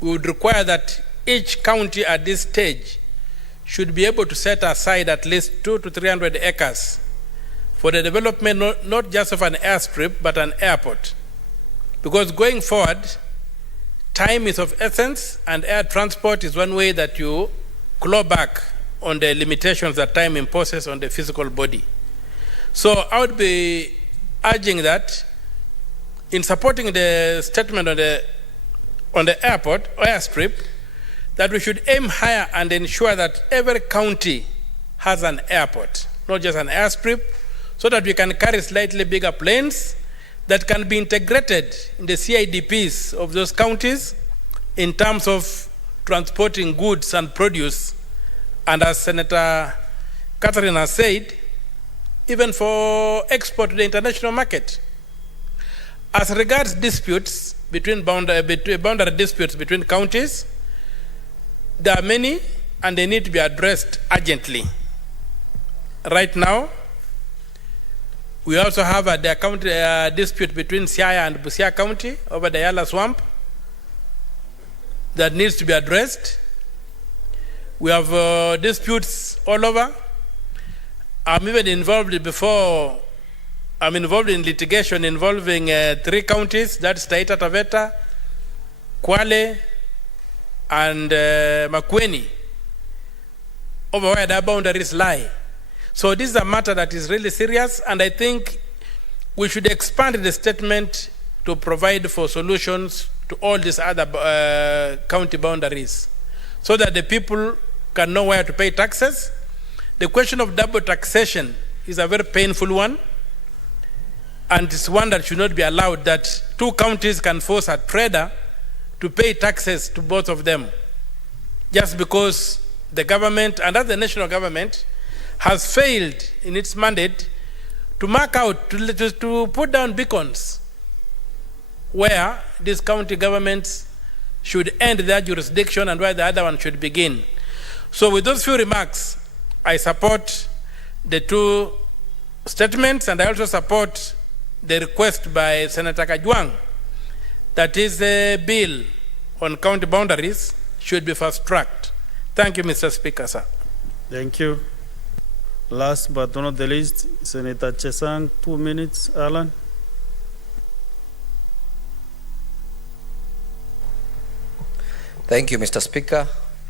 we would require that each county at this stage should be able to set aside at least 200 to 300 acres for the development not just of an airstrip, but an airport. Because going forward, time is of essence, and air transport is one way that you claw back on the limitations that time imposes on the physical body. So I would be urging that in supporting the statement on the airport or airstrip, that we should aim higher and ensure that every county has an airport, not just an airstrip, so that we can carry slightly bigger planes that can be integrated in the CIDPs of those counties in terms of transporting goods and produce, and as Senator Catherine has said, even for export to the international market. As regards disputes boundary disputes between counties, there are many and they need to be addressed urgently. Right now, we also have a dispute between Siaya and Busia County over the Yala Swamp that needs to be addressed. We have disputes all over. I'm involved in litigation involving 3 counties, that's Taita Taveta, Kwale, and Makueni, over where the boundaries lie. So this is a matter that is really serious, and I think we should expand the statement to provide for solutions to all these other county boundaries, so that the people can know where to pay taxes. The question of double taxation is a very painful one, and it's one that should not be allowed, that 2 counties can force a trader to pay taxes to both of them, just because the government, and as the national government, has failed in its mandate to mark out, to put down beacons where these county governments should end their jurisdiction and where the other one should begin. So with those few remarks, I support the 2 statements, and I also support the request by Senator Kajwang that is a bill on county boundaries should be fast-tracked. Thank you, Mr. Speaker, sir. Thank you. Last but not the least, Senator Chesang, 2 minutes. Alan. Thank you, Mr. Speaker,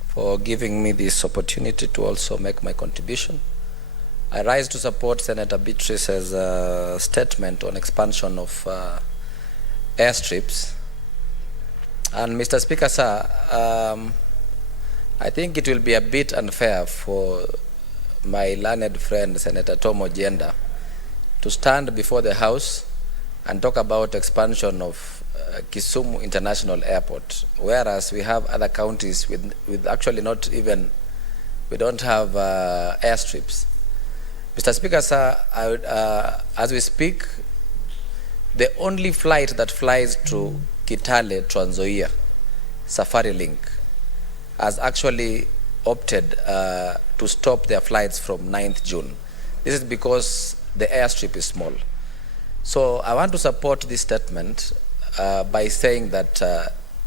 for giving me this opportunity to also make my contribution. I rise to support Senator Beatrice's statement on expansion of airstrips. And Mr. Speaker, sir, I think it will be a bit unfair for my learned friend, Senator Tom Ojenda, to stand before the House and talk about expansion of Kisumu International Airport, whereas we have other counties with actually not even, we don't have airstrips. Mr. Speaker, sir, as we speak, the only flight that flies to Kitale, Trans Nzoia, Safari Link, has actually opted to stop their flights from 9th June. This is because the airstrip is small. So I want to support this statement by saying that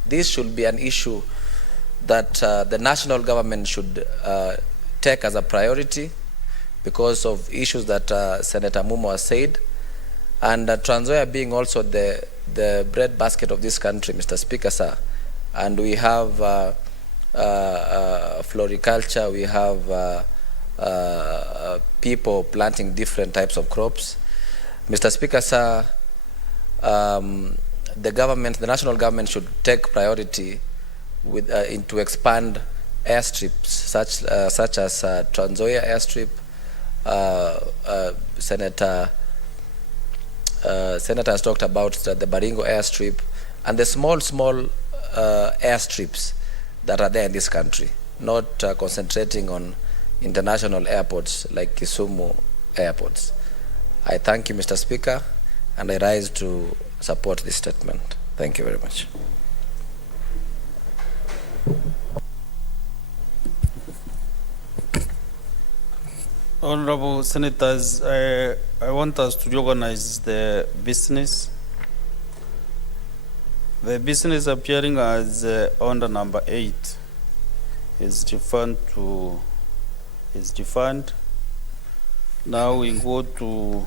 this should be an issue that the national government should take as a priority because of issues that Senator Mumo has said, and Trans Nzoia being also the breadbasket of this country, Mr. Speaker, sir. And we have floriculture, we have people planting different types of crops. Mr. Speaker, sir, the government, the national government should take priority with to expand airstrips such as Trans Nzoia airstrip. Senator has talked about the Baringo airstrip and the small airstrips that are there in this country, not concentrating on international airports like Kisumu airports. I thank you, Mr. Speaker, and I rise to support this statement. Thank you very much. Honorable Senators, I want us to reorganize the business. The business appearing as under number 8 is deferred to Now we go to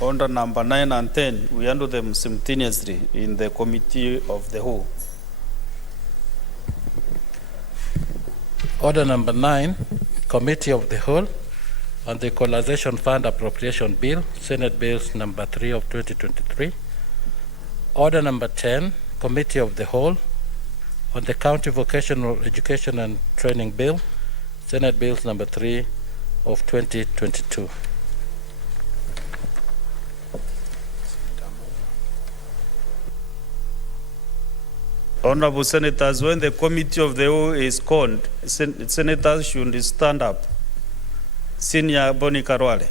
under number 9 and 10. We handle them simultaneously in the committee of the whole. Order number 9, Committee of the Whole on the Equalization Fund Appropriation Bill, Senate Bills number 3 of 2023. Order number 10, Committee of the Whole on the County Vocational Education and Training Bill, Senate Bills number 3 of 2022. Honorable Senators, when the committee of the whole is called, senators should stand up. Senior Boni Karwale.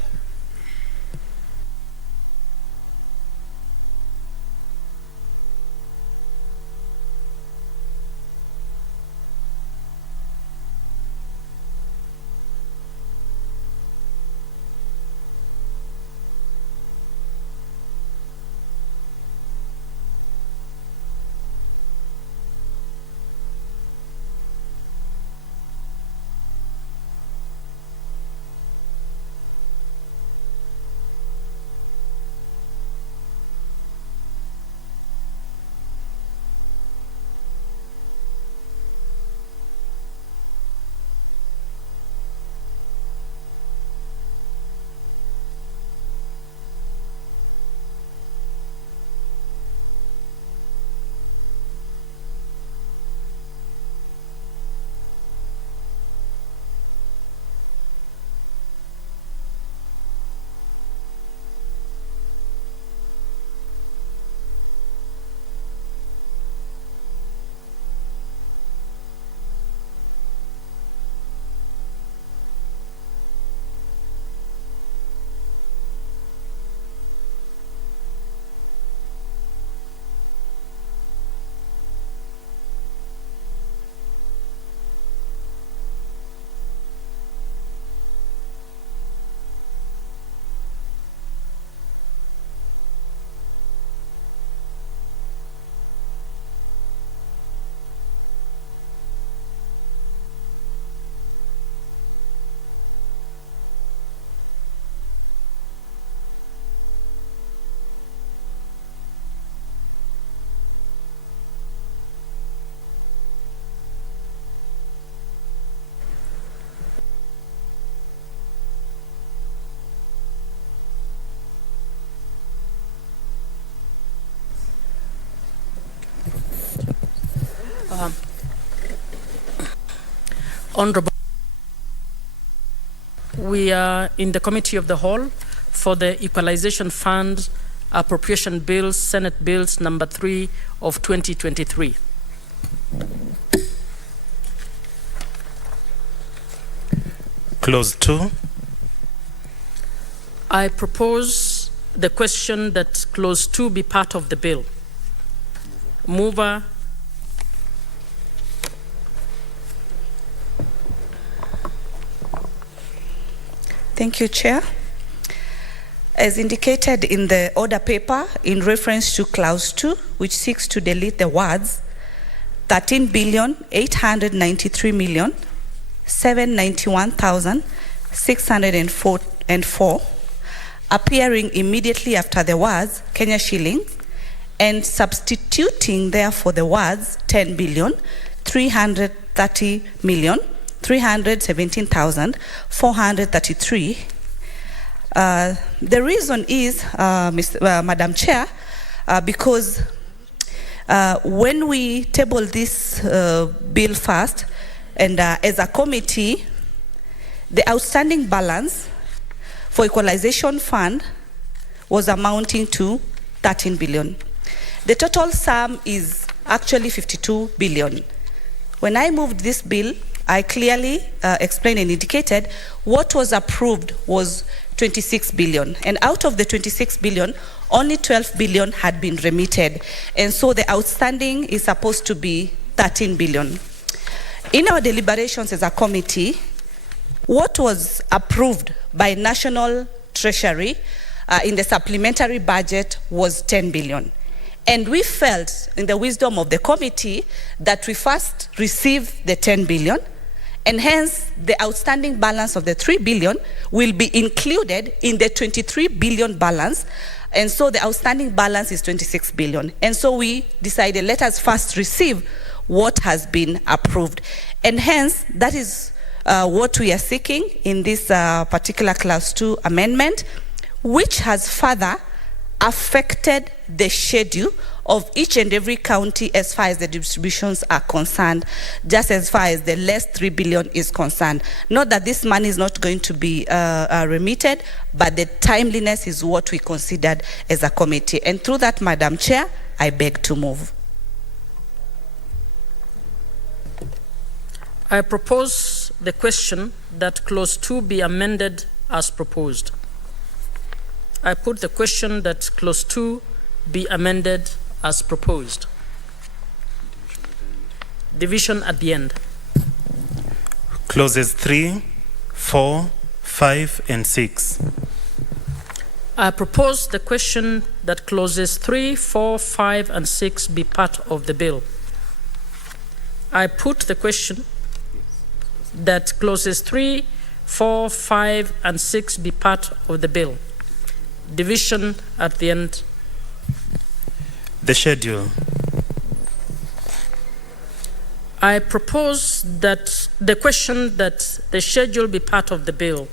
Honorable, we are in the Committee of the Whole for the Equalization Fund Appropriation Bills, Senate Bills number 3 of 2023. Clause 2. I propose the question that Clause 2 be part of the bill. Mover. Thank you, Chair. As indicated in the order paper in reference to Clause 2, which seeks to delete the words 13,893,791,604 appearing immediately after the words Kenya shillings and substituting therefore the words 10,330,317,433. The reason is, Madam Chair, because when we table this bill first, and as a committee, the outstanding balance for equalization fund was amounting to 13 billion. The total sum is actually 52 billion. When I moved this bill, I clearly explained and indicated what was approved was 26 billion. And out of the 26 billion, only 12 billion had been remitted. And so the outstanding is supposed to be 13 billion. In our deliberations as a committee, what was approved by National Treasury in the supplementary budget was 10 billion. And we felt, in the wisdom of the committee, that we first receive the 10 billion, and hence the outstanding balance of the 3 billion will be included in the 23 billion balance. And so the outstanding balance is 26 billion. And so we decided, let us first receive what has been approved. And hence, that is what we are seeking in this particular Clause 2 amendment, which has further affected the schedule of each and every county as far as the distributions are concerned, just as far as the less 3 billion is concerned. Not that this money is not going to be remitted, but the timeliness is what we considered as a committee. And through that, Madam Chair, I beg to move. I propose the question that Clause 2 be amended as proposed. I put the question that Clause 2 be amended as proposed. Division at the end. Clauses 3, 4, 5, and 6. I propose the question that Clauses 3, 4, 5, and 6 be part of the bill. I put the question that Clauses 3, 4, 5, and 6 be part of the bill. Division at the end. The schedule. I propose that the question that the schedule be part of the bill.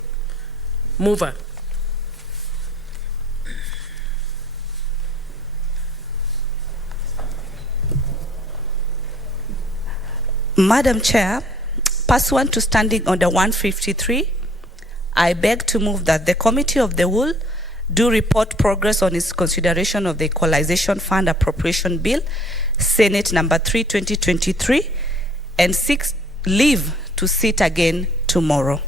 Mover. Madam Chair, pursuant to Standing Order 153, I beg to move that the Committee of the Whole do report progress on its consideration of the Equalization Fund Appropriation Bill, Senate number 3, 2023, and seek leave to sit again tomorrow.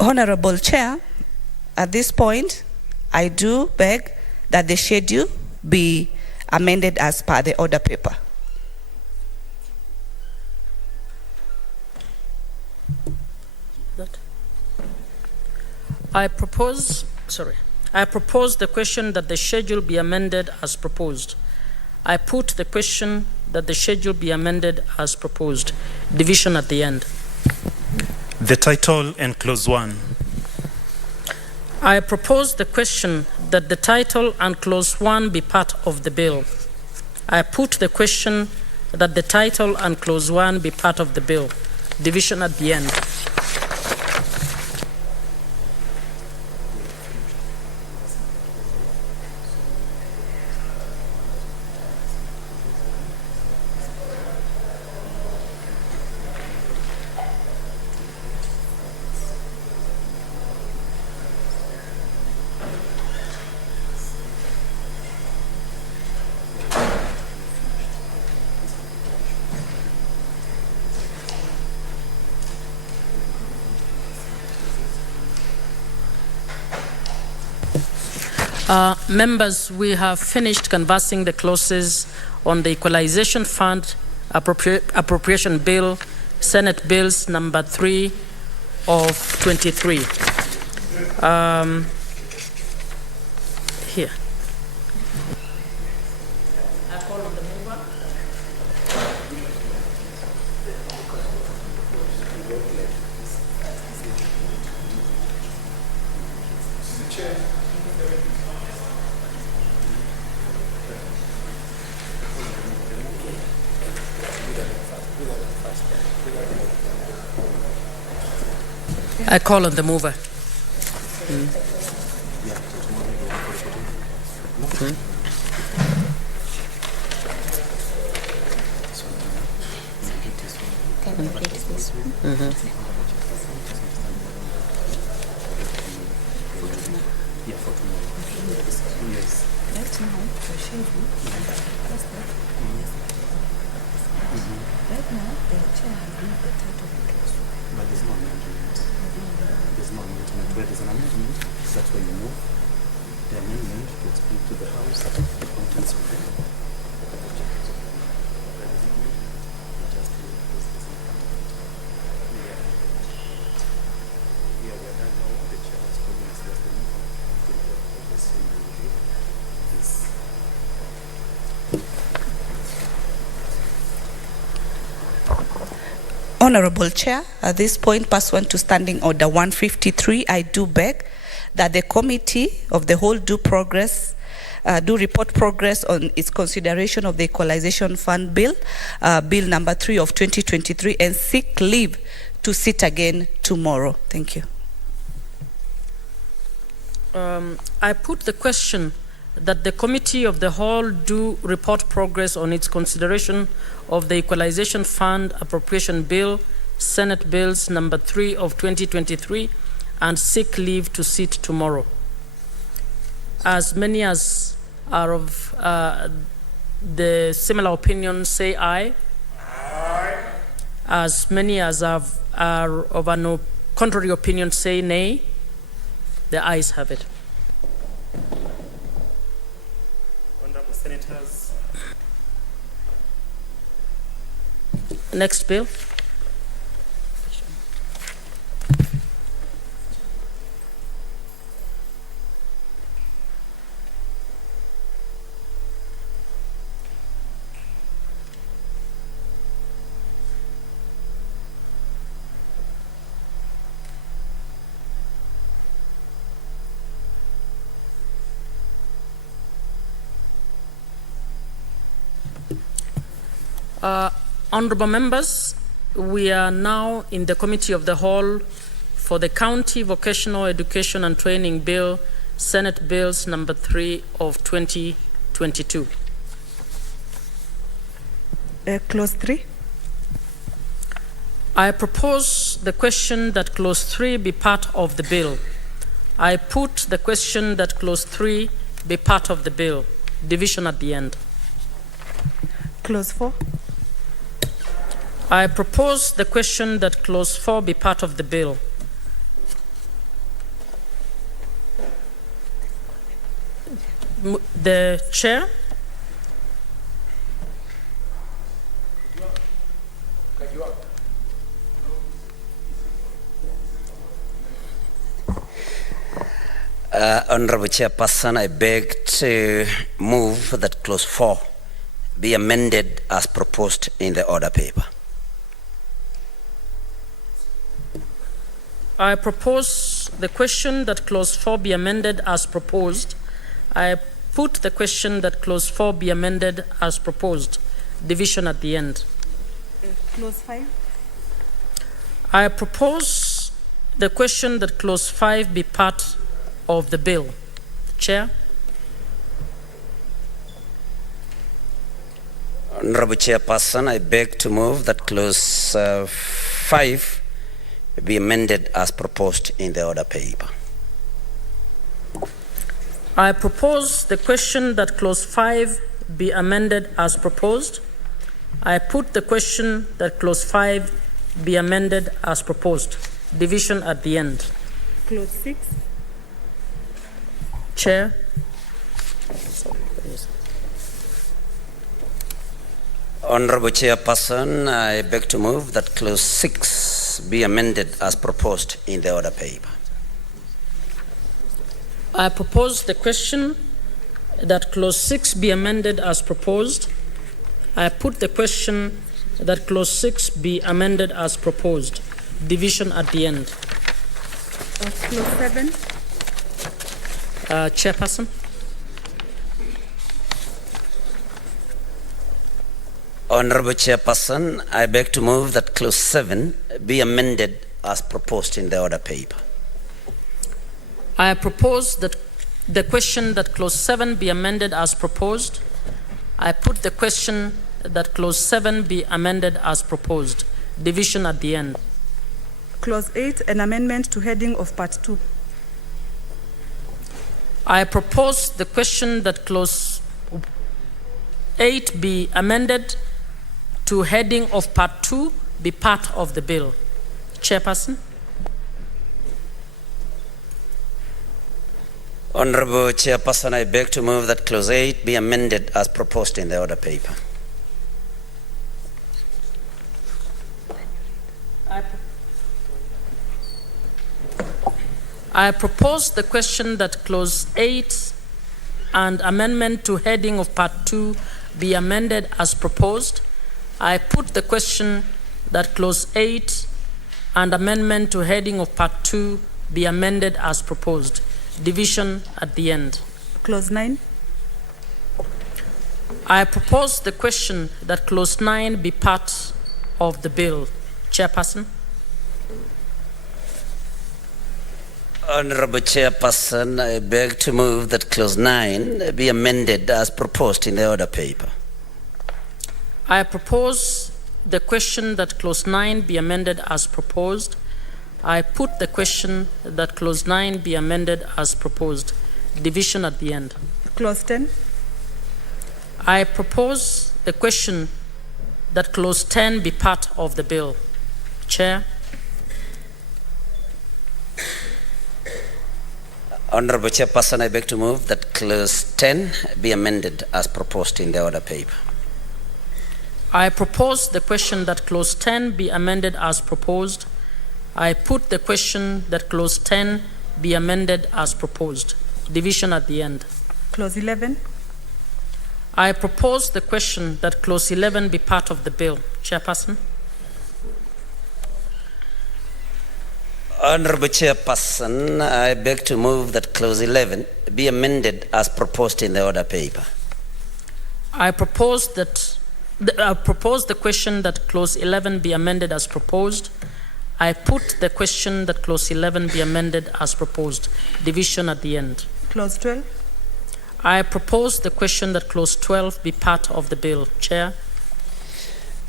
Honorable Chair, at this point, I do beg that the schedule be amended as per the order paper. I propose the question that the schedule be amended as proposed. I put the question that the schedule be amended as proposed. Division at the end. The title and Clause 1. I propose the question that the title and Clause 1 be part of the bill. I put the question that the title and Clause 1 be part of the bill. Division at the end. Members, we have finished canvassing the clauses on the Equalization Fund Appropriation Bill, Senate Bills number 3 of 23. Here. I call on the mover. I call on the mover. Honorable Chair, at this point, pursuant to Standing Order 153, I do beg that the Committee of the Whole do report progress on its consideration of the Equalization Fund Bill, Bill number 3 of 2023, and seek leave to sit again tomorrow. Thank you. I put the question that the Committee of the Whole do report progress on its consideration of the Equalization Fund Appropriation Bill, Senate Bills number 3 of 2023, and seek leave to sit tomorrow. As many as are of the similar opinion say aye. Aye. As many as are of a contrary opinion say nay. The ayes have it. Honorable Senators. Next bill. Honorable members, we are now in the Committee of the Whole for the County Vocational Education and Training Bill, Senate Bills number 3 of 2022. Clause 3. I propose the question that Clause 3 be part of the bill. I put the question that Clause 3 be part of the bill. Division at the end. Clause 4. I propose the question that Clause 4 be part of the bill. The Chair. Honorable Chairperson, I beg to move that Clause 4 be amended as proposed in the order paper. I propose the question that Clause 4 be amended as proposed. I put the question that Clause 4 be amended as proposed. Division at the end. Clause 5. I propose the question that Clause 5 be part of the bill. Chair. Honorable Chairperson, I beg to move that Clause 5 be amended as proposed in the order paper. I propose the question that Clause 5 be amended as proposed. I put the question that Clause 5 be amended as proposed. Division at the end. Clause 6. Chair. Honorable Chairperson, I beg to move that Clause 6 be amended as proposed in the order paper. I propose the question that Clause 6 be amended as proposed. I put the question that Clause 6 be amended as proposed. Division at the end. Clause 7. Chairperson. Honorable Chairperson, I beg to move that clause 7 be amended as proposed in the order paper. I propose that the question that clause 7 be amended as proposed. I put the question that clause 7 be amended as proposed. Division at the end. Clause 8, an amendment to heading of part 2. I propose the question that clause 8 be amended to heading of part 2 be part of the bill. Chairperson. Honorable Chairperson, I beg to move that clause 8 be amended as proposed in the order paper. I propose the question that clause 8 and amendment to heading of part 2 be amended as proposed. I put the question that clause 8 and amendment to heading of part 2 be amended as proposed. Division at the end. Clause 9. I propose the question that clause 9 be part of the bill. Chairperson. Honorable Chairperson, I beg to move that clause 9 be amended as proposed in the order paper. I propose the question that clause 9 be amended as proposed. I put the question that clause 9 be amended as proposed. Division at the end. Clause 10. I propose the question that clause 10 be part of the bill. Chair. Honorable Chairperson, I beg to move that clause 10 be amended as proposed in the order paper. I propose the question that clause 10 be amended as proposed. I put the question that clause 10 be amended as proposed. Division at the end. Clause 11. I propose the question that clause 11 be part of the bill. Chairperson. Honorable Chairperson, I beg to move that clause 11 be amended as proposed in the order paper. I propose the question that clause 11 be amended as proposed. I put the question that clause 11 be amended as proposed. Division at the end. Clause 12. I propose the question that clause 12 be part of the bill. Chair.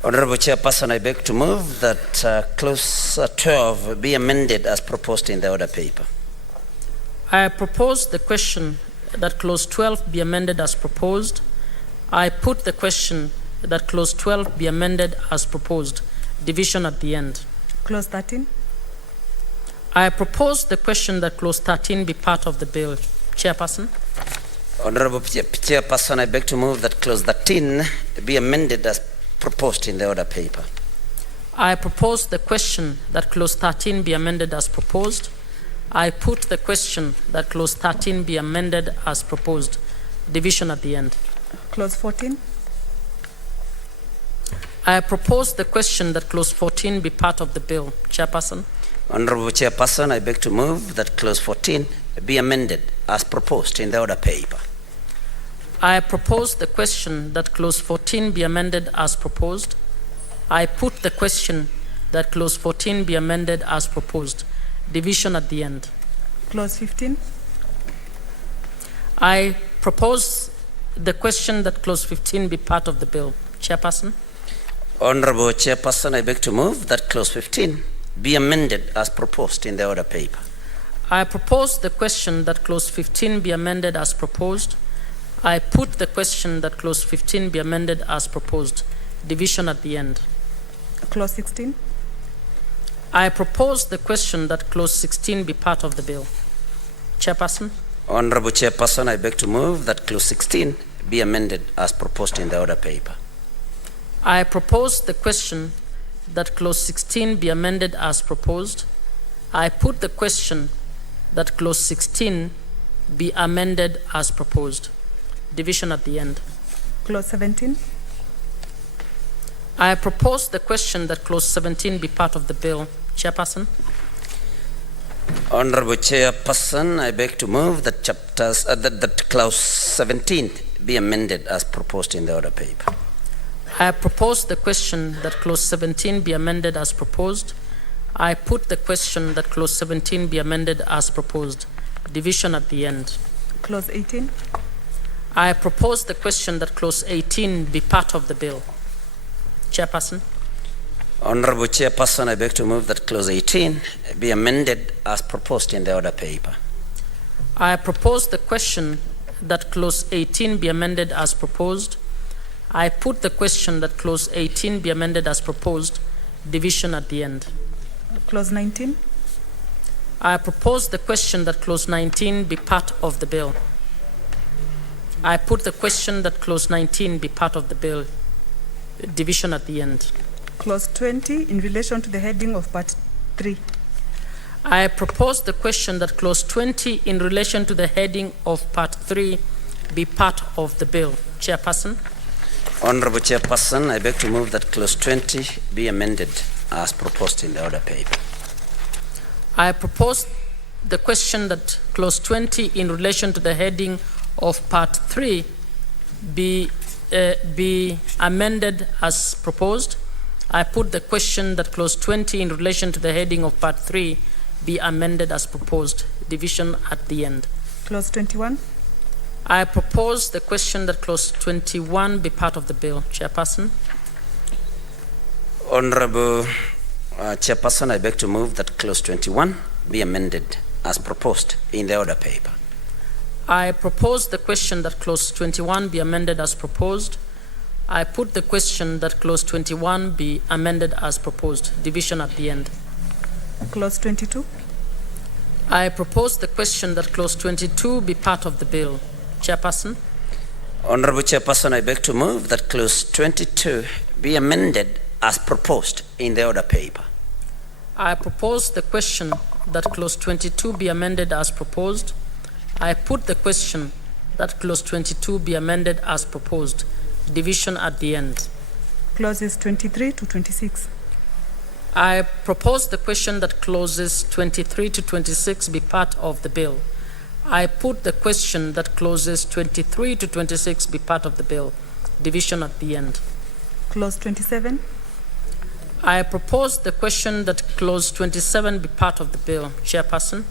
Honorable Chairperson, I beg to move that clause 12 be amended as proposed in the order paper. I propose the question that clause 12 be amended as proposed. I put the question that clause 12 be amended as proposed. Division at the end. Clause 13. I propose the question that clause 13 be part of the bill. Chairperson. Honorable Chairperson, I beg to move that clause 13 be amended as proposed in the order paper. I propose the question that clause 13 be amended as proposed. I put the question that clause 13 be amended as proposed. Division at the end. Clause 14. I propose the question that clause 14 be part of the bill. Chairperson. Honorable Chairperson, I beg to move that clause 14 be amended as proposed in the order paper. I propose the question that clause 14 be amended as proposed. I put the question that clause 14 be amended as proposed. Division at the end. Clause 15. I propose the question that clause 15 be part of the bill. Chairperson. Honorable Chairperson, I beg to move that clause 15 be amended as proposed in the order paper. I propose the question that clause 15 be amended as proposed. I put the question that clause 15 be amended as proposed. Division at the end. Clause 16. I propose the question that clause 16 be part of the bill. Chairperson. Honorable Chairperson, I beg to move that clause 16 be amended as proposed in the order paper. I propose the question that clause 16 be amended as proposed. I put the question that clause 16 be amended as proposed. Division at the end. Clause 17. I propose the question that clause 17 be part of the bill. Chairperson. Honorable Chairperson, I beg to move that that clause 17 be amended as proposed in the order paper. I propose the question that clause 17 be amended as proposed. I put the question that clause 17 be amended as proposed. Division at the end. Clause 18. I propose the question that clause 18 be part of the bill. Chairperson. Honorable Chairperson, I beg to move that clause 18 be amended as proposed in the order paper. I propose the question that clause 18 be amended as proposed. I put the question that clause 18 be amended as proposed. Division at the end. Clause 19. I propose the question that clause 19 be part of the bill. I put the question that clause 19 be part of the bill. Division at the end. Clause 20 in relation to the heading of part 3. I propose the question that clause 20 in relation to the heading of part 3 be part of the bill. Chairperson. Honorable Chairperson, I beg to move that clause 20 be amended as proposed in the order paper. I propose the question that clause 20 in relation to the heading of part 3 be amended as proposed. I put the question that clause 20 in relation to the heading of part 3 be amended as proposed. Division at the end. Clause 21. I propose the question that clause 21 be part of the bill. Chairperson. Honorable Chairperson, I beg to move that clause 21 be amended as proposed in the order paper. I propose the question that clause 21 be amended as proposed. I put the question that clause 21 be amended as proposed. Division at the end. Clause 22. I propose the question that clause 22 be part of the bill. Chairperson. Honorable Chairperson, I beg to move that clause 22 be amended as proposed in the order paper. I propose the question that clause 22 be amended as proposed. I put the question that clause 22 be amended as proposed. Division at the end. Clauses 23 to 26. I propose the question that clauses 23 to 26 be part of the bill. I put the question that clauses 23 to 26 be part of the bill. Division at the end. Clause 27. I propose the question that clause 27 be part of the bill. Chairperson.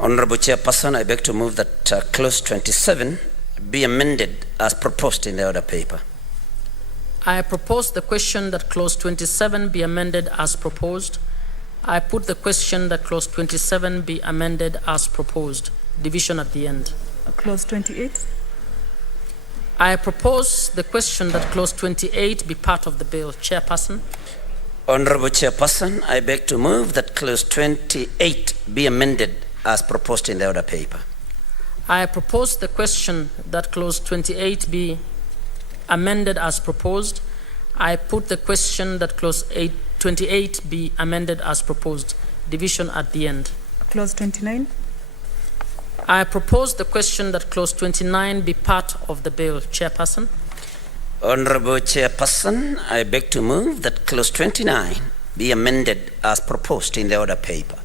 Honorable Chairperson, I beg to move that clause 27 be amended as proposed in the order paper. I propose the question that clause 27 be amended as proposed. I put the question that clause 27 be amended as proposed. Division at the end. Clause 28. I propose the question that clause 28 be part of the bill. Chairperson. Honorable Chairperson, I beg to move that clause 28 be amended as proposed in the order paper. I propose the question that clause 28 be amended as proposed. I put the question that clause 28 be amended as proposed. Division at the end. Clause 29. I propose the question that clause 29 be part of the bill. Chairperson. Honorable Chairperson, I beg to move that clause 29 be amended as proposed in the order paper.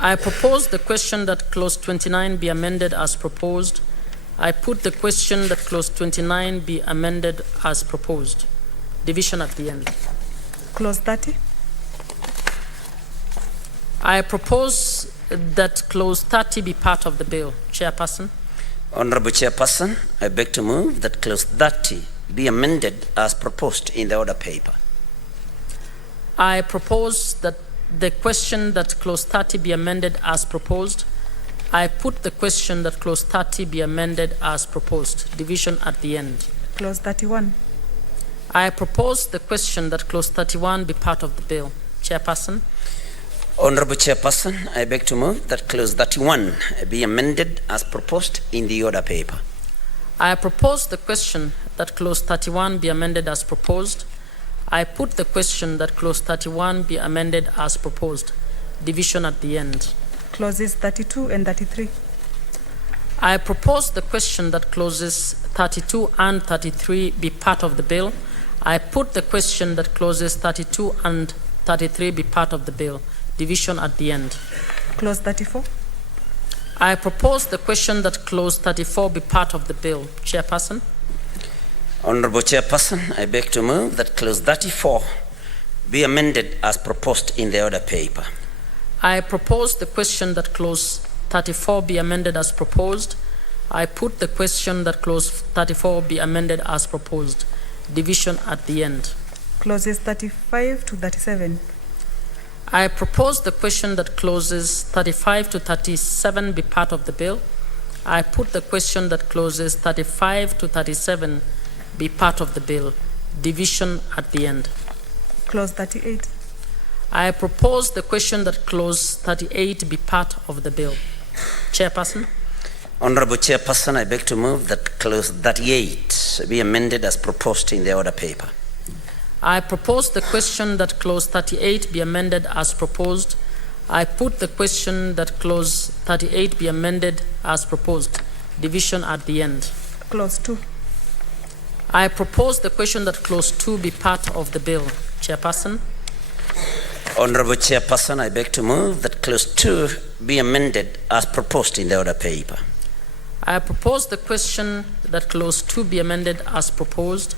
I propose the question that clause 29 be amended as proposed. I put the question that clause 29 be amended as proposed. Division at the end. Clause 30. I propose that clause 30 be part of the bill. Chairperson. Honorable Chairperson, I beg to move that clause 30 be amended as proposed in the order paper. I propose that the question that clause 30 be amended as proposed. I put the question that clause 30 be amended as proposed. Division at the end. Clause 31. I propose the question that clause 31 be part of the bill. Chairperson. Honorable Chairperson, I beg to move that clause 31 be amended as proposed in the order paper. I propose the question that clause 31 be amended as proposed. I put the question that clause 31 be amended as proposed. Division at the end. Clauses 32 and 33. I propose the question that clauses 32 and 33 be part of the bill. I put the question that clauses 32 and 33 be part of the bill. division at the end. Clause 34. I propose the question that clause 34 be part of the bill. Chairperson. Honorable Chairperson, I beg to move that clause 34 be amended as proposed in the order paper. I propose the question that clause 34 be amended as proposed. I put the question that clause 34 be amended as proposed. Division at the end. Clauses 35 to 37. I propose the question that clauses 35 to 37 be part of the bill. I put the question that clauses 35 to 37 be part of the bill. Division at the end. Clause 38. I propose the question that clause 38 be part of the bill. Chairperson. Honorable Chairperson, I beg to move that clause 38 be amended as proposed in the order paper. I propose the question that clause 38 be amended as proposed. I put the question that clause 38 be amended as proposed. Division at the end. Clause 2. I propose the question that clause 2 be part of the bill. Chairperson. Honorable Chairperson, I beg to move that clause 2 be amended as proposed in the order paper. I propose the question that clause 2 be amended as proposed.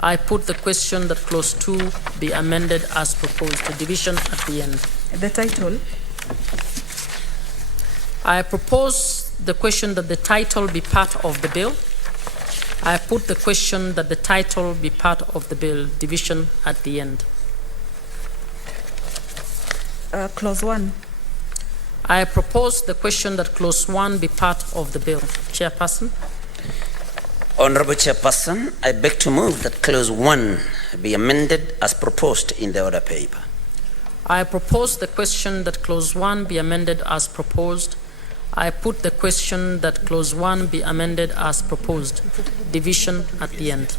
I put the question that clause 2 be amended as proposed. The division at the end. The title. I propose the question that the title be part of the bill. I put the question that the title be part of the bill. Division at the end. Clause 1. I propose the question that clause 1 be part of the bill. Chairperson. Honorable Chairperson, I beg to move that clause 1 be amended as proposed in the order paper. I propose the question that clause 1 be amended as proposed. I put the question that clause 1 be amended as proposed. Division at the end.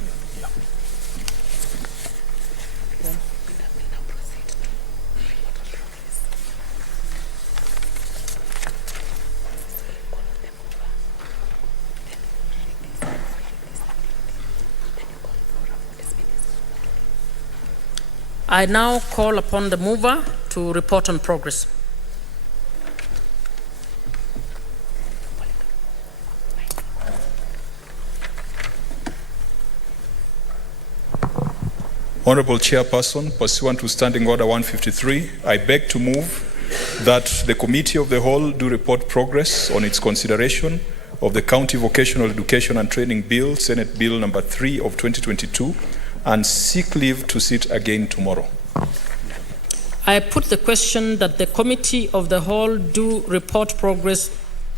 I now call upon the mover to report on progress. Honorable Chairperson, pursuant to Standing Order 153, I beg to move that the Committee of the Whole do report progress on its consideration of the County Vocational Education and Training Bill, Senate Bill number 3 of 2022, and seek leave to sit again tomorrow. I put the question that the Committee of the Whole do report progress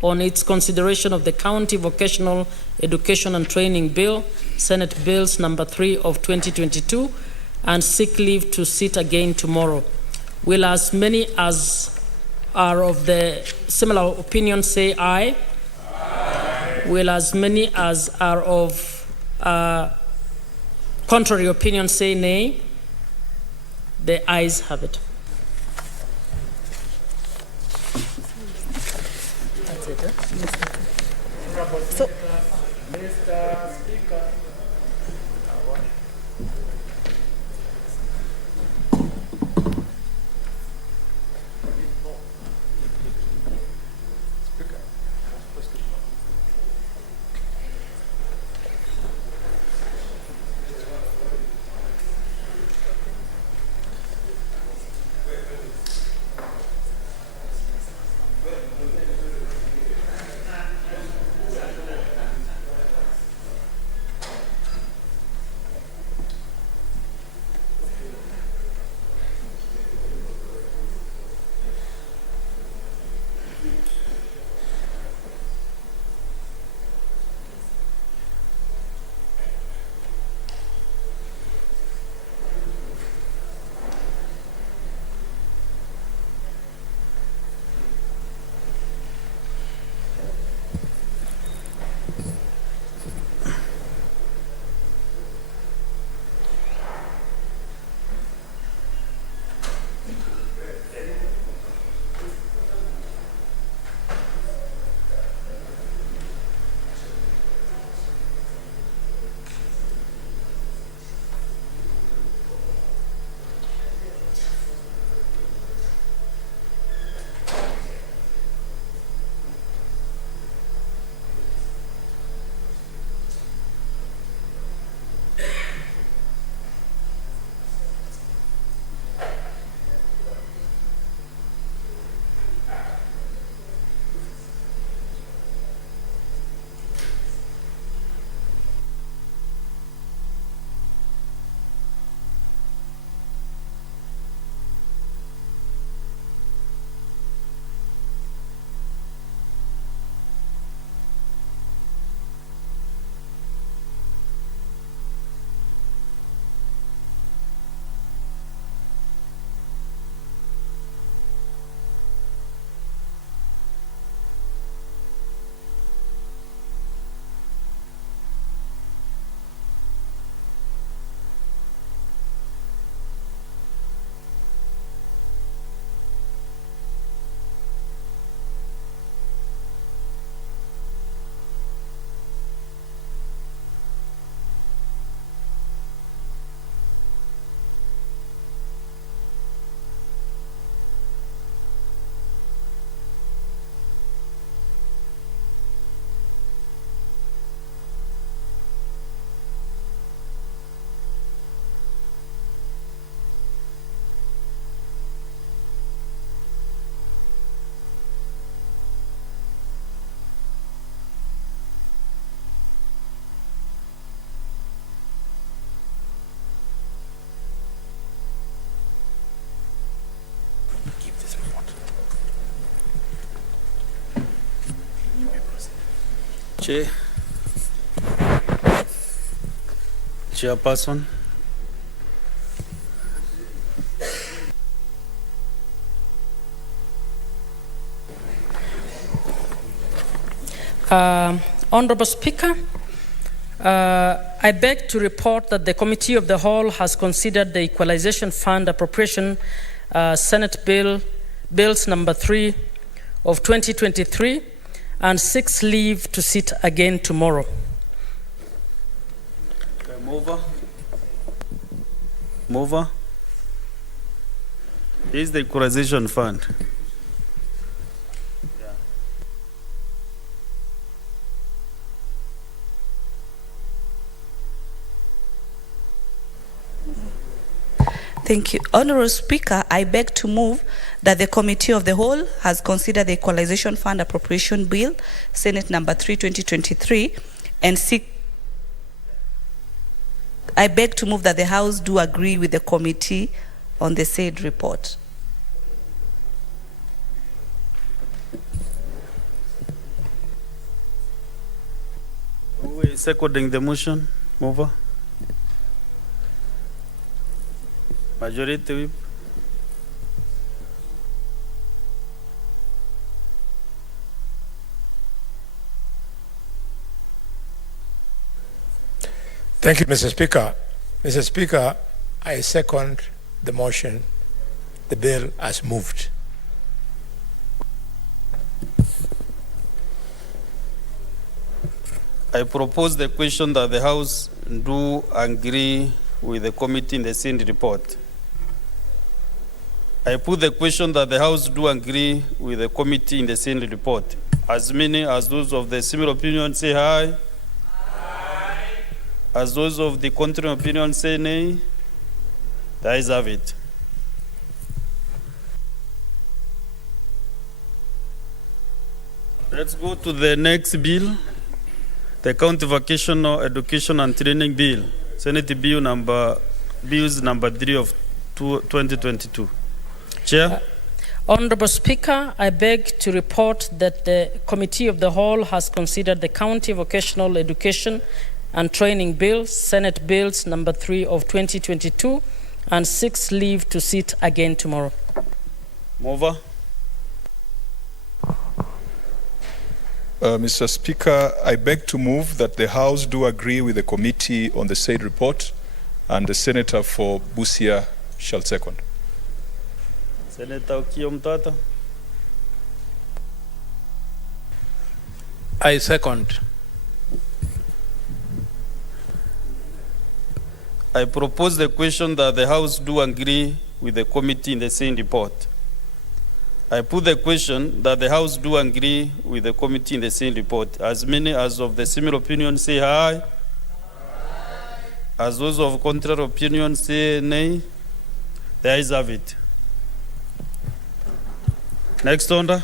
on its consideration of the County Vocational Education and Training Bill, Senate Bills number 3 of 2022, and seek leave to sit again tomorrow. Will as many as are of the similar opinion say aye? Aye. Will as many as are of contrary opinion say nay? The ayes have it. That's it, huh? So, Mr. Speaker. Chairperson. Honorable Speaker, I beg to report that the Committee of the Whole has considered the Equalization Fund Appropriation Senate Bills number 3 of 2023 and seeks leave to sit again tomorrow. Mover. This is the Equalization Fund. Thank you. Honorable Speaker, I beg to move that the Committee of the Whole has considered the Equalization Fund Appropriation Bill, Senate number 3, 2023, and I beg to move that the House do agree with the committee on the said report. Who is seconding the motion? Mover. Majority Whip. Thank you, Mr. Speaker. Mr. Speaker, I second the motion, the bill as moved. I propose the question that the House do agree with the committee in the same report. I put the question that the House do agree with the committee in the same report. As many as those of the similar opinion say aye. Aye. As those of the contrary opinion say nay. The ayes have it. Let's go to the next bill, the County Vocational Education and Training Bill, Senate Bills number 3 of 2022. Chair. Honorable Speaker, I beg to report that the Committee of the Whole has considered the County Vocational Education and Training Bill, Senate Bills number 3 of 2022, and seeks leave to sit again tomorrow. Mover. Mr. Speaker, I beg to move that the House do agree with the committee on the said report, and the Senator for Busia shall second. Senator Okiya Omtatah. I second. I propose the question that the House do agree with the committee in the same report. I put the question that the House do agree with the committee in the same report. As many as of the similar opinion say aye. Aye. As those of contrary opinion say nay. The ayes have it. Next order.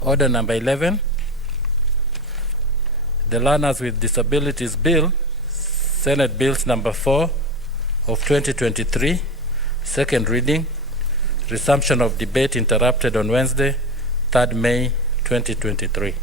Order number 11, the Learners with Disabilities Bill, Senate Bills number 4 of 2023, second reading, resumption of debate interrupted on Wednesday, 3rd May 2023.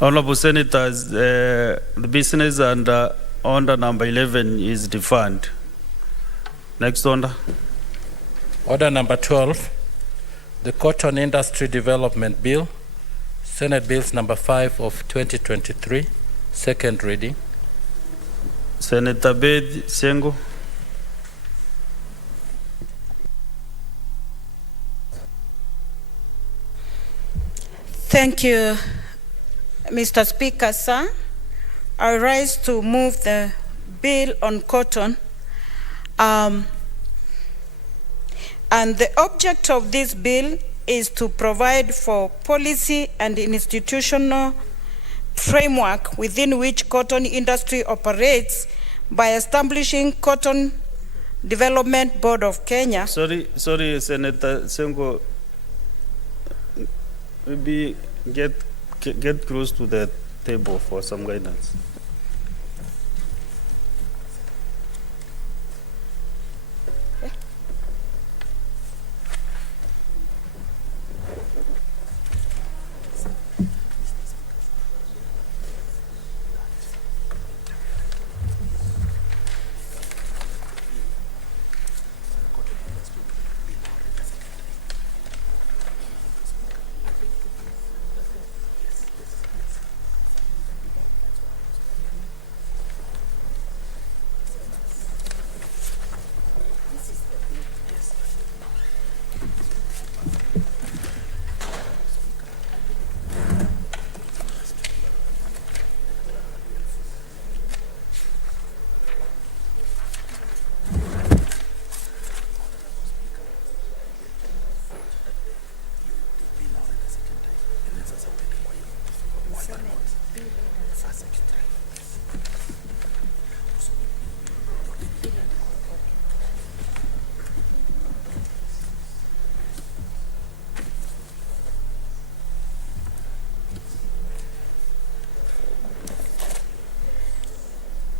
Honorable Senators, the business under order number 11 is defunct. Next order. Order number 12, the Cotton Industry Development Bill, Senate Bills number 5 of 2023, second reading. Senator Bed Sengo. Thank you, Mr. Speaker, sir. I rise to move the bill on cotton. And the object of this bill is to provide for policy and institutional framework within which cotton industry operates by establishing cotton Development Board of Kenya. Sorry, Senator Sengo. Maybe get close to the table for some guidance.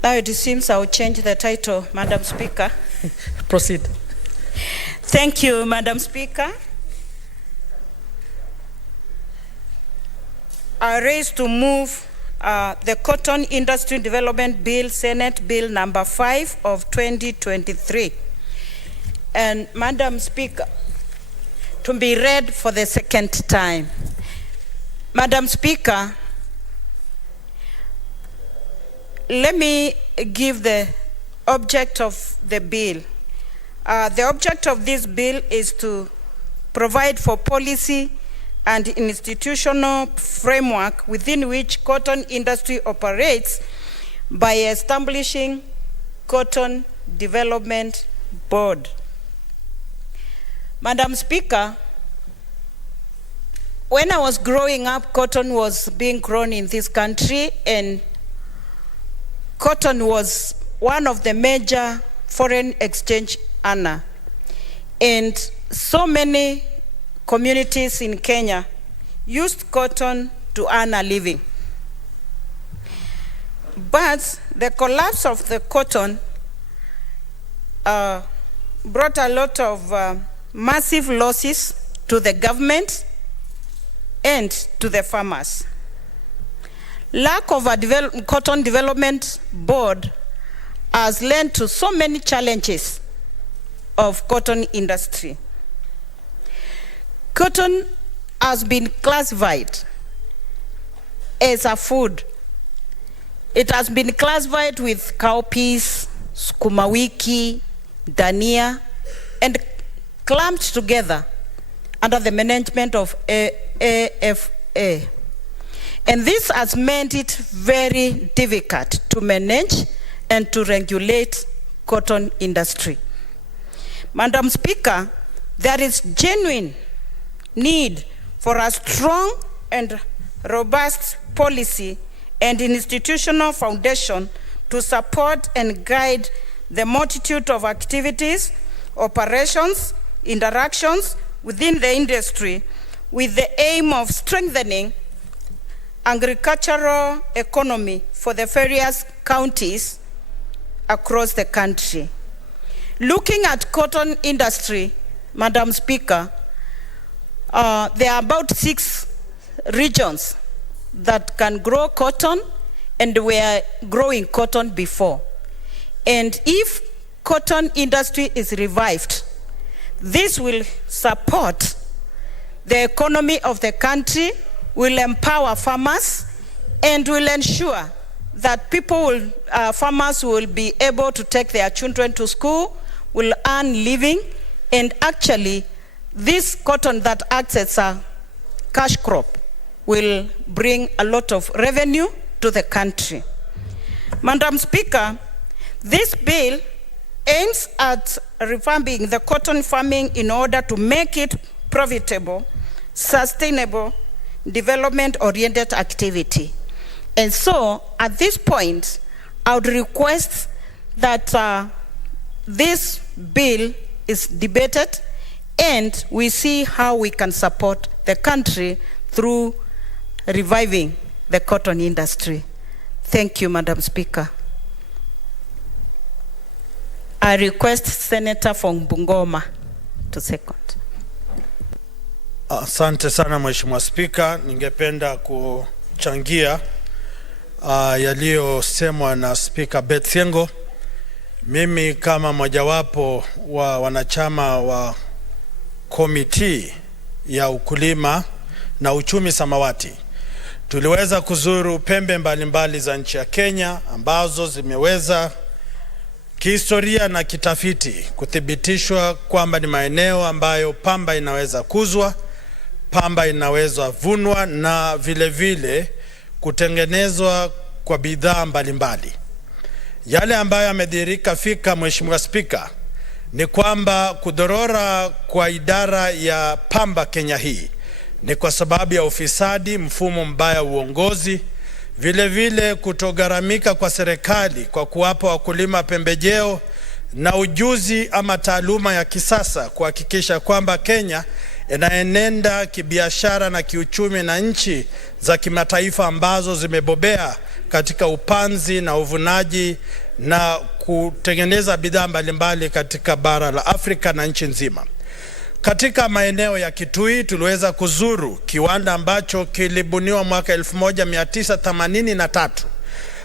Now it seems I'll change the title, Madam Speaker. Proceed. Thank you, Madam Speaker. I raise to move the Cotton Industry Development Bill, Senate Bill number 5 of 2023. And Madam Speaker, to be read for the second time. Madam Speaker, let me give the object of the bill. The object of this bill is to provide for policy and institutional framework within which cotton industry operates by establishing Cotton Development Board. Madam Speaker, when I was growing up, cotton was being grown in this country, and cotton was one of the major foreign exchange earner. And so many communities in Kenya used cotton to earn a living. But the collapse of the cotton brought a lot of massive losses to the government and to the farmers. Lack of a cotton development board has led to so many challenges of cotton industry. Cotton has been classified as a food. It has been classified with cowpeas, sukuma wiki, dania, and clumped together under the management of AFA. And this has made it very difficult to manage and to regulate cotton industry. Madam Speaker, there is genuine need for a strong and robust policy and institutional foundation to support and guide the multitude of activities, operations, interactions within the industry with the aim of strengthening agricultural economy for the various counties across the country. Looking at cotton industry, Madam Speaker, there are about 6 regions that can grow cotton and were growing cotton before. And if cotton industry is revived, this will support the economy of the country, will empower farmers, and will ensure that farmers will be able to take their children to school, will earn living, and actually this cotton that acts as a cash crop will bring a lot of revenue to the country. Madam Speaker, this bill aims at revamping the cotton farming in order to make it profitable, sustainable, development-oriented activity. And so, at this point, I would request that this bill is debated and we see how we can support the country through reviving the cotton industry. Thank you, Madam Speaker. I request Senator from Bungoma to second. Asante sana Mheshimiwa Spika, ningependa kuchangia yaliyosemwa na Spika Beth Siengo. Mimi kama mojawapo wa wanachama wa komiti ya ukulima na uchumi samawati, tuliweza kuzuru pembe mbalimbali za nchi ya Kenya ambazo zimeweza kihistoria na kitafiti kuthibitishwa kwamba ni maeneo ambayo pamba inaweza kuzwa, pamba inaweza vunwa na vile vile kutengenezwa kwa bidhaa mbalimbali. Yale ambayo yamedhihirika fika, Mheshimiwa Spika, ni kwamba kudorora kwa idara ya pamba Kenya hii ni kwa sababu ya ufisadi, mfumo mbaya uongozi, vile vile kutogharamika kwa serikali kwa kuwapa wakulima pembejeo na ujuzi ama taaluma ya kisasa kuhakikisha kwamba Kenya inaenenda kibiashara na kiuchumi na nchi za kimataifa ambazo zimebobea katika upanzi na uvunaji na kutengeneza bidhaa mbalimbali katika bara la Afrika na nchi nzima. Katika maeneo ya Kitui tuliweza kuzuru kiwanda ambacho kilibuniwa mwaka 1983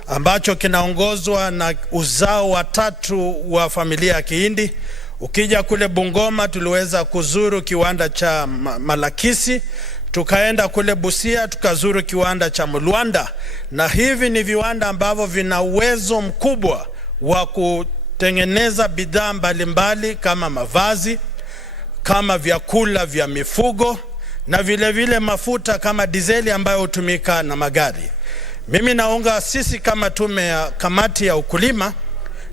ambacho kinaongozwa na uzao wa tatu wa familia ya Kihindi. Ukija kule Bungoma tuliweza kuzuru kiwanda cha Malakisi, tukaenda kule Busia tukazuru kiwanda cha Mulwanda, na hivi ni viwanda ambavyo vina uwezo mkubwa wa kutengeneza bidhaa mbalimbali kama mavazi, kama vyakula vya mifugo na vile vile mafuta kama dizeli ambayo hutumika na magari. Mimi naunga sisi kama tume ya kamati ya ukulima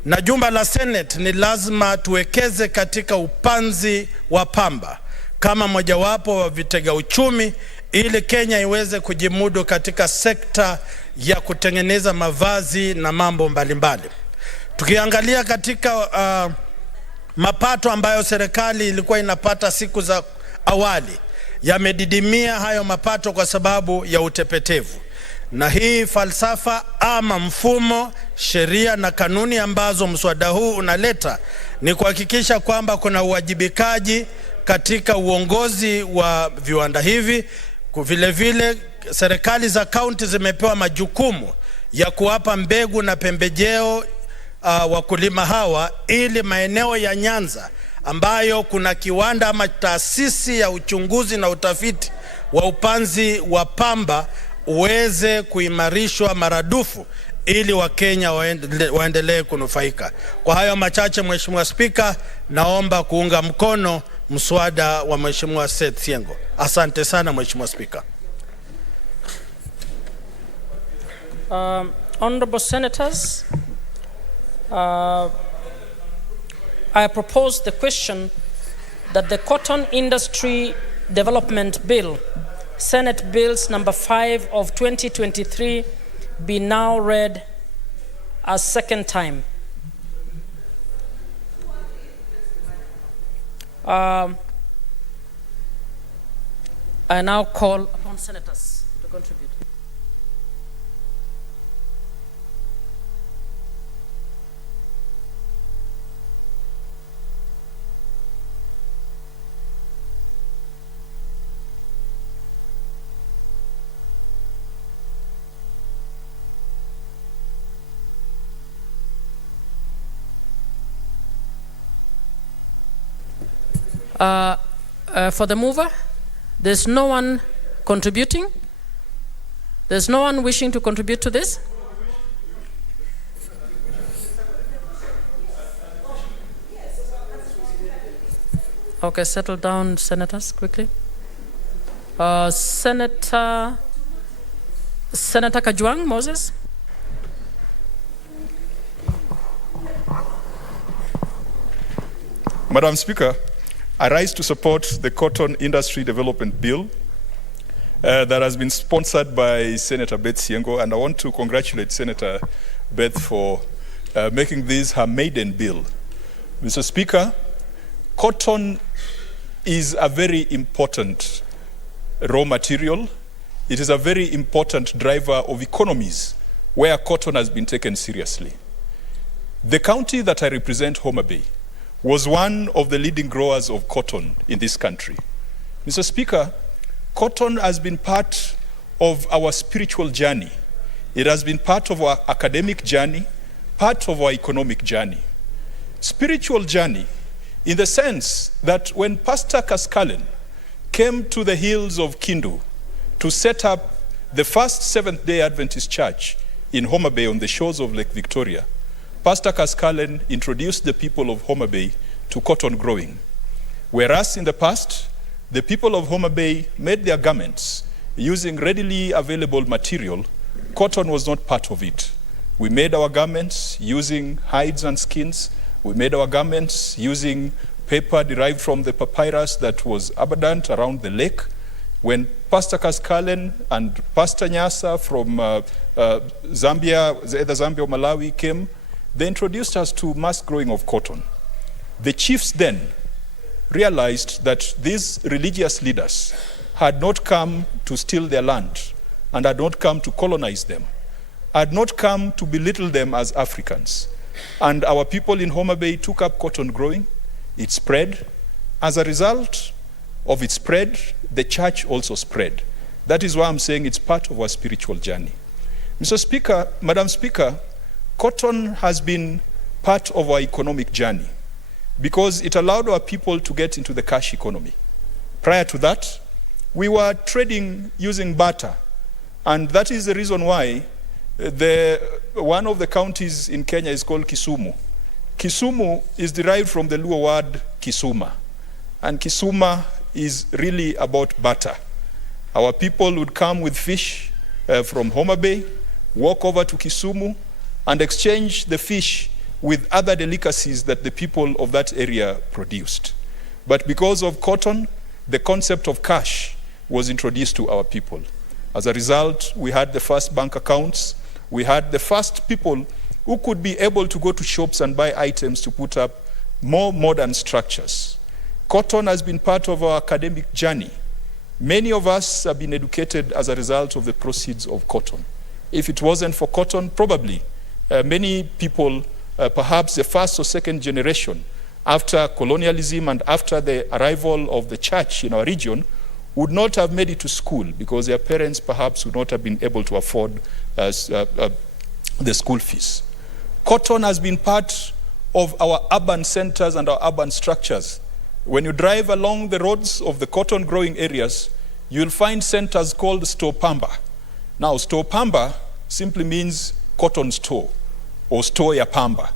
na jumba la Senate ni lazima tuwekeze katika upanzi wa pamba kama mojawapo wa vitega uchumi ili Kenya iweze kujimudu katika sekta ya kutengeneza mavazi na mambo mbalimbali. Tukiangalia katika mapato ambayo serikali ilikuwa inapata siku za awali, yamedidimia hayo mapato kwa sababu ya utepetevu. Na hii falsafa ama mfumo, sheria na kanuni ambazo mswada huu unaleta ni kuhakikisha kwamba kuna uwajibikaji katika uongozi wa viwanda hivi. Vile vile serikali za kaunti zimepewa majukumu ya kuwapa mbegu na pembejeo wakulima hawa, ili maeneo ya Nyanza ambayo kuna kiwanda ama taasisi ya uchunguzi na utafiti wa upanzi wa pamba uweze kuimarishwa maradufu ili Wakenya waendelee kunufaika. Kwa hayo machache, Mheshimiwa Spika, naomba kuunga mkono mswada wa Mheshimiwa Seth Siengo. Asante sana Mheshimiwa Spika. Honorable Senators, I propose the question that the Cotton Industry Development Bill, Senate Bills number 5 of 2023, be now read a second time. I now call upon senators to contribute. For the mover, there's no one contributing. There's no one wishing to contribute to this. Okay, settle down, senators, quickly. Senator Kajwang Moses. Madam Speaker, I rise to support the Cotton Industry Development Bill that has been sponsored by Senator Beth Siengo, and I want to congratulate Senator Beth for making this her maiden bill. Mr. Speaker, cotton is a very important raw material. It is a very important driver of economies where cotton has been taken seriously. The county that I represent, Homa Bay, was one of the leading growers of cotton in this country. Mr. Speaker, cotton has been part of our spiritual journey. It has been part of our academic journey, part of our economic journey. Spiritual journey in the sense that when Pastor Kaskalen came to the hills of Kindu to set up the first Seventh-day Adventist church in Homa Bay on the shores of Lake Victoria, Pastor Kaskalen introduced the people of Homa Bay to cotton growing. Whereas in the past, the people of Homa Bay made their garments using readily available material, cotton was not part of it. We made our garments using hides and skins. We made our garments using paper derived from the papyrus that was abundant around the lake. When Pastor Kaskalen and Pastor Nyasa from Zambia, either Zambia or Malawi came, they introduced us to mass growing of cotton. The chiefs then realized that these religious leaders had not come to steal their land and had not come to colonize them, had not come to belittle them as Africans. And our people in Homa Bay took up cotton growing. It spread. As a result of its spread, the church also spread. That is why I'm saying it's part of our spiritual journey. Mr. Speaker, Madam Speaker, cotton has been part of our economic journey because it allowed our people to get into the cash economy. Prior to that, we were trading using barter, and that is the reason why one of the counties in Kenya is called Kisumu. Kisumu is derived from the Luo word Kisuma, and Kisuma is really about barter. Our people would come with fish from Homa Bay, walk over to Kisumu, and exchange the fish with other delicacies that the people of that area produced. But because of cotton, the concept of cash was introduced to our people. As a result, we had the first bank accounts. We had the first people who could be able to go to shops and buy items to put up more modern structures. Cotton has been part of our academic journey. Many of us have been educated as a result of the proceeds of cotton. If it wasn't for cotton, probably many people, perhaps the first or second generation after colonialism and after the arrival of the church in our region, would not have made it to school because their parents perhaps would not have been able to afford the school fees. Cotton has been part of our urban centers and our urban structures. When you drive along the roads of the cotton growing areas, you'll find centers called store pamba. Now, store pamba simply means cotton store or store ya pamba.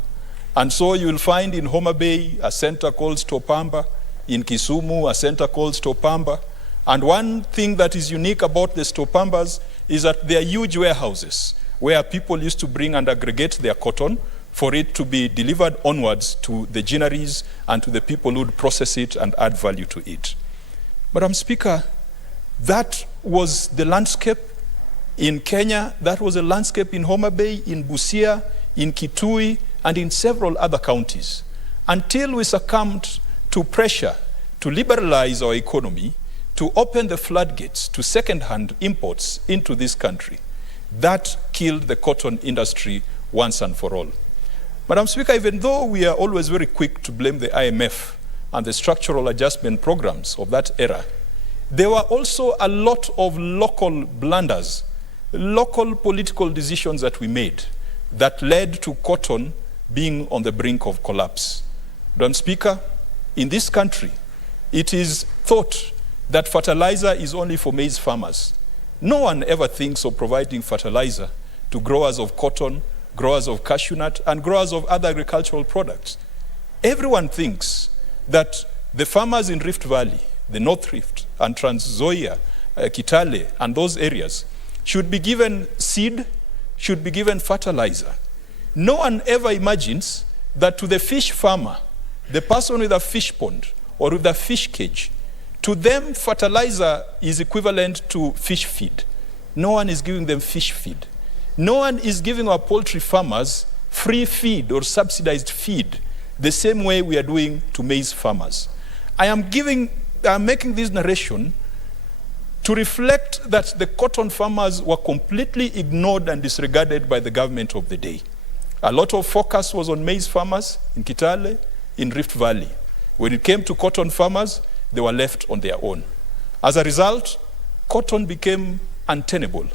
And so you'll find in Homa Bay a center called store pamba, in Kisumu a center called store pamba. And one thing that is unique about the store pambas is that they are huge warehouses where people used to bring and aggregate their cotton for it to be delivered onwards to the ginneries and to the people who would process it and add value to it. Madam Speaker, that was the landscape in Kenya. That was a landscape in Homa Bay, in Busia, in Kitui, and in several other counties, until we succumbed to pressure to liberalize our economy, to open the floodgates to second-hand imports into this country. That killed the cotton industry once and for all. Madam Speaker, even though we are always very quick to blame the IMF and the structural adjustment programs of that era, there were also a lot of local blunders, local political decisions that we made that led to cotton being on the brink of collapse. Madam Speaker, in this country, it is thought that fertilizer is only for maize farmers. No one ever thinks of providing fertilizer to growers of cotton, growers of cashew nut, and growers of other agricultural products. Everyone thinks that the farmers in Rift Valley, the North Rift, and Trans-Nzoia, Kitale, and those areas should be given seed, should be given fertilizer. No one ever imagines that to the fish farmer, the person with a fish pond or with a fish cage, to them, fertilizer is equivalent to fish feed. No one is giving them fish feed. No one is giving our poultry farmers free feed or subsidized feed the same way we are doing to maize farmers. I am making this narration to reflect that the cotton farmers were completely ignored and disregarded by the government of the day. A lot of focus was on maize farmers in Kitale, in Rift Valley. When it came to cotton farmers, they were left on their own. As a result, cotton became untenable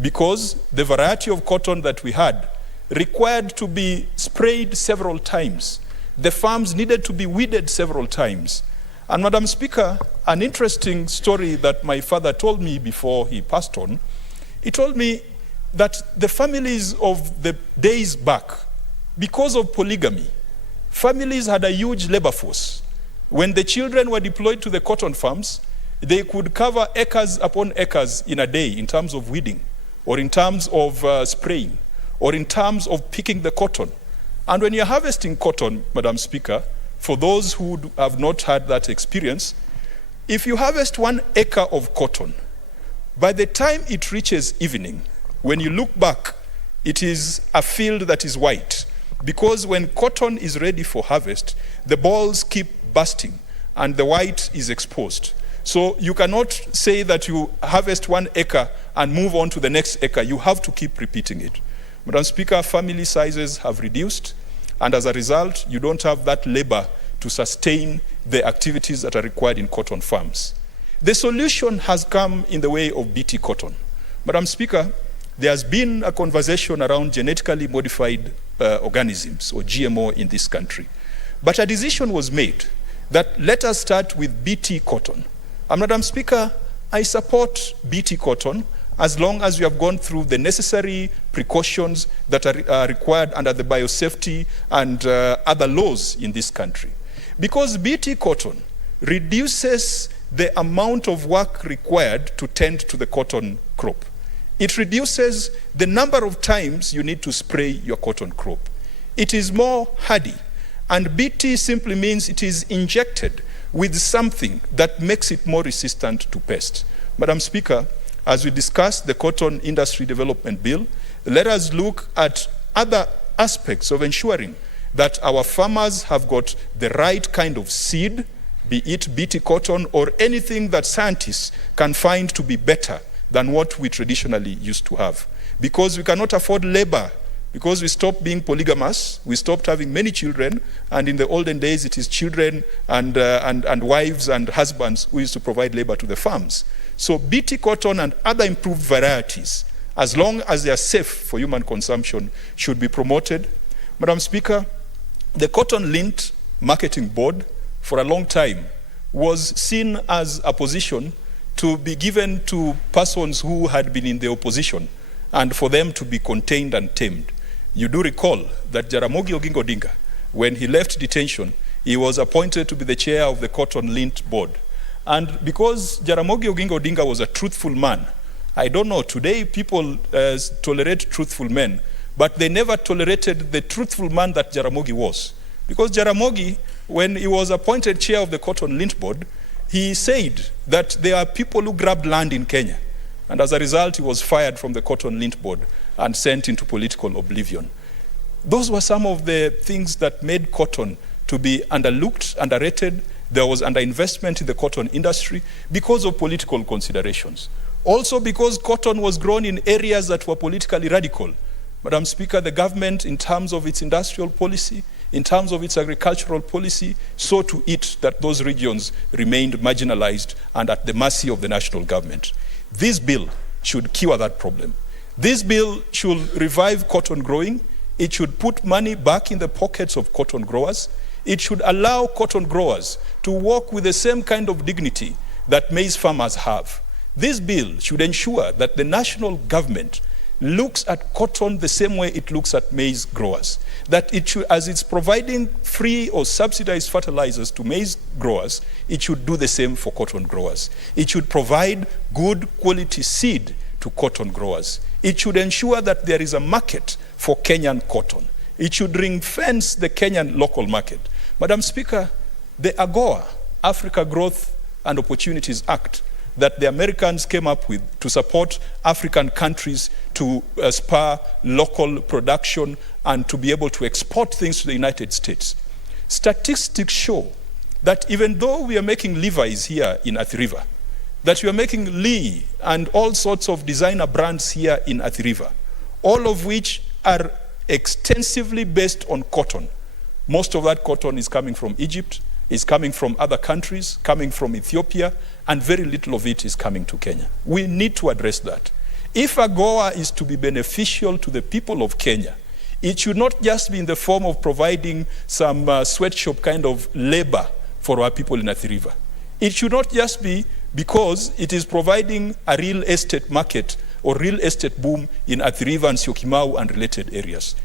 because the variety of cotton that we had required to be sprayed several times. The farms needed to be weeded several times. And Madam Speaker, an interesting story that my father told me before he passed on, he told me that the families of the days back, because of polygamy, families had a huge labor force. When the children were deployed to the cotton farms, they could cover acres upon acres in a day in terms of weeding, or in terms of spraying, or in terms of picking the cotton. And when you're harvesting cotton, Madam Speaker, for those who have not had that experience, if you harvest 1 acre of cotton, by the time it reaches evening, when you look back, it is a field that is white. Because when cotton is ready for harvest, the balls keep bursting and the white is exposed. So you cannot say that you harvest 1 acre and move on to the next acre. You have to keep repeating it. Madam Speaker, family sizes have reduced, and as a result, you don't have that labor to sustain the activities that are required in cotton farms. The solution has come in the way of BT cotton. Madam Speaker, there has been a conversation around genetically modified organisms, or GMO, in this country. But a decision was made that let us start with BT cotton. And Madam Speaker, I support BT cotton as long as we have gone through the necessary precautions that are required under the biosafety and other laws in this country. Because BT cotton reduces the amount of work required to tend to the cotton crop. It reduces the number of times you need to spray your cotton crop. It is more hardy, and BT simply means it is injected with something that makes it more resistant to pests. Madam Speaker, as we discuss the Cotton Industry Development Bill, let us look at other aspects of ensuring that our farmers have got the right kind of seed, be it BT cotton or anything that scientists can find to be better than what we traditionally used to have. Because we cannot afford labor, because we stopped being polygamous, we stopped having many children, and in the olden days it is children and wives and husbands who used to provide labor to the farms. So BT cotton and other improved varieties, as long as they are safe for human consumption, should be promoted. Madam Speaker, the Cotton Lint Marketing Board, for a long time, was seen as a position to be given to persons who had been in the opposition, and for them to be contained and tamed. You do recall that Jaramogi Oginga Odinga, when he left detention, he was appointed to be the chair of the Cotton Lint Board. And because Jaramogi Oginga Odinga was a truthful man, I don't know, today people tolerate truthful men, but they never tolerated the truthful man that Jaramogi was. Because Jaramogi, when he was appointed chair of the Cotton Lint Board, he said that there are people who grabbed land in Kenya. And as a result, he was fired from the Cotton Lint Board and sent into political oblivion. Those were some of the things that made cotton to be underlooked, underrated. There was underinvestment in the cotton industry because of political considerations. Also because cotton was grown in areas that were politically radical. Madam Speaker, the government, in terms of its industrial policy, in terms of its agricultural policy, saw to it that those regions remained marginalized and at the mercy of the national government. This bill should cure that problem. This bill should revive cotton growing. It should put money back in the pockets of cotton growers. It should allow cotton growers to work with the same kind of dignity that maize farmers have. This bill should ensure that the national government looks at cotton the same way it looks at maize growers. That it should, as it's providing free or subsidized fertilizers to maize growers, it should do the same for cotton growers. It should provide good quality seed to cotton growers. It should ensure that there is a market for Kenyan cotton. It should ring-fence the Kenyan local market. Madam Speaker, the AGOA, Africa Growth and Opportunities Act, that the Americans came up with to support African countries to spur local production and to be able to export things to the United States. Statistics show that even though we are making Levi's here in Athi River, that we are making Lee and all sorts of designer brands here in Athi River, all of which are extensively based on cotton. Most of that cotton is coming from Egypt, is coming from other countries, coming from Ethiopia, and very little of it is coming to Kenya. We need to address that. If AGOA is to be beneficial to the people of Kenya, it should not just be in the form of providing some sweatshop kind of labor for our people in Athi River. It should not just be because it is providing a real estate market or real estate boom in Athi River and Syokimau and related areas.